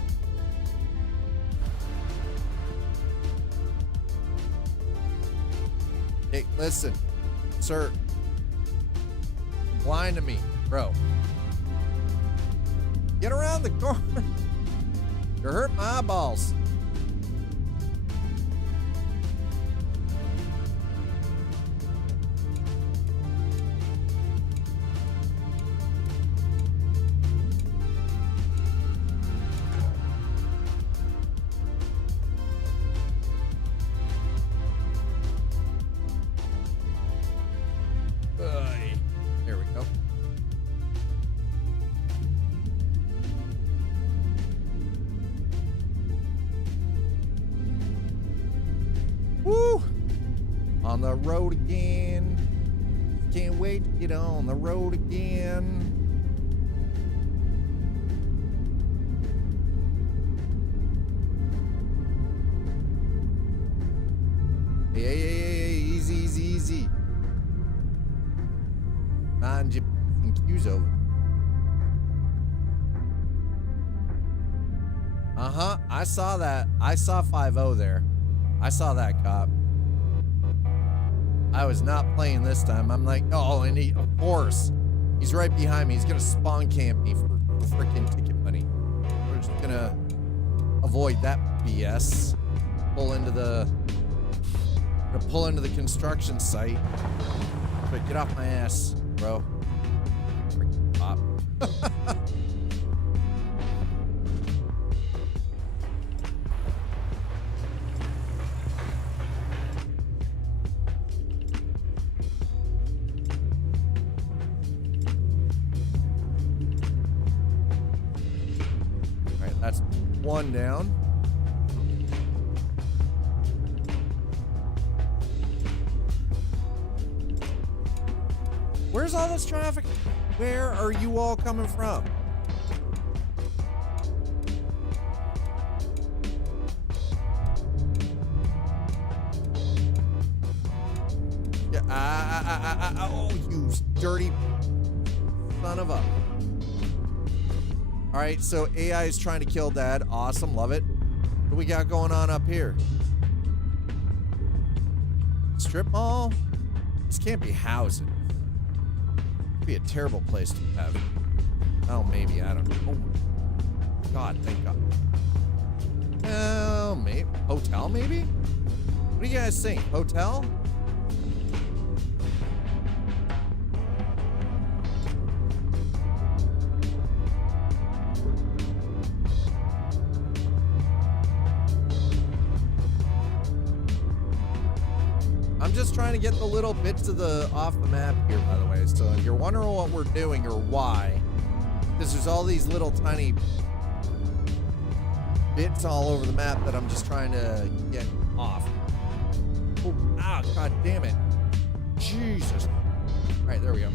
Hey, listen, sir. Blind to me, bro. Get around the corner. You're hurting my eyeballs. There we go. Woo! On the road again. Can't wait to get on the road again. Hey, easy, easy, easy. Mind your Q's over. Uh-huh, I saw that. I saw 5-0 there. I saw that, cop. I was not playing this time. I'm like, oh, and he, of course, he's right behind me. He's gonna spawn camp me for freaking ticket money. We're just gonna avoid that BS. Pull into the construction site. But get off my ass, bro. Freaking pop. That's one down. Where's all this traffic? Where are you all coming from? Yeah, Oh, you dirty son of a. All right, so AI is trying to kill Dad. Awesome, love it. What do we got going on up here? Strip mall? This can't be housing. It'd be a terrible place to have. Oh, maybe, I don't know. Oh, God, thank God. Oh, maybe. Hotel, maybe? What do you guys think? Hotel? I'm just trying to get the little bits of the off the map here, by the way. So if you're wondering what we're doing or why, because there's all these little tiny bits all over the map that I'm just trying to get off. Oh, ah, God damn it. Jesus. All right, there we go.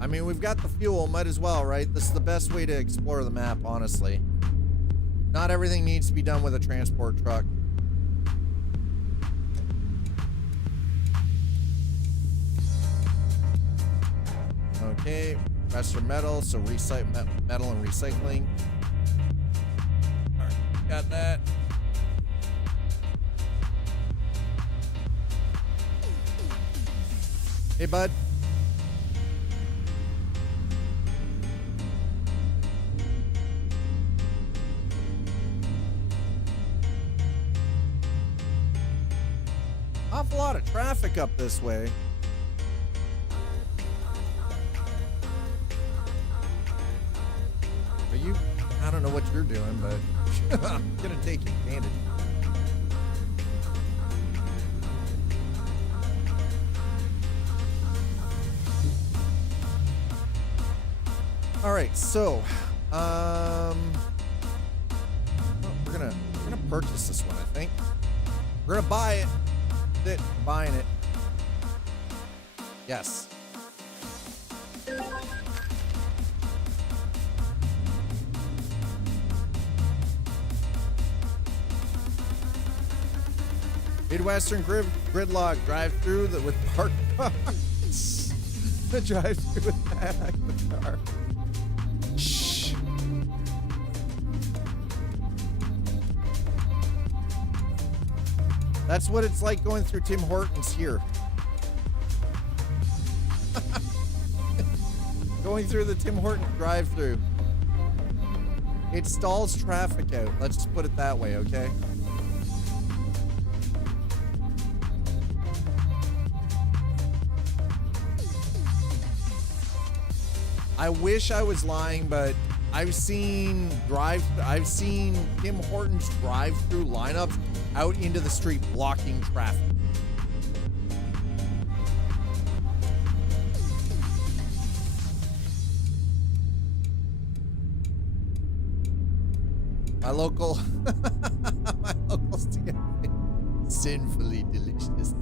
I mean, we've got the fuel, might as well, right? This is the best way to explore the map, honestly. Not everything needs to be done with a transport truck. Okay, rest are metal, so metal and recycling. All right, got that. Hey, bud. Awful lot of traffic up this way. Are you? I don't know what you're doing, but I'm gonna take advantage. All right, so we're gonna purchase this one, I think. We're gonna buy it. It, buying it. Yes. Midwestern gridlock drive-through with parked cars. The drive-through with the car. Shh. That's what it's like going through Tim Hortons here. Going through the Tim Hortons drive-through. It stalls traffic out. Let's just put it that way, okay? I wish I was lying, but I've seen Tim Hortons drive-through lineups out into the street blocking traffic. My local CFA, sinfully delicious.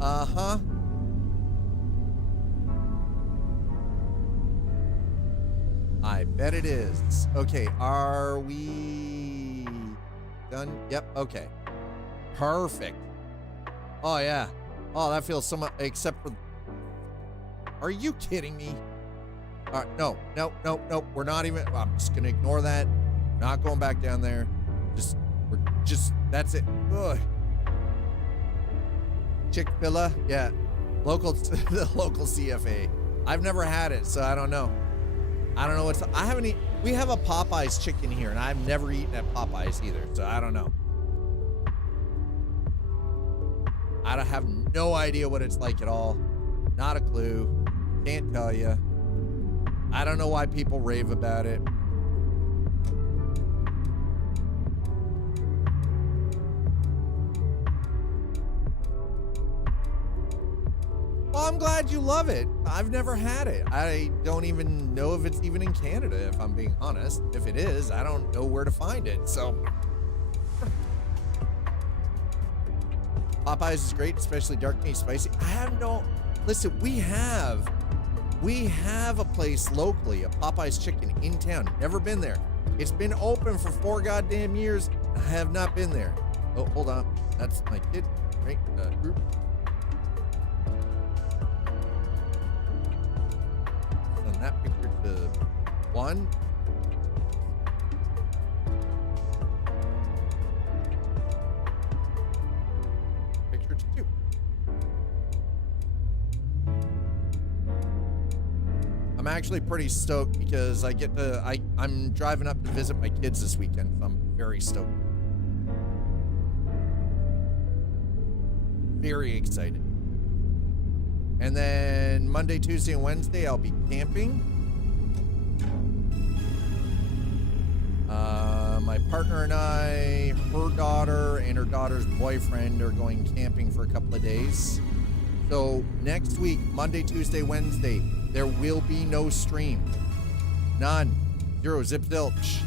Uh-huh. I bet it is. Okay, are we done? Yep, okay. Perfect. Oh, yeah. Oh, that feels somewhat, except for... Are you kidding me? All right, no. We're not even... I'm just going to ignore that. Not going back down there. That's it. Ugh. Chick-fil-A? Yeah. The local CFA. I've never had it, so I don't know. I don't know what's... We have a Popeyes chicken here, and I've never eaten at Popeyes either, so I don't know. I have no idea what it's like at all. Not a clue. Can't tell you. I don't know why people rave about it. Well, I'm glad you love it. I've never had it. I don't even know if it's even in Canada, if I'm being honest. If it is, I don't know where to find it, so... Popeyes is great, especially dark meat spicy. I have no, listen, we have a place locally, a Popeyes chicken in town. Never been there. It's been open for 4 goddamn years. I have not been there. Oh, hold on. That's my kid, right? Group. Send that picture to 1. Picture to 2. I'm actually pretty stoked because I get to, I'm driving up to visit my kids this weekend, so I'm very stoked. Very excited. And then Monday, Tuesday, and Wednesday, I'll be camping. My partner and I, her daughter, and her daughter's boyfriend are going camping for a couple of days. So next week, Monday, Tuesday, Wednesday, there will be no stream. None. 0. Zip zilch.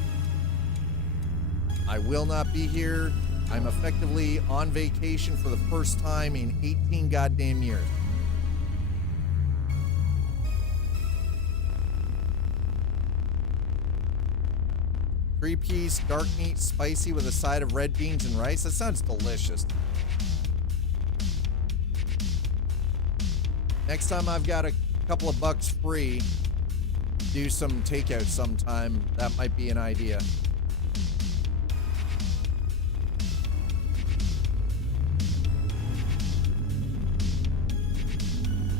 I will not be here. I'm effectively on vacation for the first time in 18 goddamn years. Three-piece dark meat spicy with a side of red beans and rice. That sounds delicious. Next time I've got a couple of bucks free, do some takeout sometime. That might be an idea.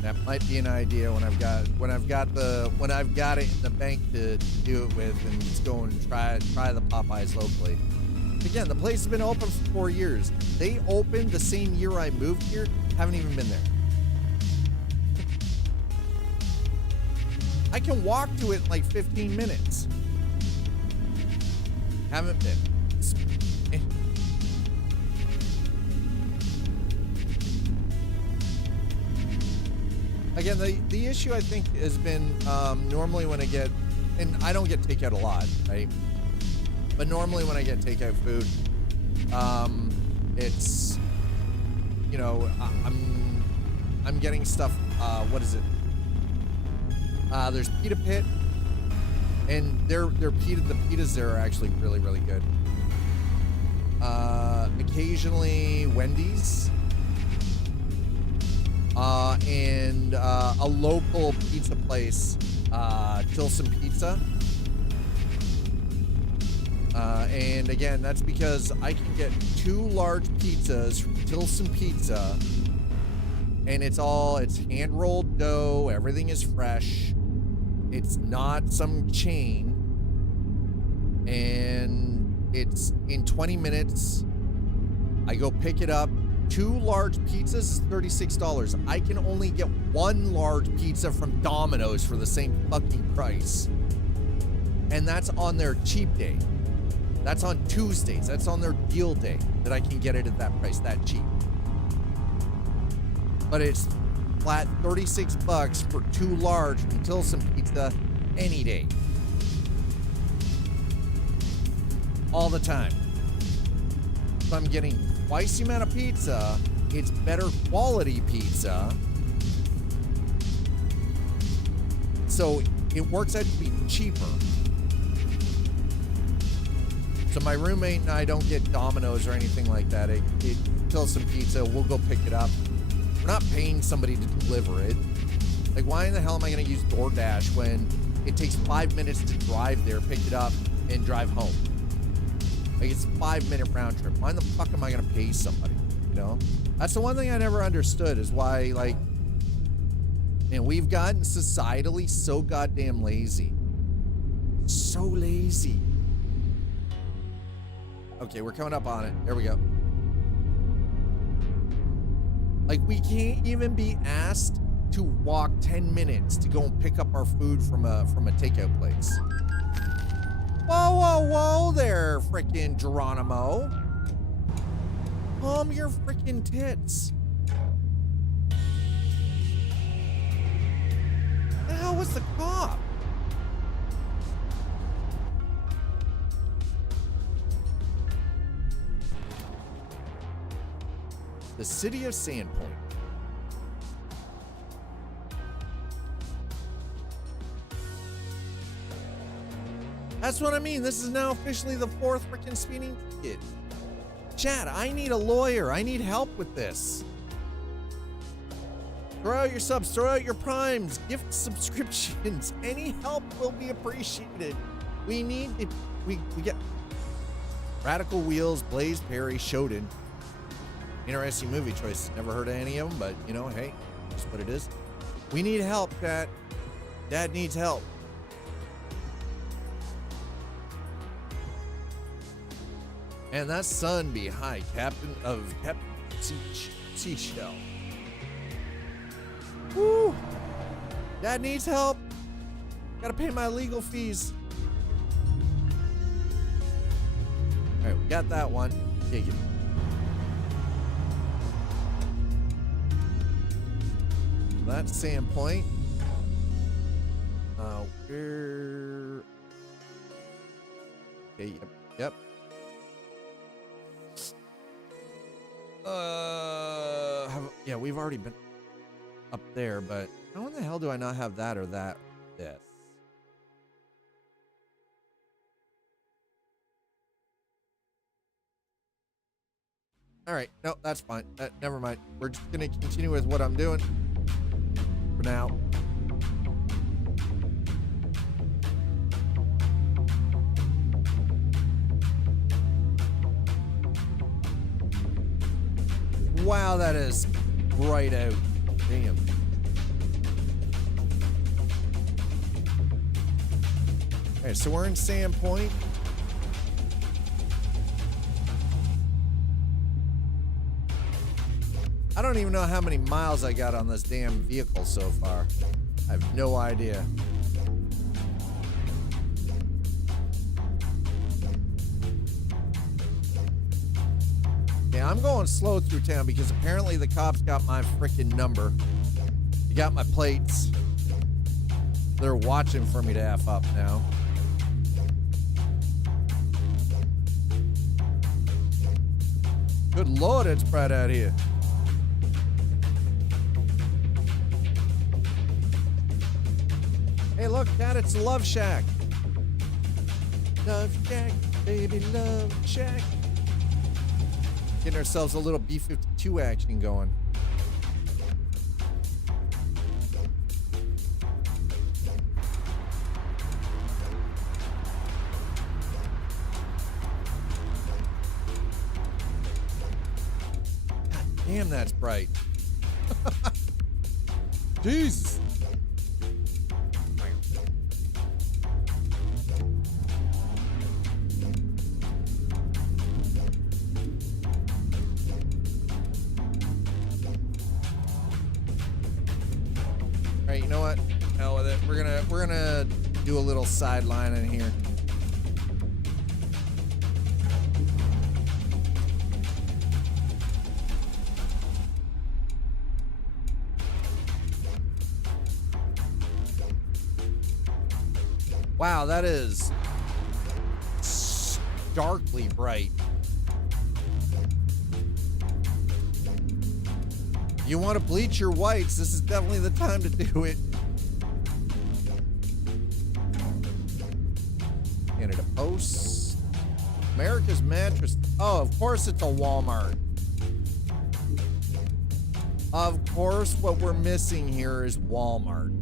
That might be an idea when I've got it in the bank to do it with, and just go and try the Popeyes locally. Again, the place has been open for 4 years. They opened the same year I moved here. Haven't even been there. I can walk to it in like 15 minutes. Haven't been. Again, the issue I think has been normally when I get, and I don't get takeout a lot, right? But normally when I get takeout food, it's, you know, I'm getting stuff. What is it? There's Pita Pit, and the pitas there are actually really, really good. Occasionally Wendy's, and a local pizza place, Tilson Pizza. And again, that's because I can get 2 large pizzas from Tilson Pizza, and it's hand-rolled dough, everything is fresh. It's not some chain, and it's in 20 minutes. I go pick it up. 2 large pizzas is $36. I can only get 1 large pizza from Domino's for the same fucking price. And that's on their cheap day. That's on Tuesdays. That's on their deal day that I can get it at that price, that cheap. But it's flat $36 for 2 large from Tilson Pizza any day. All the time. So I'm getting twice the amount of pizza. It's better quality pizza. So it works out to be cheaper. So my roommate and I don't get Domino's or anything like that. It Tilson Pizza, we'll go pick it up. We're not paying somebody to deliver it. Like, why in the hell am I going to use DoorDash when it takes 5 minutes to drive there, pick it up, and drive home? Like, it's a 5-minute round trip. Why in the fuck am I going to pay somebody, you know? That's the one thing I never understood is why, like, man, we've gotten societally so goddamn lazy. So lazy. Okay, we're coming up on it. There we go. Like, we can't even be asked to walk 10 minutes to go and pick up our food from a takeout place. Whoa, whoa, whoa there, frickin' Geronimo. Calm your frickin' tits. The hell was the cop? the city of Sandpoint. That's what I mean. This is now officially the 4th freaking speeding ticket. Chad, I need a lawyer. I need help with this. Throw out your subs, throw out your primes, gift subscriptions. Any help will be appreciated. We need it. We get Radical Wheels, Blaze Perry, Shodan. Interesting movie choices. Never heard of any of them, but you know, hey, that's what it is. We need help, Dad. Dad needs help. And that son behind Captain Seashell. Woo! Dad needs help. Gotta pay my legal fees. All right, we got that one. Take it. That's Sandpoint. We're... Okay, yep. Yeah, we've already been up there, but how in the hell do I not have that or that? This. All right, no, that's fine. Never mind. We're just gonna continue with what I'm doing for now. Wow, that is bright out. Damn. Okay, so we're in Sandpoint. I don't even know how many miles I got on this damn vehicle so far. I have no idea. Yeah, I'm going slow through town because apparently the cops got my freaking number. They got my plates. They're watching for me to F up now. Good Lord, it's bright out here. Hey, look, Dad, it's Love Shack. Love Shack, baby, Love Shack. Getting ourselves a little B-52 action going. God damn, that's bright. Jesus. You know what? Hell with it. We're gonna do a little sideline in here. Wow, that is starkly bright. You want to bleach your whites, this is definitely the time to do it. Canada Post. America's Mattress. Oh, of course it's a Walmart. Of course what we're missing here is Walmart.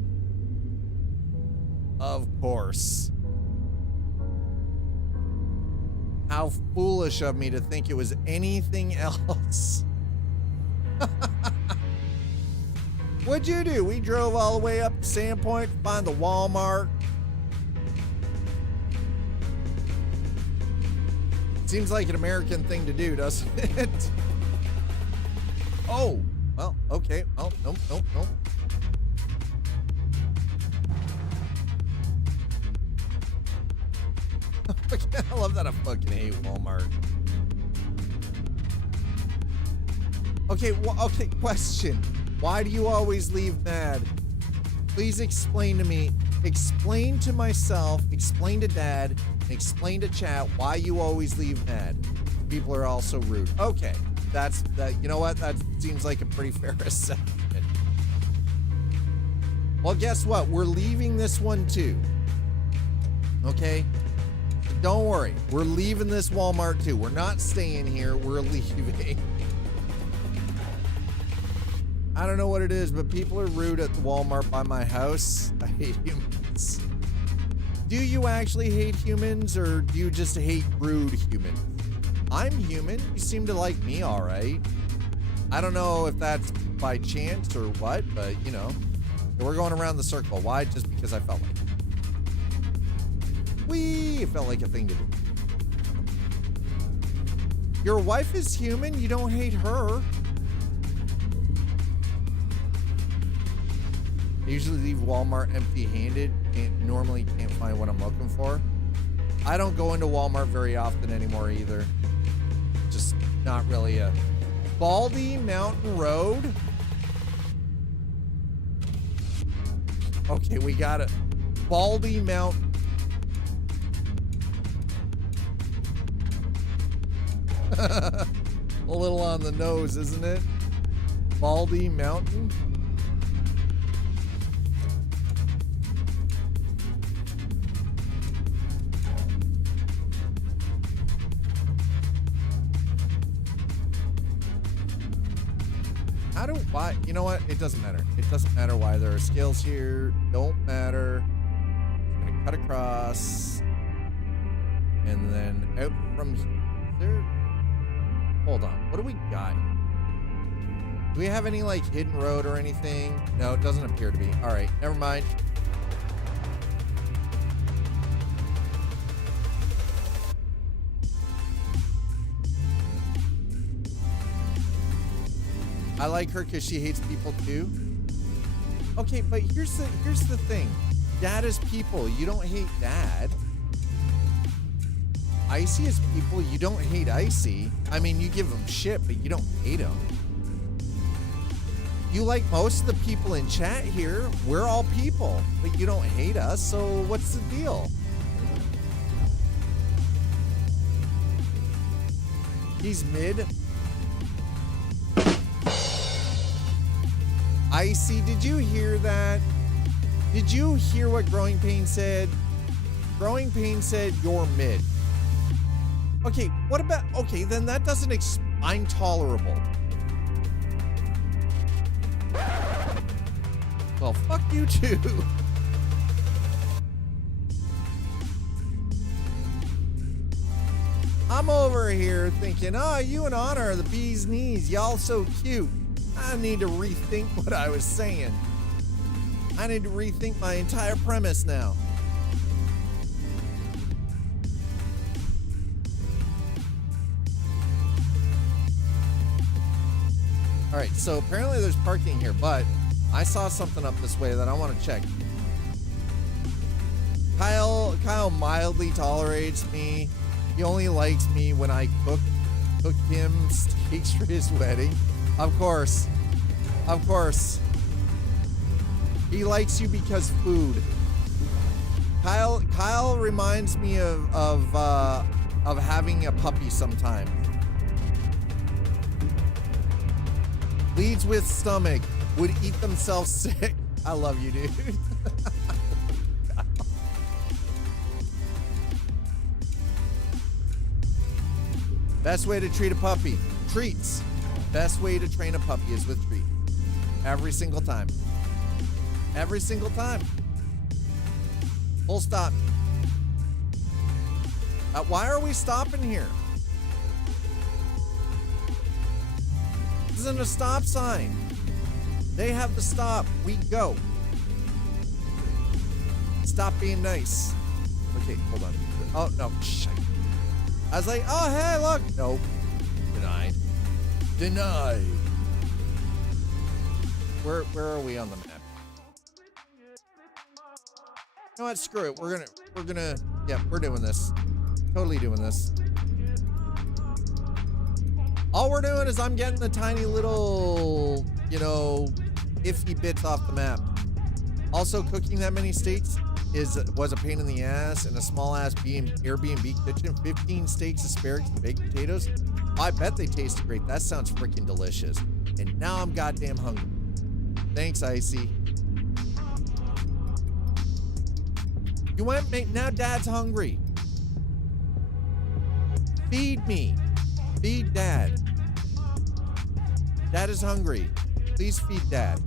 Of course. How foolish of me to think it was anything else. What'd you do? We drove all the way up to Sandpoint to find the Walmart. Seems like an American thing to do, doesn't it? Oh, well, okay. Oh, nope. I love that I fucking hate Walmart. Okay, okay, question. Why do you always leave mad? Please explain to me, explain to myself, explain to Dad, and explain to chat why you always leave mad. People are also rude. Okay, You know what? That seems like a pretty fair assessment. Well, guess what? We're leaving this one too. Okay? Don't worry. We're leaving this Walmart too. We're not staying here. We're leaving. I don't know what it is, but people are rude at the Walmart by my house. I hate humans. Do you actually hate humans, or do you just hate rude humans? I'm human. You seem to like me all right. I don't know if that's by chance or what, but you know, we're going around the circle. Why? Just because I felt like it. It felt like a thing to do. Your wife is human. You don't hate her. I usually leave Walmart empty-handed. Normally can't find what I'm looking for. I don't go into Walmart very often anymore either. Just not really a Baldy Mountain Road. Okay, we got it. Baldy Mountain. A little on the nose, isn't it? Baldy Mountain. Why? You know what? It doesn't matter. It doesn't matter why there are scales here. Don't matter. I'm gonna cut across. And then out from there. Hold on. What do we got? Do we have any like hidden road or anything? No, it doesn't appear to be. All right, never mind. I like her because she hates people too. Okay, but here's the thing. Dad is people. You don't hate Dad. Icy is people. You don't hate Icy. I mean, you give him shit, but you don't hate him. You like most of the people in chat here. We're all people, but you don't hate us. So what's the deal? He's mid. Icy, did you hear that? Did you hear what Growing Pain said? Growing Pain said you're mid. Okay, what about... Okay, then that doesn't... I'm tolerable. Well, fuck you too. I'm over here thinking, oh, you and Honor are the bee's knees. Y'all so cute. I need to rethink what I was saying. I need to rethink my entire premise now. All right, so apparently there's parking here, but I saw something up this way that I want to check. Kyle mildly tolerates me. He only likes me when I cook him steaks for his wedding. Of course. Of course. He likes you because food. Kyle reminds me of having a puppy sometimes. Leads with stomach. Would eat themselves sick. I love you, dude. Best way to treat a puppy. Treats. Best way to train a puppy is with treats. Every single time. Every single time. Full stop. Why are we stopping here? This isn't a stop sign. They have the stop. We go. Stop being nice. Okay, hold on. Oh, no. Shit. I was like, oh, hey, look. Nope. Denied. Denied. Where are we on the map? You know what? Screw it. We're gonna, yeah, we're doing this. Totally doing this. All we're doing is I'm getting the tiny little, you know, iffy bits off the map. Also, cooking that many steaks was a pain in the ass and a small ass Airbnb kitchen. 15 steaks, asparagus, and baked potatoes. I bet they tasted great. That sounds freaking delicious. And now I'm goddamn hungry. Thanks, Icy. You went, mate. Now Dad's hungry. Feed me. Feed Dad. Dad is hungry. Please feed Dad.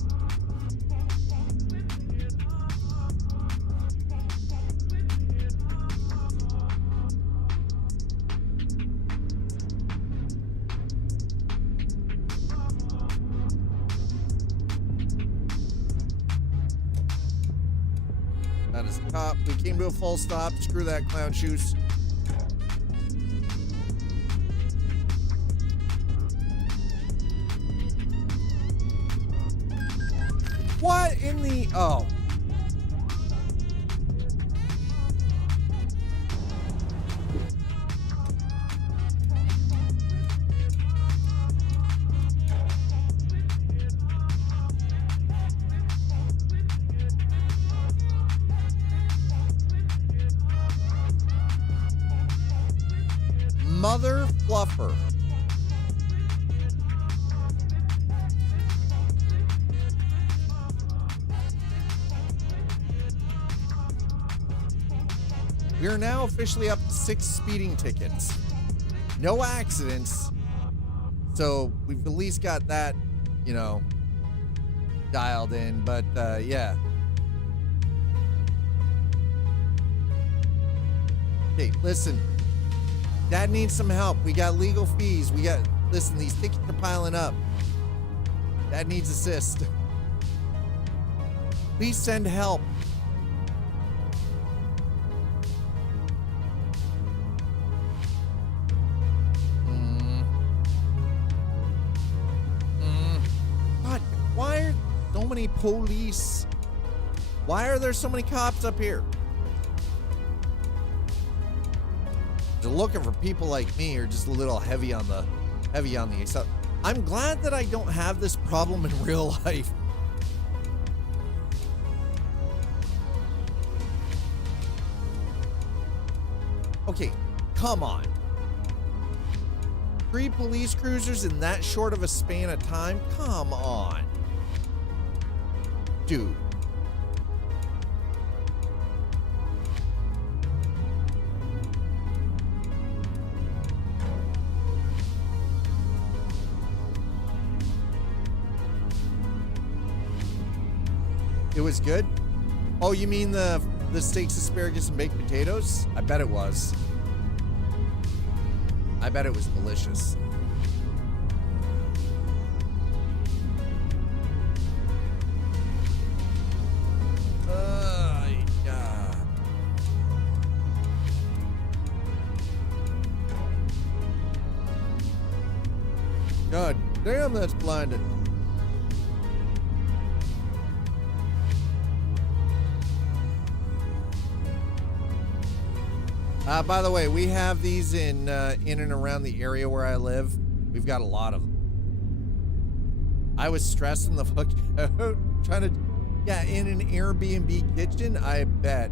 That is the top. We came to a full stop. Screw that clown shoes. What in the... Oh. Mother fluffer. We are now officially up to 6 speeding tickets. No accidents. So we've at least got that, you know, dialed in. But yeah. Okay, listen. Dad needs some help. We got legal fees. Listen, these tickets are piling up. Dad needs assist. Please send help. God, why are so many police? Why are there so many cops up here? They're looking for people like me, or just a little heavy on the so I'm glad that I don't have this problem in real life. Okay, come on. 3 police cruisers in that short of a span of time? Come on. Dude. It was good? Oh, you mean the steaks, asparagus, and baked potatoes? I bet it was. I bet it was delicious. Yeah. God damn, that's blinded. By the way, we have these in and around the area where I live. We've got a lot of them. I was stressing the fuck out trying to, yeah, in an Airbnb kitchen. I bet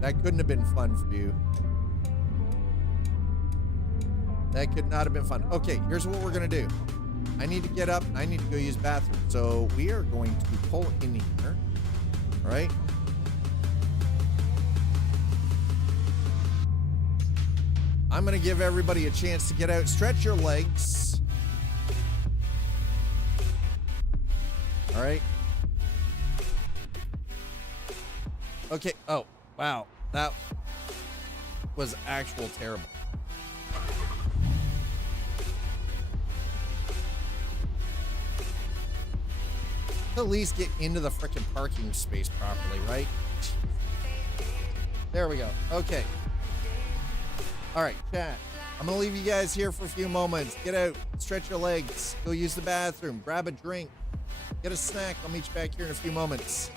that couldn't have been fun for you. That could not have been fun. Okay, here's what we're gonna do. I need to get up. I need to go use the bathroom. So we are going to pull in here. All right. I'm going to give everybody a chance to get out. Stretch your legs. All right. Okay. Oh, wow. That was actual terrible. At least get into the frickin' parking space properly, right? There we go. Okay. All right, chat. I'm going to leave you guys here for a few moments. Get out, stretch your legs, go use the bathroom, grab a drink, get a snack. I'll meet you back here in a few moments.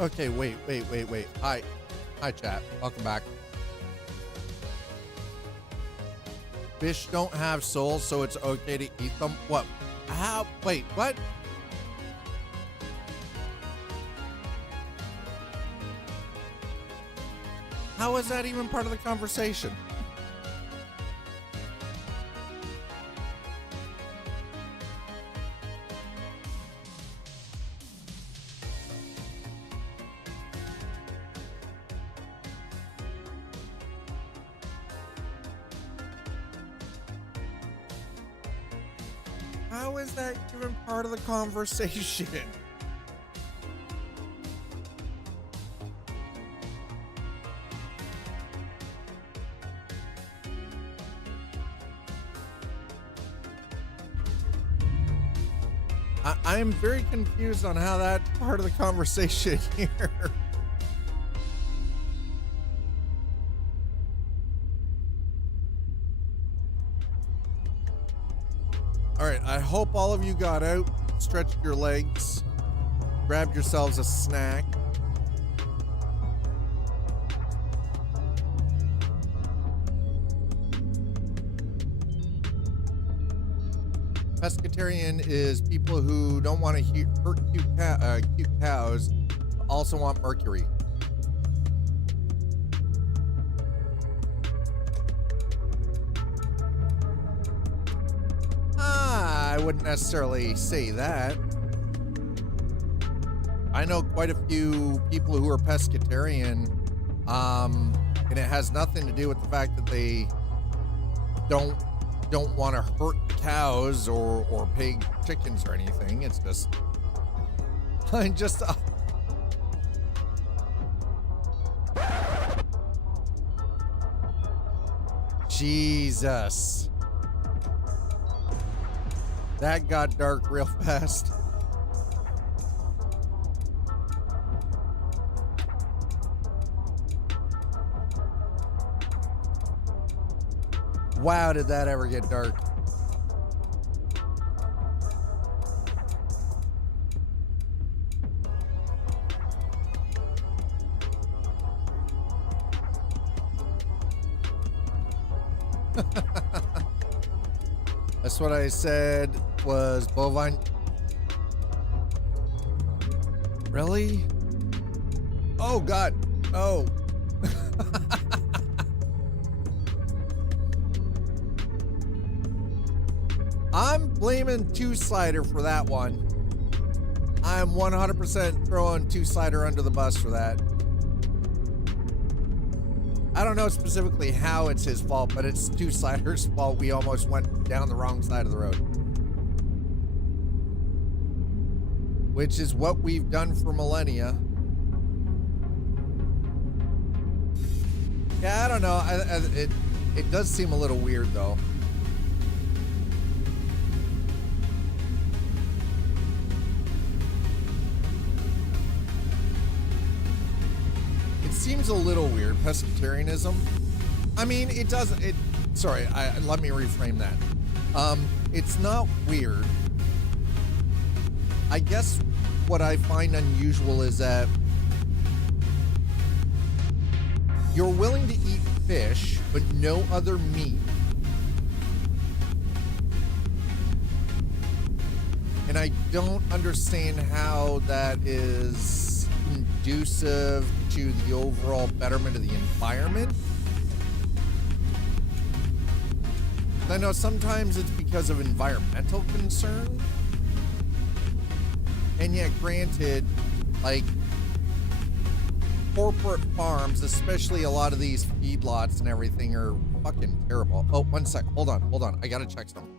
Okay, wait. Hi, chat. Welcome back. Fish don't have souls, so it's okay to eat them. What? How? Wait, what? How is that even part of the conversation? How is that even part of the conversation? I'm very confused on how that's part of the conversation here. All right, I hope all of you got out, stretched your legs, grabbed yourselves a snack. Pescatarian is people who don't want to hurt cute cows, but also want mercury. I wouldn't necessarily say that. I know quite a few people who are pescatarian, and it has nothing to do with the fact that they don't want to hurt cows or pig chickens or anything. It's just Jesus, that got dark real fast. Wow, did that ever get dark? That's what I said was bovine. Really? Oh God. Oh. I'm blaming Two Slider for that one. I'm 100% throwing Two Slider under the bus for that. I don't know specifically how it's his fault, but it's Two Slider's fault. We almost went down the wrong side of the road. Which is what we've done for millennia. Yeah, I don't know. It does seem a little weird though. Seems a little weird, pescatarianism. I mean, it doesn't. Sorry, let me reframe that. It's not weird. I guess what I find unusual is that you're willing to eat fish, but no other meat. And I don't understand how that is conducive to the overall betterment of the environment. I know sometimes it's because of environmental concern. And yet, granted, like corporate farms, especially a lot of these feedlots and everything, are fucking terrible. Oh, one sec. Hold on. I gotta check something.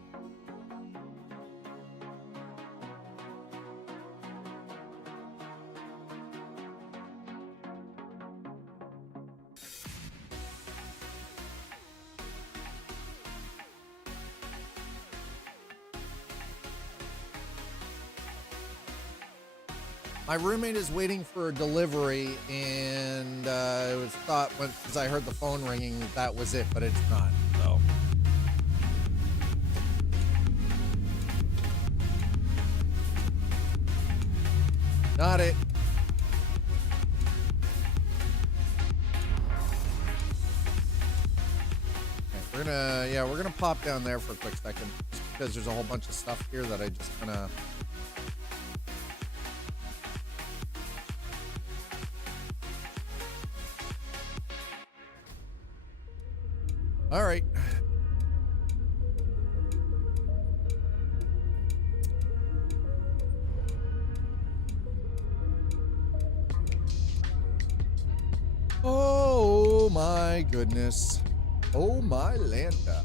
My roommate is waiting for a delivery, and it was thought, because I heard the phone ringing, that was it, but it's not, so. Not it. We're gonna pop down there for a quick second, just because there's a whole bunch of stuff here that I just kind of. All right. Oh my goodness. Oh my Lanta.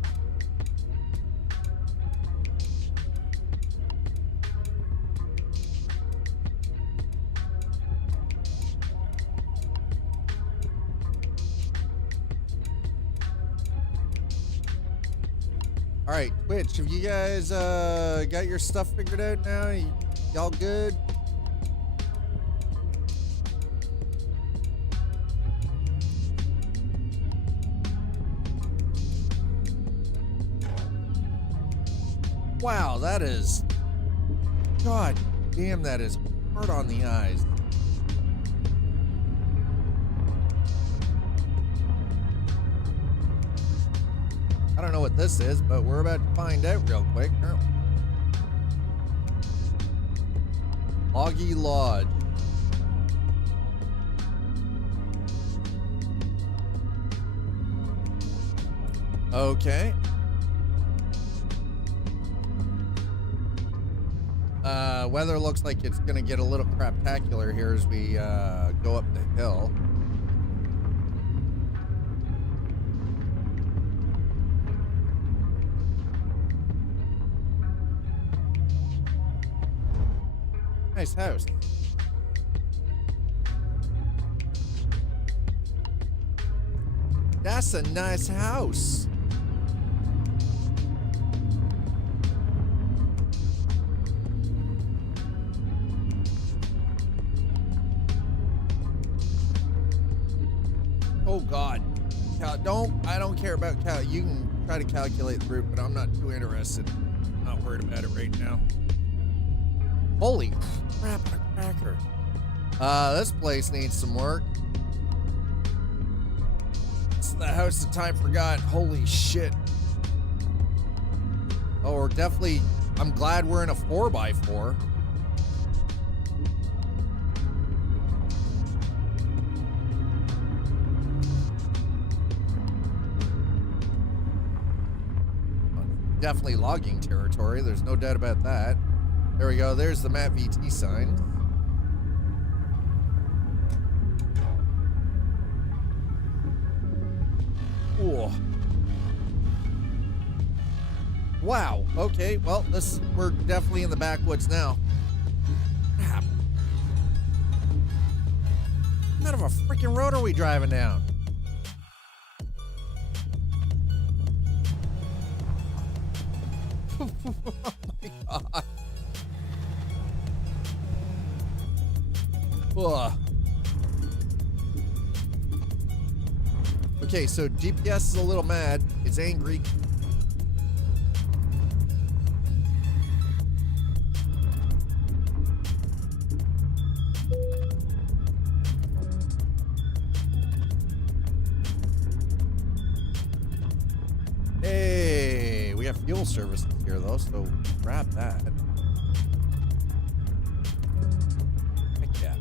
All right, Twitch, have you guys got your stuff figured out now? Y'all good? Wow, that is, God damn, that is hard on the eyes. I don't know what this is, but we're about to find out real quick. Loggy Lodge. Okay. Weather looks like it's gonna get a little craptacular here as we go up the hill. Nice house. That's a nice house. Oh God, I don't care about you can try to calculate the route, but I'm not too interested. I'm not worried about it right now. Holy crap, a cracker. This place needs some work. It's the house that time forgot. Holy shit. Oh, we're definitely, I'm glad we're in a 4x4. Definitely logging territory. There's no doubt about that. There we go. There's the Matt VT sign. Ooh. Wow. Okay. Well, we're definitely in the backwoods now. Crap. What kind of a freaking road are we driving down? Oh my God. Ugh. Okay, so GPS is a little mad. It's angry. Hey, we have fuel services here though, so grab that. Heck yeah.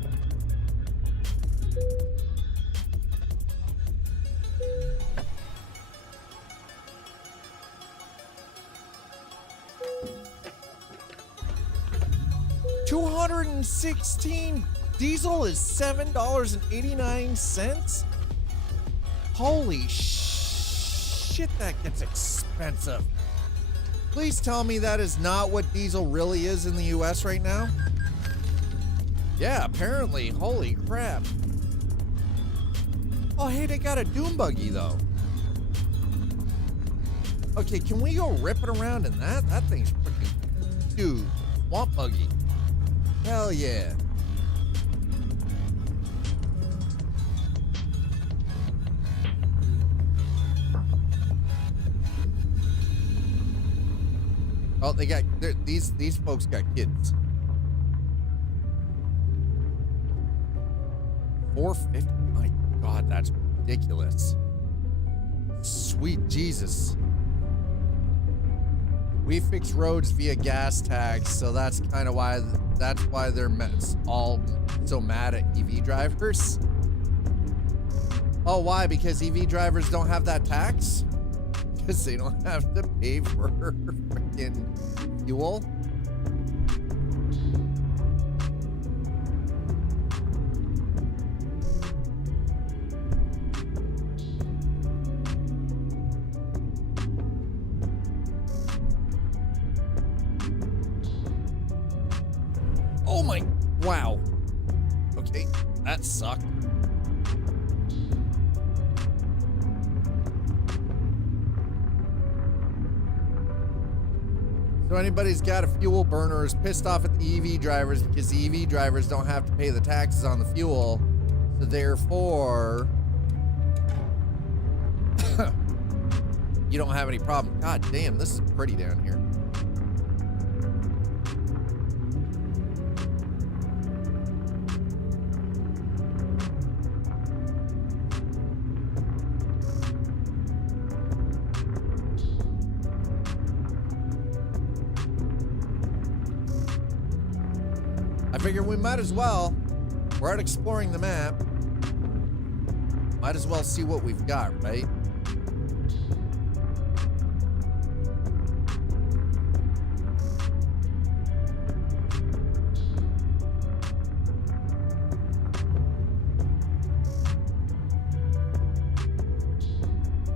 $216 diesel is $7.89. Holy shit, that gets expensive. Please tell me that is not what diesel really is in the US right now. Yeah, apparently. Holy crap. Oh, hey, they got a doom buggy though. Okay, can we go rip it around in that? That thing's freaking, dude, swamp buggy. Hell yeah. Oh, they got these folks got kids. $450. My God, that's ridiculous. Sweet. Sweet Jesus. We fix roads via gas tags, so that's kind of why they're all so mad at EV drivers. Oh, why? Because EV drivers don't have that tax? Because they don't have to pay for freaking fuel? Oh my, wow. Okay, that sucked. So anybody's got a fuel burner is pissed off at the EV drivers because the EV drivers don't have to pay the taxes on the fuel. So therefore, you don't have any problem. God damn, this is pretty down here. I figure we might as well, we're out exploring the map, might as well see what we've got, right?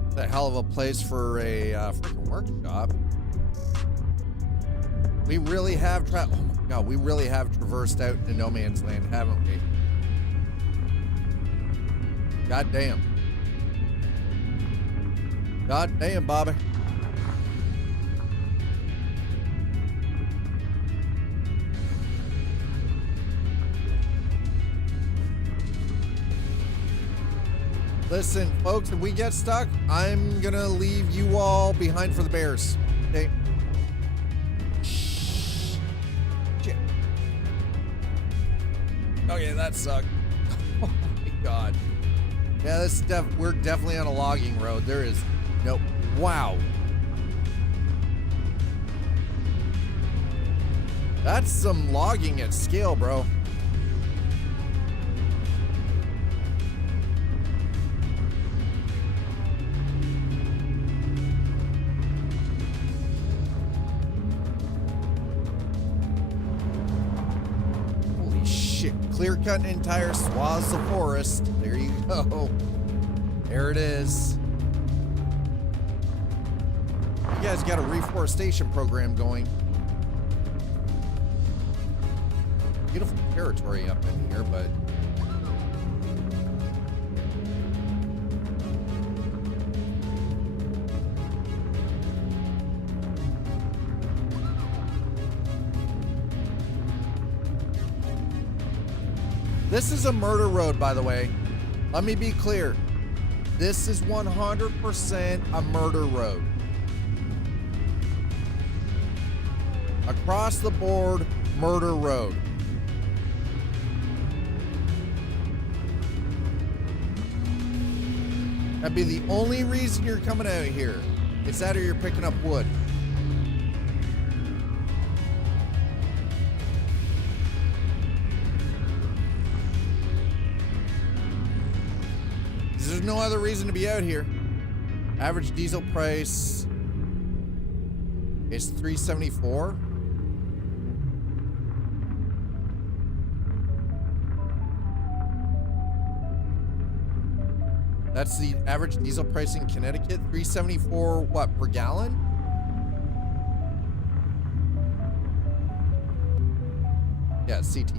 It's a hell of a place for a freaking workshop. We really have oh my God, we really have traversed out into no man's land, haven't we? God damn. God damn, Bobby. Listen, folks, if we get stuck, I'm gonna leave you all behind for the bears. Okay? Okay, that sucked. Oh my God. Yeah, this we're definitely on a logging road. There is no, wow. That's some logging at scale, bro. Clear cutting entire swaths of forest. There you go. There it is. You guys got a reforestation program going. Beautiful territory up in here, but this is a murder road, by the way. Let me be clear. This is 100% a murder road. Across the board, murder road. That'd be the only reason you're coming out here. It's that or you're picking up wood. There's no other reason to be out here. Average diesel price is $3.74. That's the average diesel price in Connecticut. $3.74 what, per gallon? Yeah, it's TT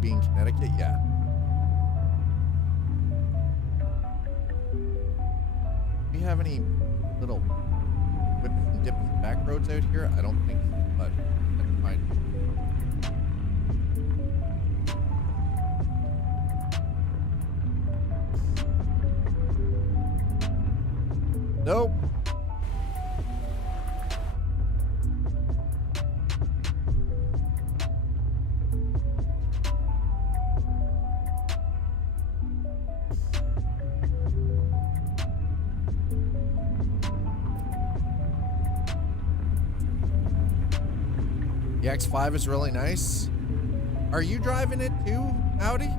being Connecticut, yeah. Do we have any little whips and dips back roads out here? I don't think so, but that's fine. Nope. The X5 is really nice. Are you driving it too, Audi?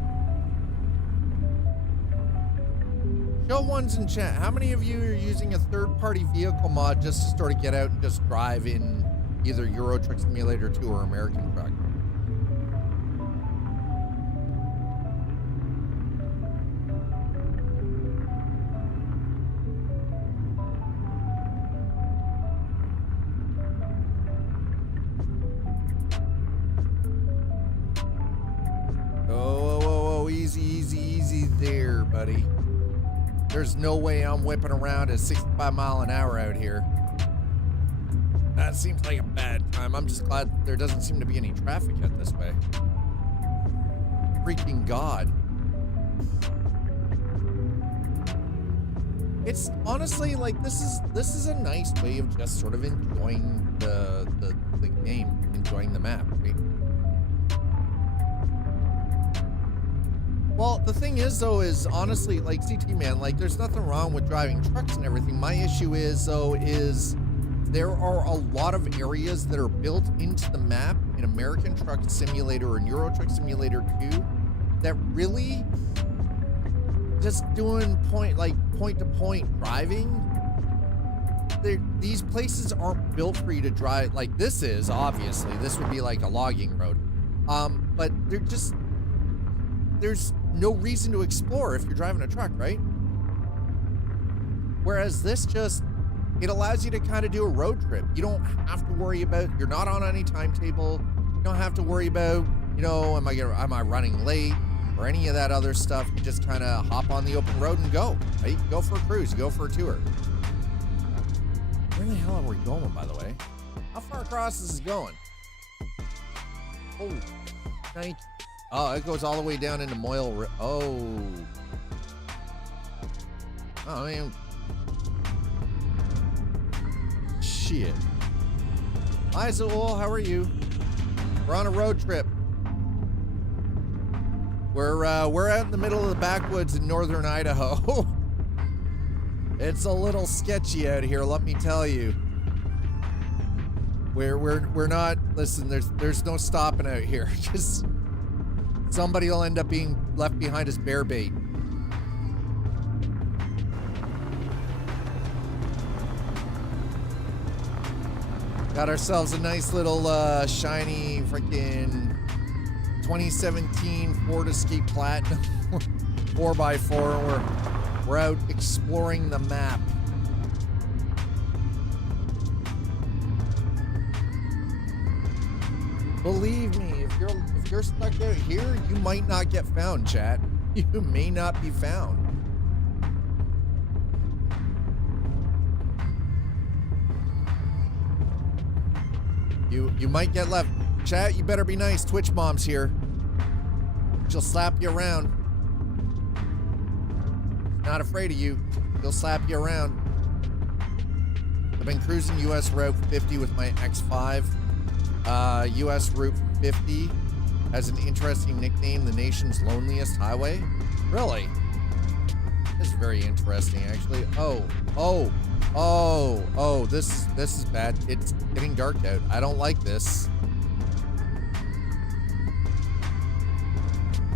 Show ones in chat. How many of you are using a third-party vehicle mod just to sort of get out and just drive in either Euro Truck Simulator 2 or American Truck? Oh, easy, easy, easy there, buddy. There's no way I'm whipping around at 65 mile an hour out here. That seems like a bad time. I'm just glad there doesn't seem to be any traffic out this way. Freaking God. It's honestly like this is a nice way of just sort of enjoying the game, enjoying the map, right? Well, the thing is, though, is honestly, like, CT man, like, there's nothing wrong with driving trucks and everything. My issue is, though, is there are a lot of areas that are built into the map in American Truck Simulator and Euro Truck Simulator 2 that really just doing point-to-point driving. These places aren't built for you to drive. Like, this is, obviously. This would be like a logging road. But they're just... There's no reason to explore if you're driving a truck, right? Whereas this just, it allows you to kind of do a road trip. You don't have to worry about, you're not on any timetable. You don't have to worry about, you know, am I running late or any of that other stuff. You just kind of hop on the open road and go, right? Go for a cruise, go for a tour. Where the hell are we going, by the way? How far across is this going? Oh, thank you. Oh, it goes all the way down into Moyle. Oh, man. Shit. Hi, Zool. How are you? We're on a road trip. We're out in the middle of the backwoods in northern Idaho. It's a little sketchy out here, let me tell you. We're not. Listen, there's no stopping out here. Just. Somebody will end up being left behind as bear bait. Got ourselves a nice little shiny freaking 2017 Ford Escape Platinum 4x4. We're out exploring the map. Believe me, if you're stuck out here, you might not get found, chat. You may not be found. You might get left. Chat, you better be nice. Twitch mom's here. She'll slap you around. Not afraid of you. She'll slap you around. I've been cruising US Route 50 with my X5. US Route 50 has an interesting nickname, the nation's loneliest highway. Really? This is very interesting, actually. Oh, this is bad. It's getting dark out. I don't like this.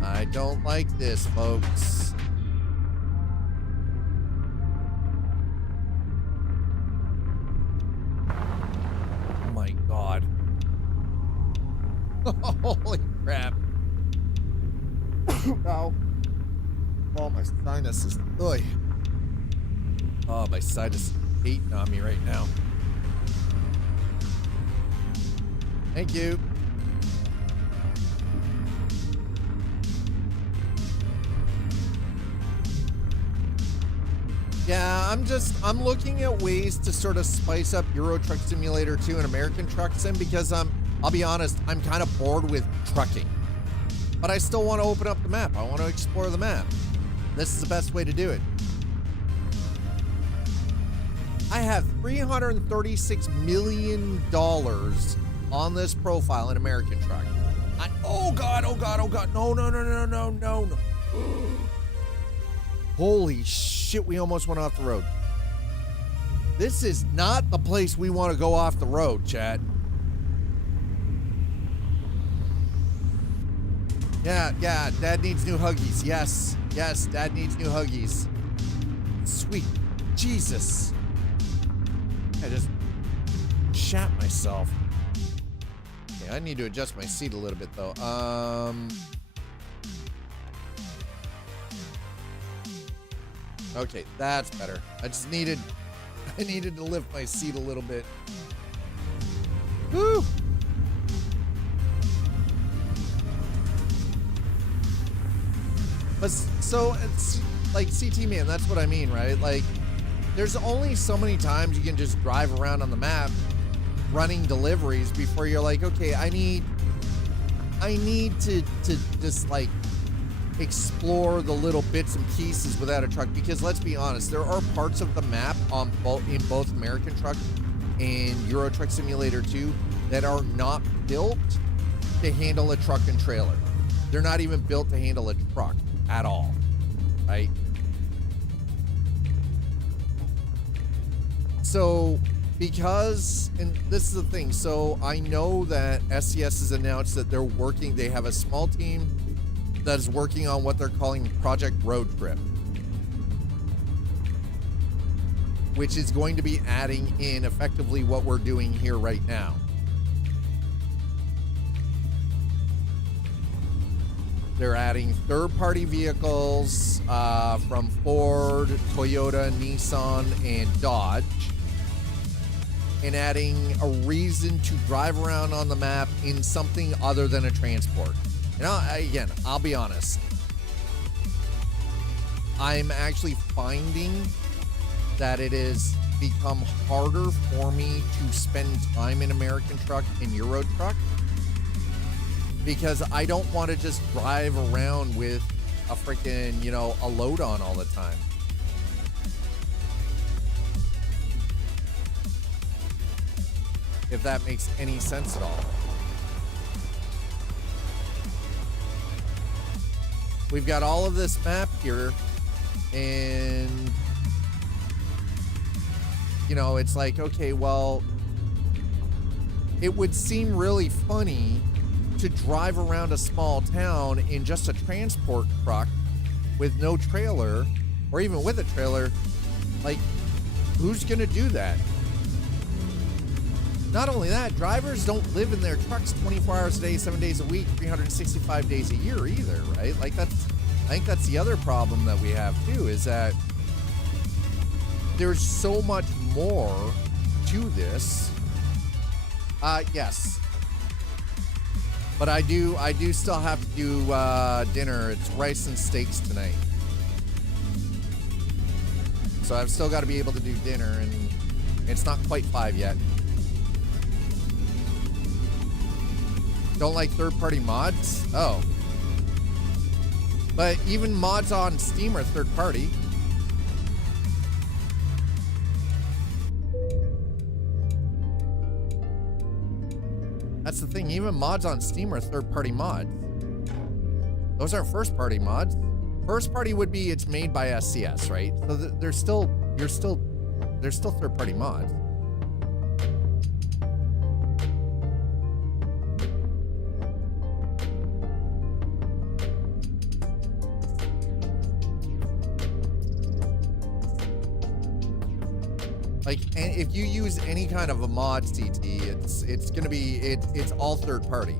I don't like this, folks. Oh my God. Holy crap. Ow. Oh, my sinus is... Ugh. Oh, my sinus is hating on me right now. Thank you. Yeah, I'm looking at ways to sort of spice up Euro Truck Simulator 2 and American Truck Sim because I'll be honest, I'm kind of bored with trucking. But I still want to open up the map. I want to explore the map. This is the best way to do it. I have $336 million on this profile in American Truck. Oh God. No. Holy shit, we almost went off the road. This is not the place we want to go off the road, chat. Yeah, Dad needs new Huggies. Yes, Dad needs new Huggies. Sweet Jesus. I just shat myself. Okay, I need to adjust my seat a little bit though. Okay, that's better. I needed to lift my seat a little bit. Woo! But so it's like CT man, that's what I mean, right? Like there's only so many times you can just drive around on the map running deliveries before you're like, okay, I need to just like explore the little bits and pieces without a truck, because let's be honest, there are parts of the map in both American Truck and Euro Truck Simulator 2 that are not built to handle a truck and trailer. They're not even built to handle a truck at all, right? So because, and this is the thing, so I know that SCS has announced that they have a small team that is working on what they're calling Project Road Trip, which is going to be adding in effectively what we're doing here right now. They're adding third-party vehicles from Ford, Toyota, Nissan, and Dodge, and adding a reason to drive around on the map in something other than a transport. And I'll be honest. I'm actually finding that it has become harder for me to spend time in American Truck and Euro Truck, because I don't want to just drive around with a freaking, a load on all the time. If that makes any sense at all. We've got all of this map here, and it's like, okay, well, it would seem really funny to drive around a small town in just a transport truck with no trailer, or even with a trailer. Like, who's gonna do that? Not only that, drivers don't live in their trucks 24 hours a day, 7 days a week, 365 days a year either, right? Like I think that's the other problem that we have too, is that there's so much more to this. Yes. But I do still have to do dinner. It's rice and steaks tonight. So I've still got to be able to do dinner, and it's not quite 5 yet. Don't like third-party mods? Oh. But even mods on Steam are third-party. That's the thing. Even mods on Steam are third-party mods. Those aren't first-party mods. First-party would be it's made by SCS, right? So they're still third-party mods. Like, and if you use any kind of a mod CT, it's gonna be it's all third party.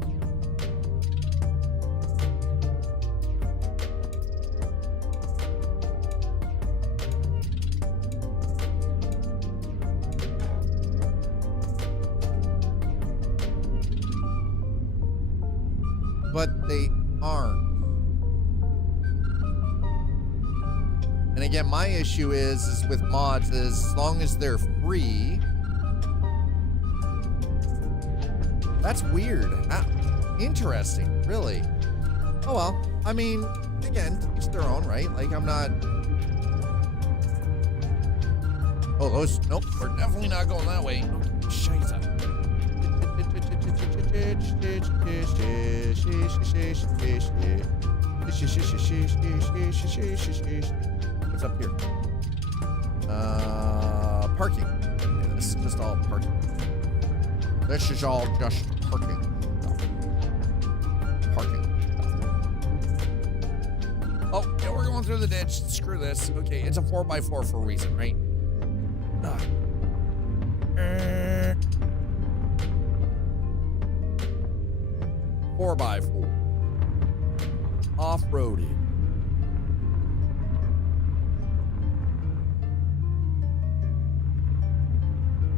But they aren't. And again, my issue is with mods is as long as they're free. That's weird. Interesting, really. Oh well. I mean, again, it's their own, right? Like, I'm not. Oh, those. Nope, we're definitely not going that way. Scheiße. What's up here? Parking. Yeah, this is just all parking. This is all just parking. Parking. going through the ditch. Screw this. Okay, it's a 4x4 for a reason, right? 4x4. Off-roaded.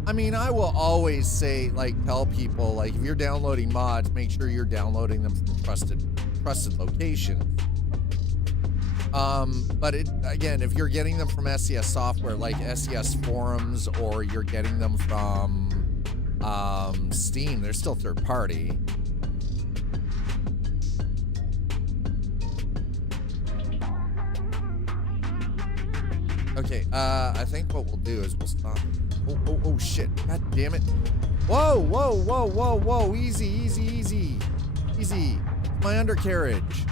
I mean, I will always say, like, tell people, like, if you're downloading mods, make sure you're downloading them from trusted locations. But again, if you're getting them from SCS Software, like SCS forums, or you're getting them from Steam, they're still third party. Okay, I think what we'll do is we'll stop. Oh, shit. God damn it. Whoa. Easy. My undercarriage.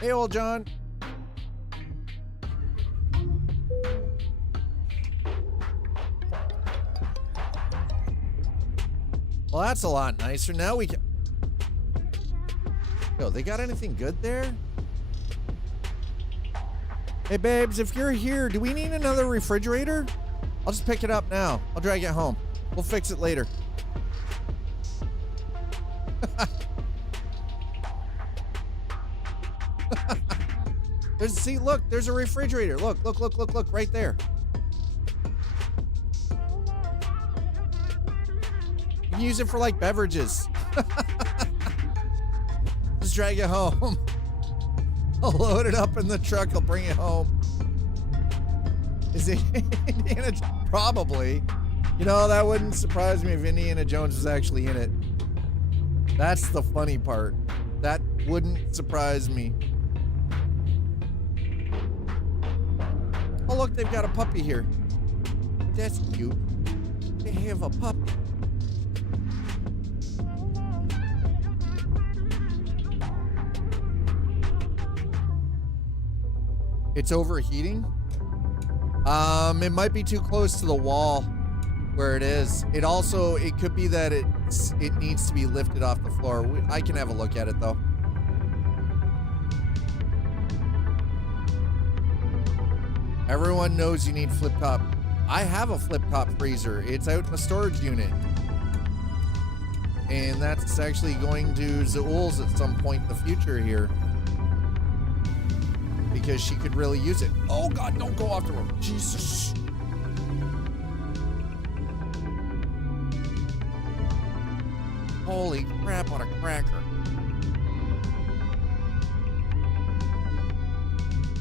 Hey, old John. Well, that's a lot nicer. Now we can... Yo, they got anything good there? Hey, babes, if you're here, do we need another refrigerator? I'll just pick it up now. I'll drag it home. We'll fix it later. See, look, there's a refrigerator. Look, right there. You can use it for, like, beverages. Just drag it home. I'll load it up in the truck. I'll bring it home. Is it Indiana? Probably. You know, that wouldn't surprise me if Indiana Jones was actually in it. That's the funny part. That wouldn't surprise me. Oh, look, they've got a puppy here. That's cute. They have a puppy. It's overheating. It might be too close to the wall where it is. It could be that it needs to be lifted off the floor. I can have a look at it though. Everyone knows you need flip top. I have a flip top freezer. It's out in the storage unit. And that's actually going to Zool's at some point in the future here. Because she could really use it. Oh God, don't go off the road. Jesus. Holy crap on a cracker.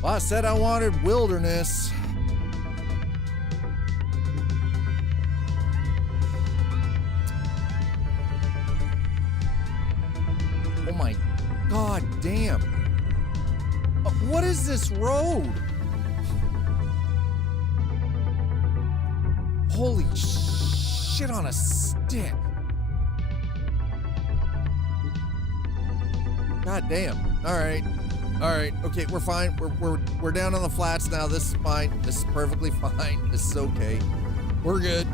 Well, I said I wanted wilderness. Oh my God damn. What is this road? Holy shit on a stick. God damn. All right. Okay, we're fine. We're down on the flats now. This is fine. This is perfectly fine. This is okay. We're good.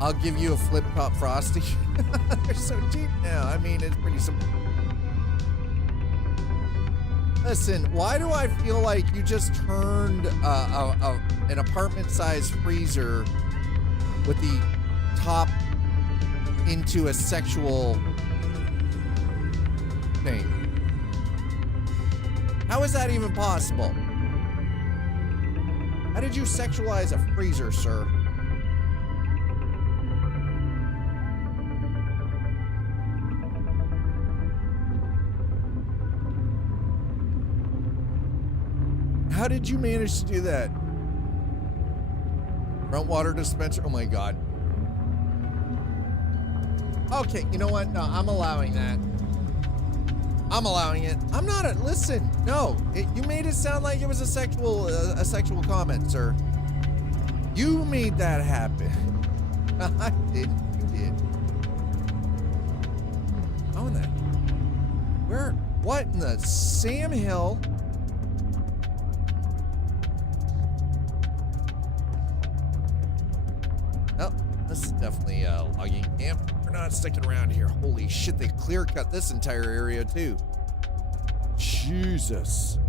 I'll give you a flip top Frosty. They're so cheap now. I mean, it's pretty simple. Listen, why do I feel like you just turned an apartment-sized freezer with the top into a sexual thing? How is that even possible? How did you sexualize a freezer, sir? How did you manage to do that? Front water dispenser. Oh my God. Okay, you know what? No, I'm allowing that. I'm allowing it. I'm not listen. No, you made it sound like it was a sexual comment, sir. You made that happen. I did. You did. Oh, that. What in the Sam Hill? Oh, this is definitely a logging camp. We're not sticking around here. Holy shit, they clear cut this entire area too. Jesus.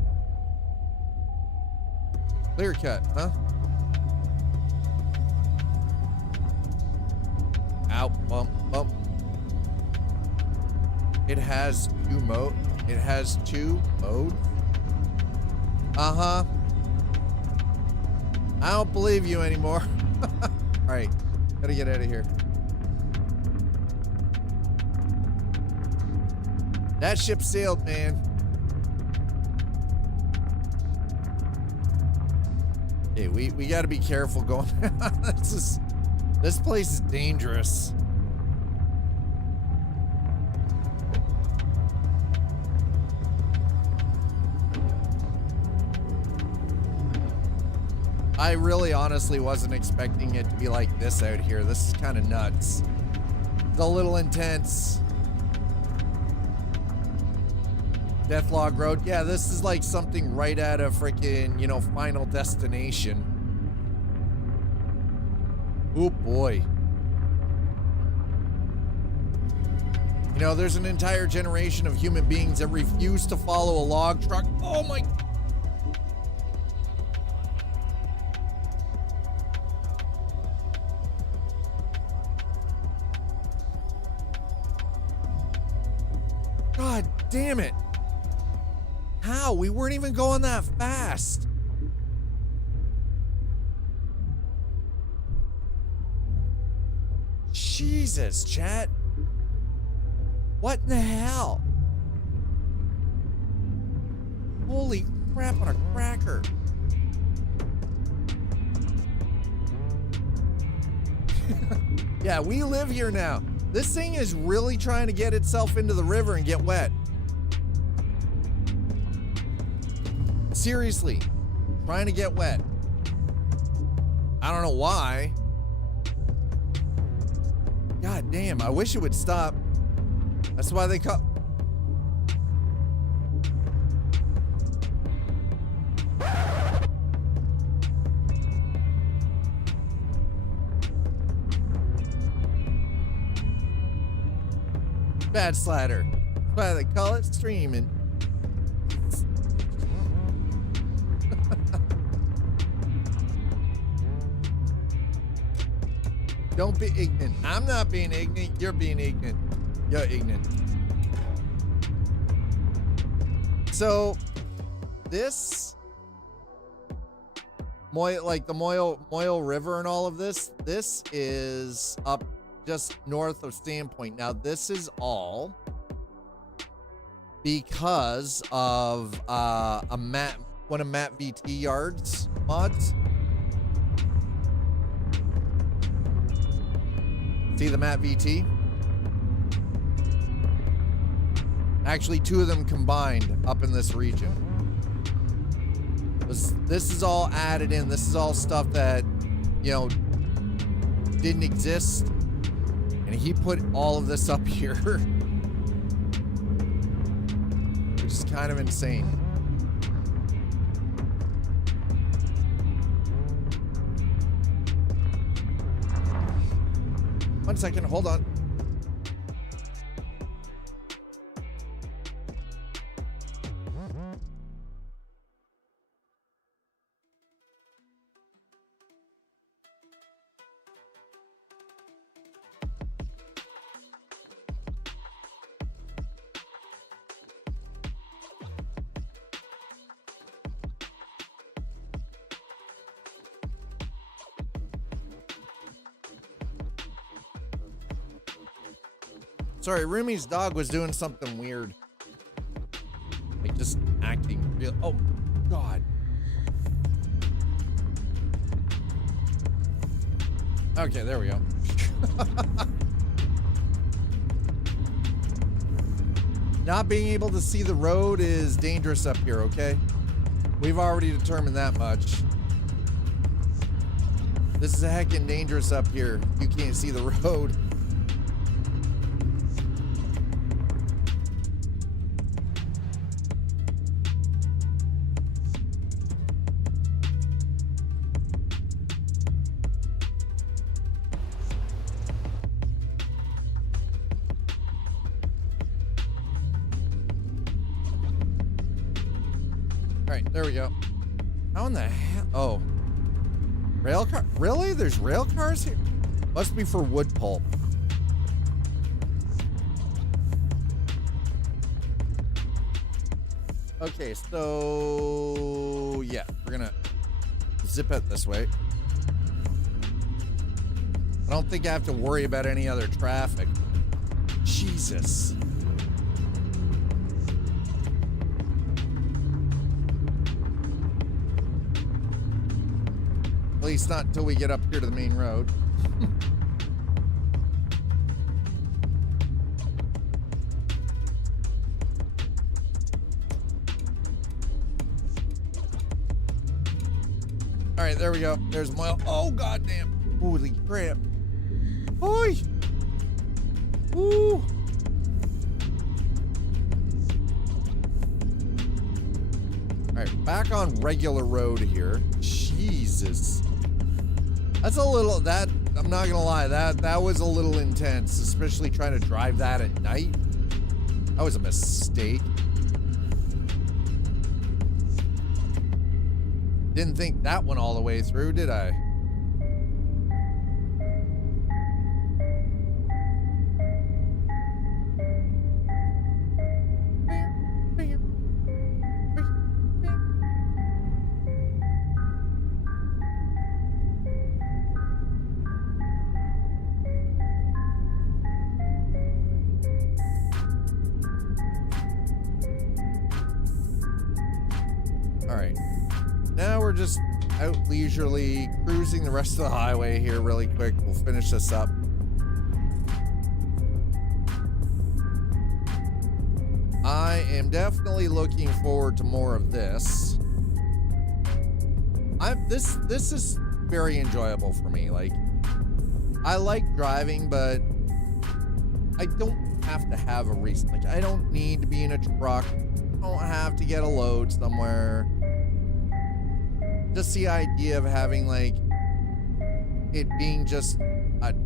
Clear cut, huh? Ow, bump, bump. It has two modes. Uh-huh. I don't believe you anymore. All right, gotta get out of here. That ship sailed, man. Okay, we gotta be careful going. This place is dangerous. I really honestly wasn't expecting it to be like this out here. This is kind of nuts. It's a little intense. Deathlog Road. Yeah, this is like something right out of freaking, you know, Final Destination. Oh boy. You know, there's an entire generation of human beings that refuse to follow a log truck. Oh my. God damn it. How? We weren't even going that fast. Jesus, chat. What in the hell? Holy crap on a cracker. Yeah, we live here now. This thing is really trying to get itself into the river and get wet. Seriously, trying to get wet. I don't know why. God damn, I wish it would stop. That's why they call. Bad slider. That's why they call it streaming. Don't be ignorant. I'm not being ignorant. You're being ignorant. You're ignorant. So, this, like the Moyle River and all of this is up just north of Standpoint. Now, this is all because of one of Matt VT Yard's mods. See the Matt VT? Actually, two of them combined up in this region. This is all added in. This is all stuff that, you know, didn't exist. And he put all of this up here. Which is kind of insane. One second, hold on. Sorry, Rumi's dog was doing something weird. Like just acting real. Oh, God. Okay, there we go. Not being able to see the road is dangerous up here, okay? We've already determined that much. This is a heckin' dangerous up here. You can't see the road. right, there we go. How in the hell? Oh. Rail car? Really? There's rail cars here? Must be for wood pulp. Okay, so yeah, we're gonna zip it this way. I don't think I have to worry about any other traffic. Jesus. At least not until we get up here to the main road. All right, there we go. There's my, oh, goddamn. Holy crap. Oi. Woo. All right, back on regular road here. Jesus. That's a little, that, I'm not gonna lie, that was a little intense, especially trying to drive that at night. That was a mistake. Didn't think that one all the way through, did I? All right. Now we're just out leisurely cruising the rest of the highway here really quick. We'll finish this up. I am definitely looking forward to more of this. This is very enjoyable for me. Like, I like driving, but I don't have to have a reason. Like, I don't need to be in a truck. I don't have to get a load somewhere. Just the idea of having like it being just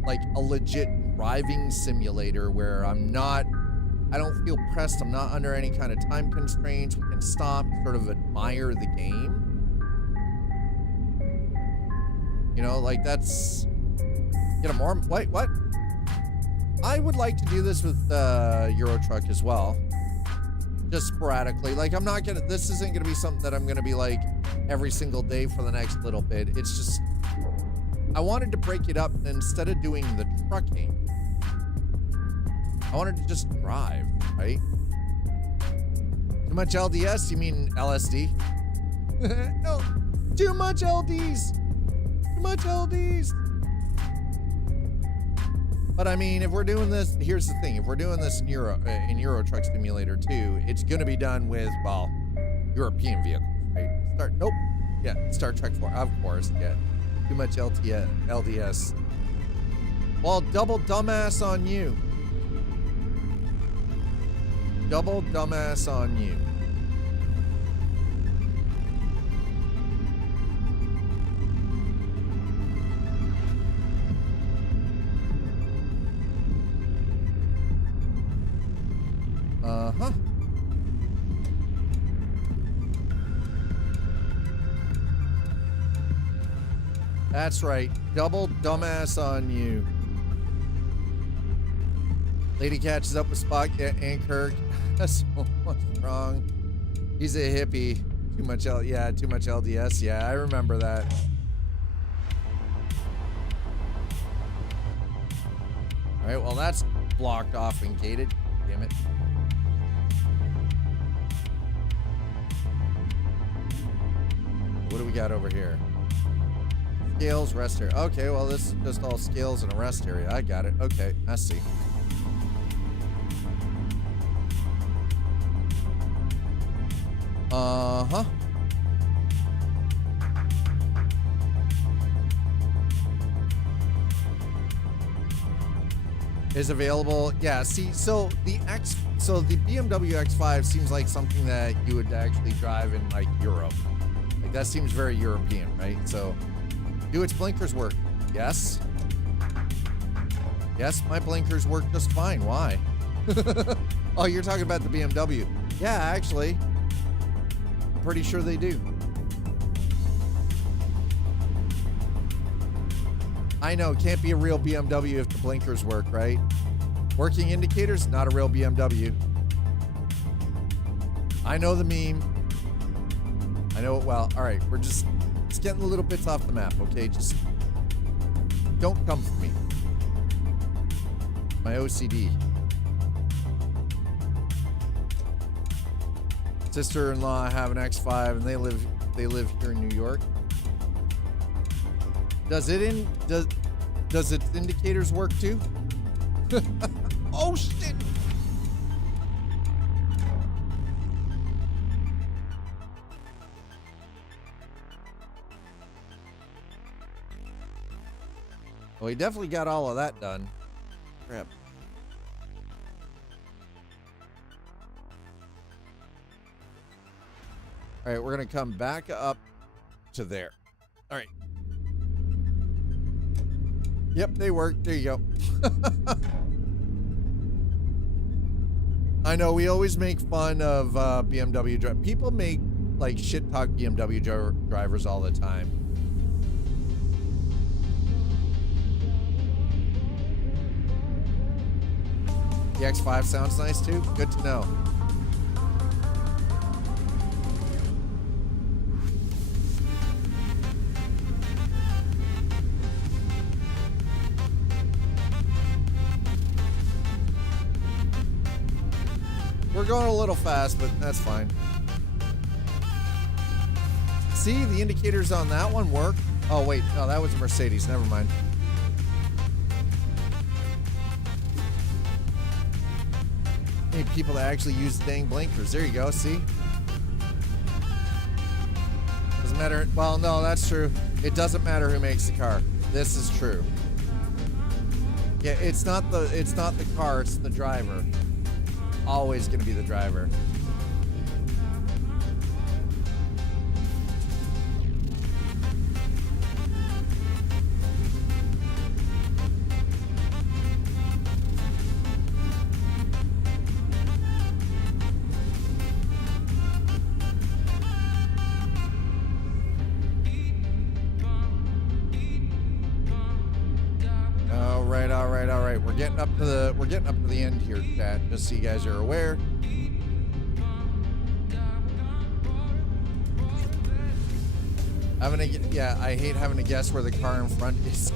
like a legit driving simulator where I don't feel pressed. I'm not under any kind of time constraints. We can stop, sort of admire the game. You know, like that's, you know, more, what? I would like to do this with Euro Truck as well. Just sporadically. Like, I'm not gonna, this isn't gonna be something that I'm gonna be like every single day for the next little bit. It's just, I wanted to break it up, and instead of doing the trucking, I wanted to just drive, right? Too much LDS? You mean LSD? No, too much LDs. Too much LDs. But I mean, if we're doing this, here's the thing. If we're doing this in Euro Truck Simulator 2, it's going to be done with, well, European vehicles, right? Nope. Yeah, Star Trek 4, of course, yeah. Too much LDS. Well, double dumbass on you. Double dumbass on you. Uh-huh. That's right. Double dumbass on you. Lady catches up with Spock and Kirk. That's what's wrong. He's a hippie. Too much LDS. Yeah, I remember that. All right, well, that's blocked off and gated. Damn it. What do we got over here? Scales, rest area. Okay, well, this is just all scales and a rest area. I got it. Okay, I see. Uh-huh. Is available. Yeah, see, so the BMW X5 seems like something that you would actually drive in like Europe. Like that seems very European, right? So do its blinkers work? Yes. Yes, my blinkers work just fine. Why? Oh, you're talking about the BMW. Yeah, actually. pretty sure they do. I know, can't be a real BMW if the blinkers work, right? Working indicators, not a real BMW. I know the meme. I know it well. All right, we're just getting the little bits off the map, okay? Just don't come for me. My OCD. Sister-in-law have an X5 and they live here in New York. Does its indicators work too? Oh shit. Well, he definitely got all of that done. Crap. All right, we're going to come back up to there. All right. Yep, they work. There you go. I know we always make fun of BMW drivers. People make like shit talk BMW drivers all the time. The X5 sounds nice too. Good to know. We're going a little fast, but that's fine. See, the indicators on that one work. Oh, wait. No, that was a Mercedes. Never mind. Need people that actually use the dang blinkers. There you go. See? Doesn't matter. Well, no, that's true. It doesn't matter who makes the car. This is true. Yeah, it's not the car, it's the driver. Always going to be the driver. All right. We're getting up to the end here, chat. Just so you guys are aware. I hate having to guess where the car in front is.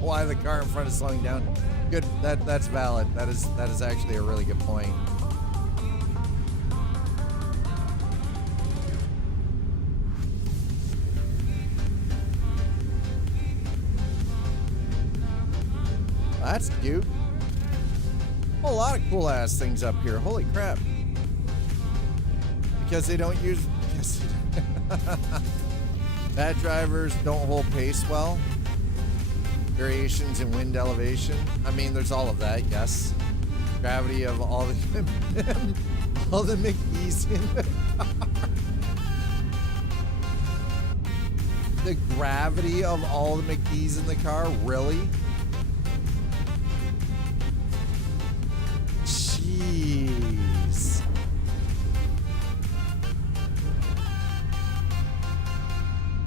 Why the car in front is slowing down. Good. That's valid. That is actually a really good point. That's cute. A lot of cool ass things up here. Holy crap. Because they don't use... Bad drivers don't hold pace well. Variations in wind elevation. I mean, there's all of that, yes. Gravity of all the... all the McGee's in the car. The gravity of all the McGee's in the car? Really? Jeez.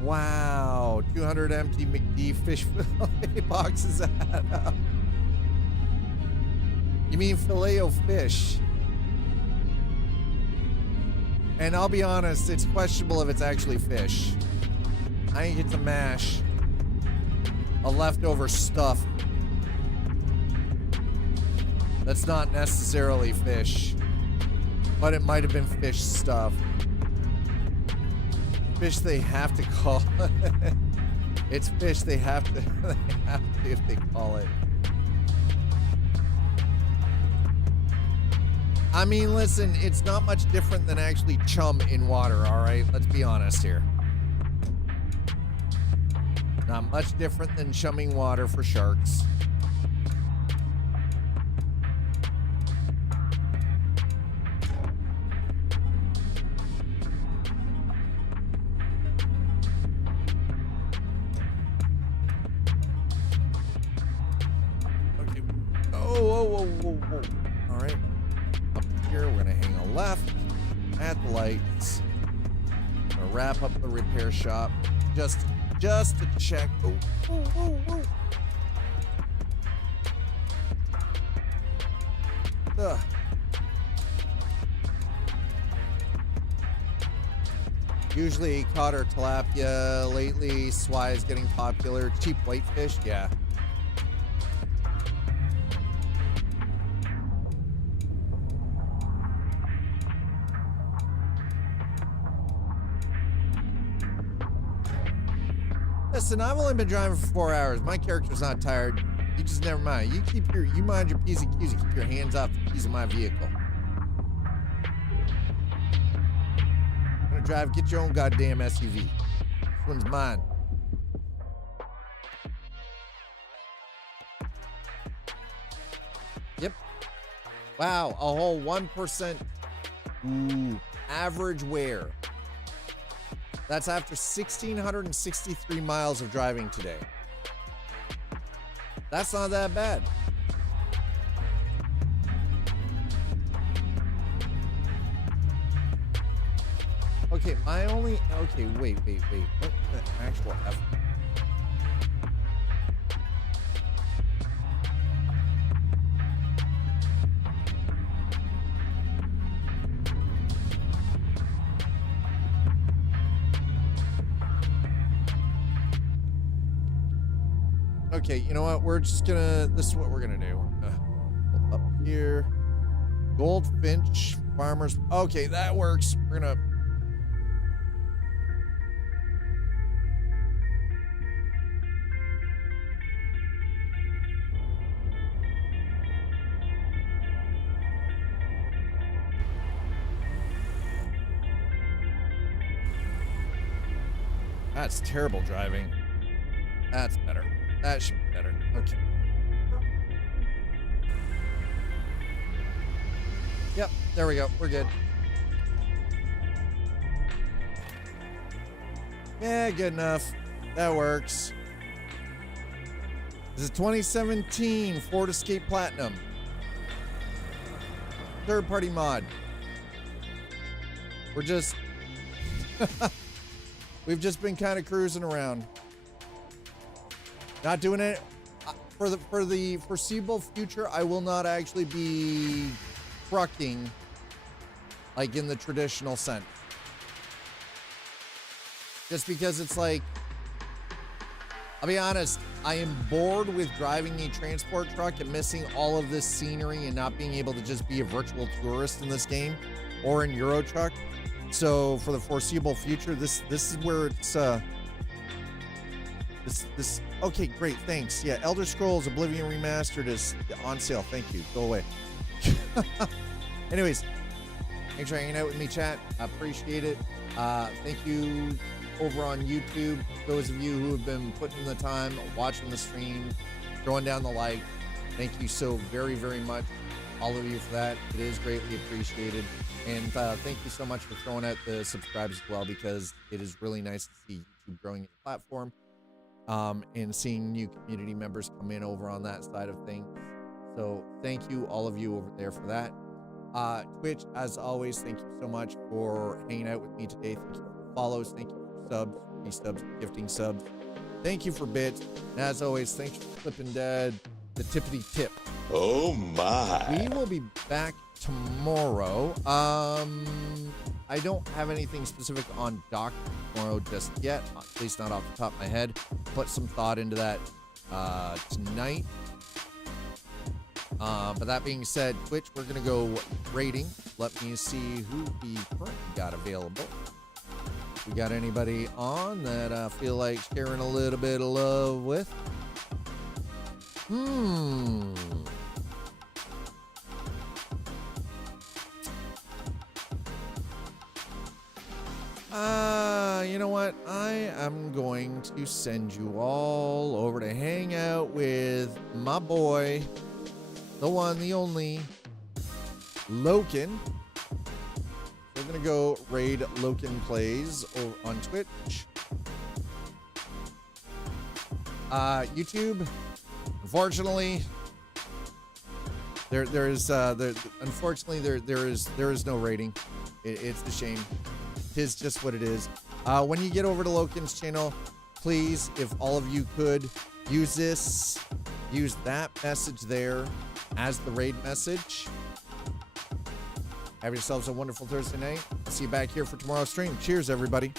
Wow. 200 empty McD fish fillet boxes add up. You mean filet o fish? And I'll be honest, it's questionable if it's actually fish. I ain't get to mash a leftover stuff. That's not necessarily fish, but it might have been fish stuff. Fish they have to call it. It's fish they have to if they call it. I mean, listen, it's not much different than actually chum in water, all right? Let's be honest here. Not much different than chumming water for sharks. Okay. Whoa. All right. Up here, we're gonna hang a left at the lights. Gonna wrap up the repair shop just to check. Oh, oh, oh, oh. Ugh. Usually cod or tilapia. Lately, swai is getting popular. Cheap whitefish, yeah. Listen, I've only been driving for 4 hours. My character's not tired. You just never mind. You mind your P's and Q's. Keep your hands off the keys of my vehicle. I'm gonna drive. Get your own goddamn SUV. This one's mine. Yep. Wow, a whole 1%. Ooh, average wear. That's after 1,663 miles of driving today. That's not that bad. Okay, okay, wait. What the actual F? Okay, you know what? This is what we're gonna do. Up here. Goldfinch Farmers. Okay, that works. We're gonna. That's terrible driving. That's better. That should be better. Okay. Yep, there we go. We're good. Yeah, good enough. That works. This is 2017 Ford Escape Platinum. Third-party mod. We're just... We've just been kind of cruising around. Not doing it for the foreseeable future. I will not actually be trucking like in the traditional sense. Just because it's like, I'll be honest, I am bored with driving a transport truck and missing all of this scenery and not being able to just be a virtual tourist in this game or in Euro Truck. So for the foreseeable future, this is where it's This okay, great, thanks. Yeah, Elder Scrolls Oblivion Remastered is on sale. Thank you. Go away. Anyways, thanks for hanging out with me, chat. I appreciate it. Thank you over on YouTube. Those of you who have been putting the time, watching the stream, throwing down the like. Thank you so very, very much, all of you, for that. It is greatly appreciated. And thank you so much for throwing out the subscribes as well, because it is really nice to see YouTube growing the platform. And seeing new community members come in over on that side of things. So thank you, all of you over there, for that. Twitch, as always, thank you so much for hanging out with me today. Thank you for follows. Thank you for subs, resubs, gifting subs. Thank you for bits. And as always, thanks for flipping the tippity tip. Oh my. We will be back tomorrow. I don't have anything specific on dock tomorrow just yet, at least not off the top of my head. Put some thought into that tonight. But that being said, Twitch, we're going to go rating. Let me see who we currently got available. We got anybody on that I feel like sharing a little bit of love with? You know what? I am going to send you all over to hang out with my boy, the one, the only, Loken. We're going to go raid Loken Plays over on Twitch. YouTube, unfortunately, there is no rating. It's a shame. It's just what it is. When you get over to Loken's channel, please, if all of you could, use that message there as the raid message. Have yourselves a wonderful Thursday night. I'll see you back here for tomorrow's stream. Cheers, everybody.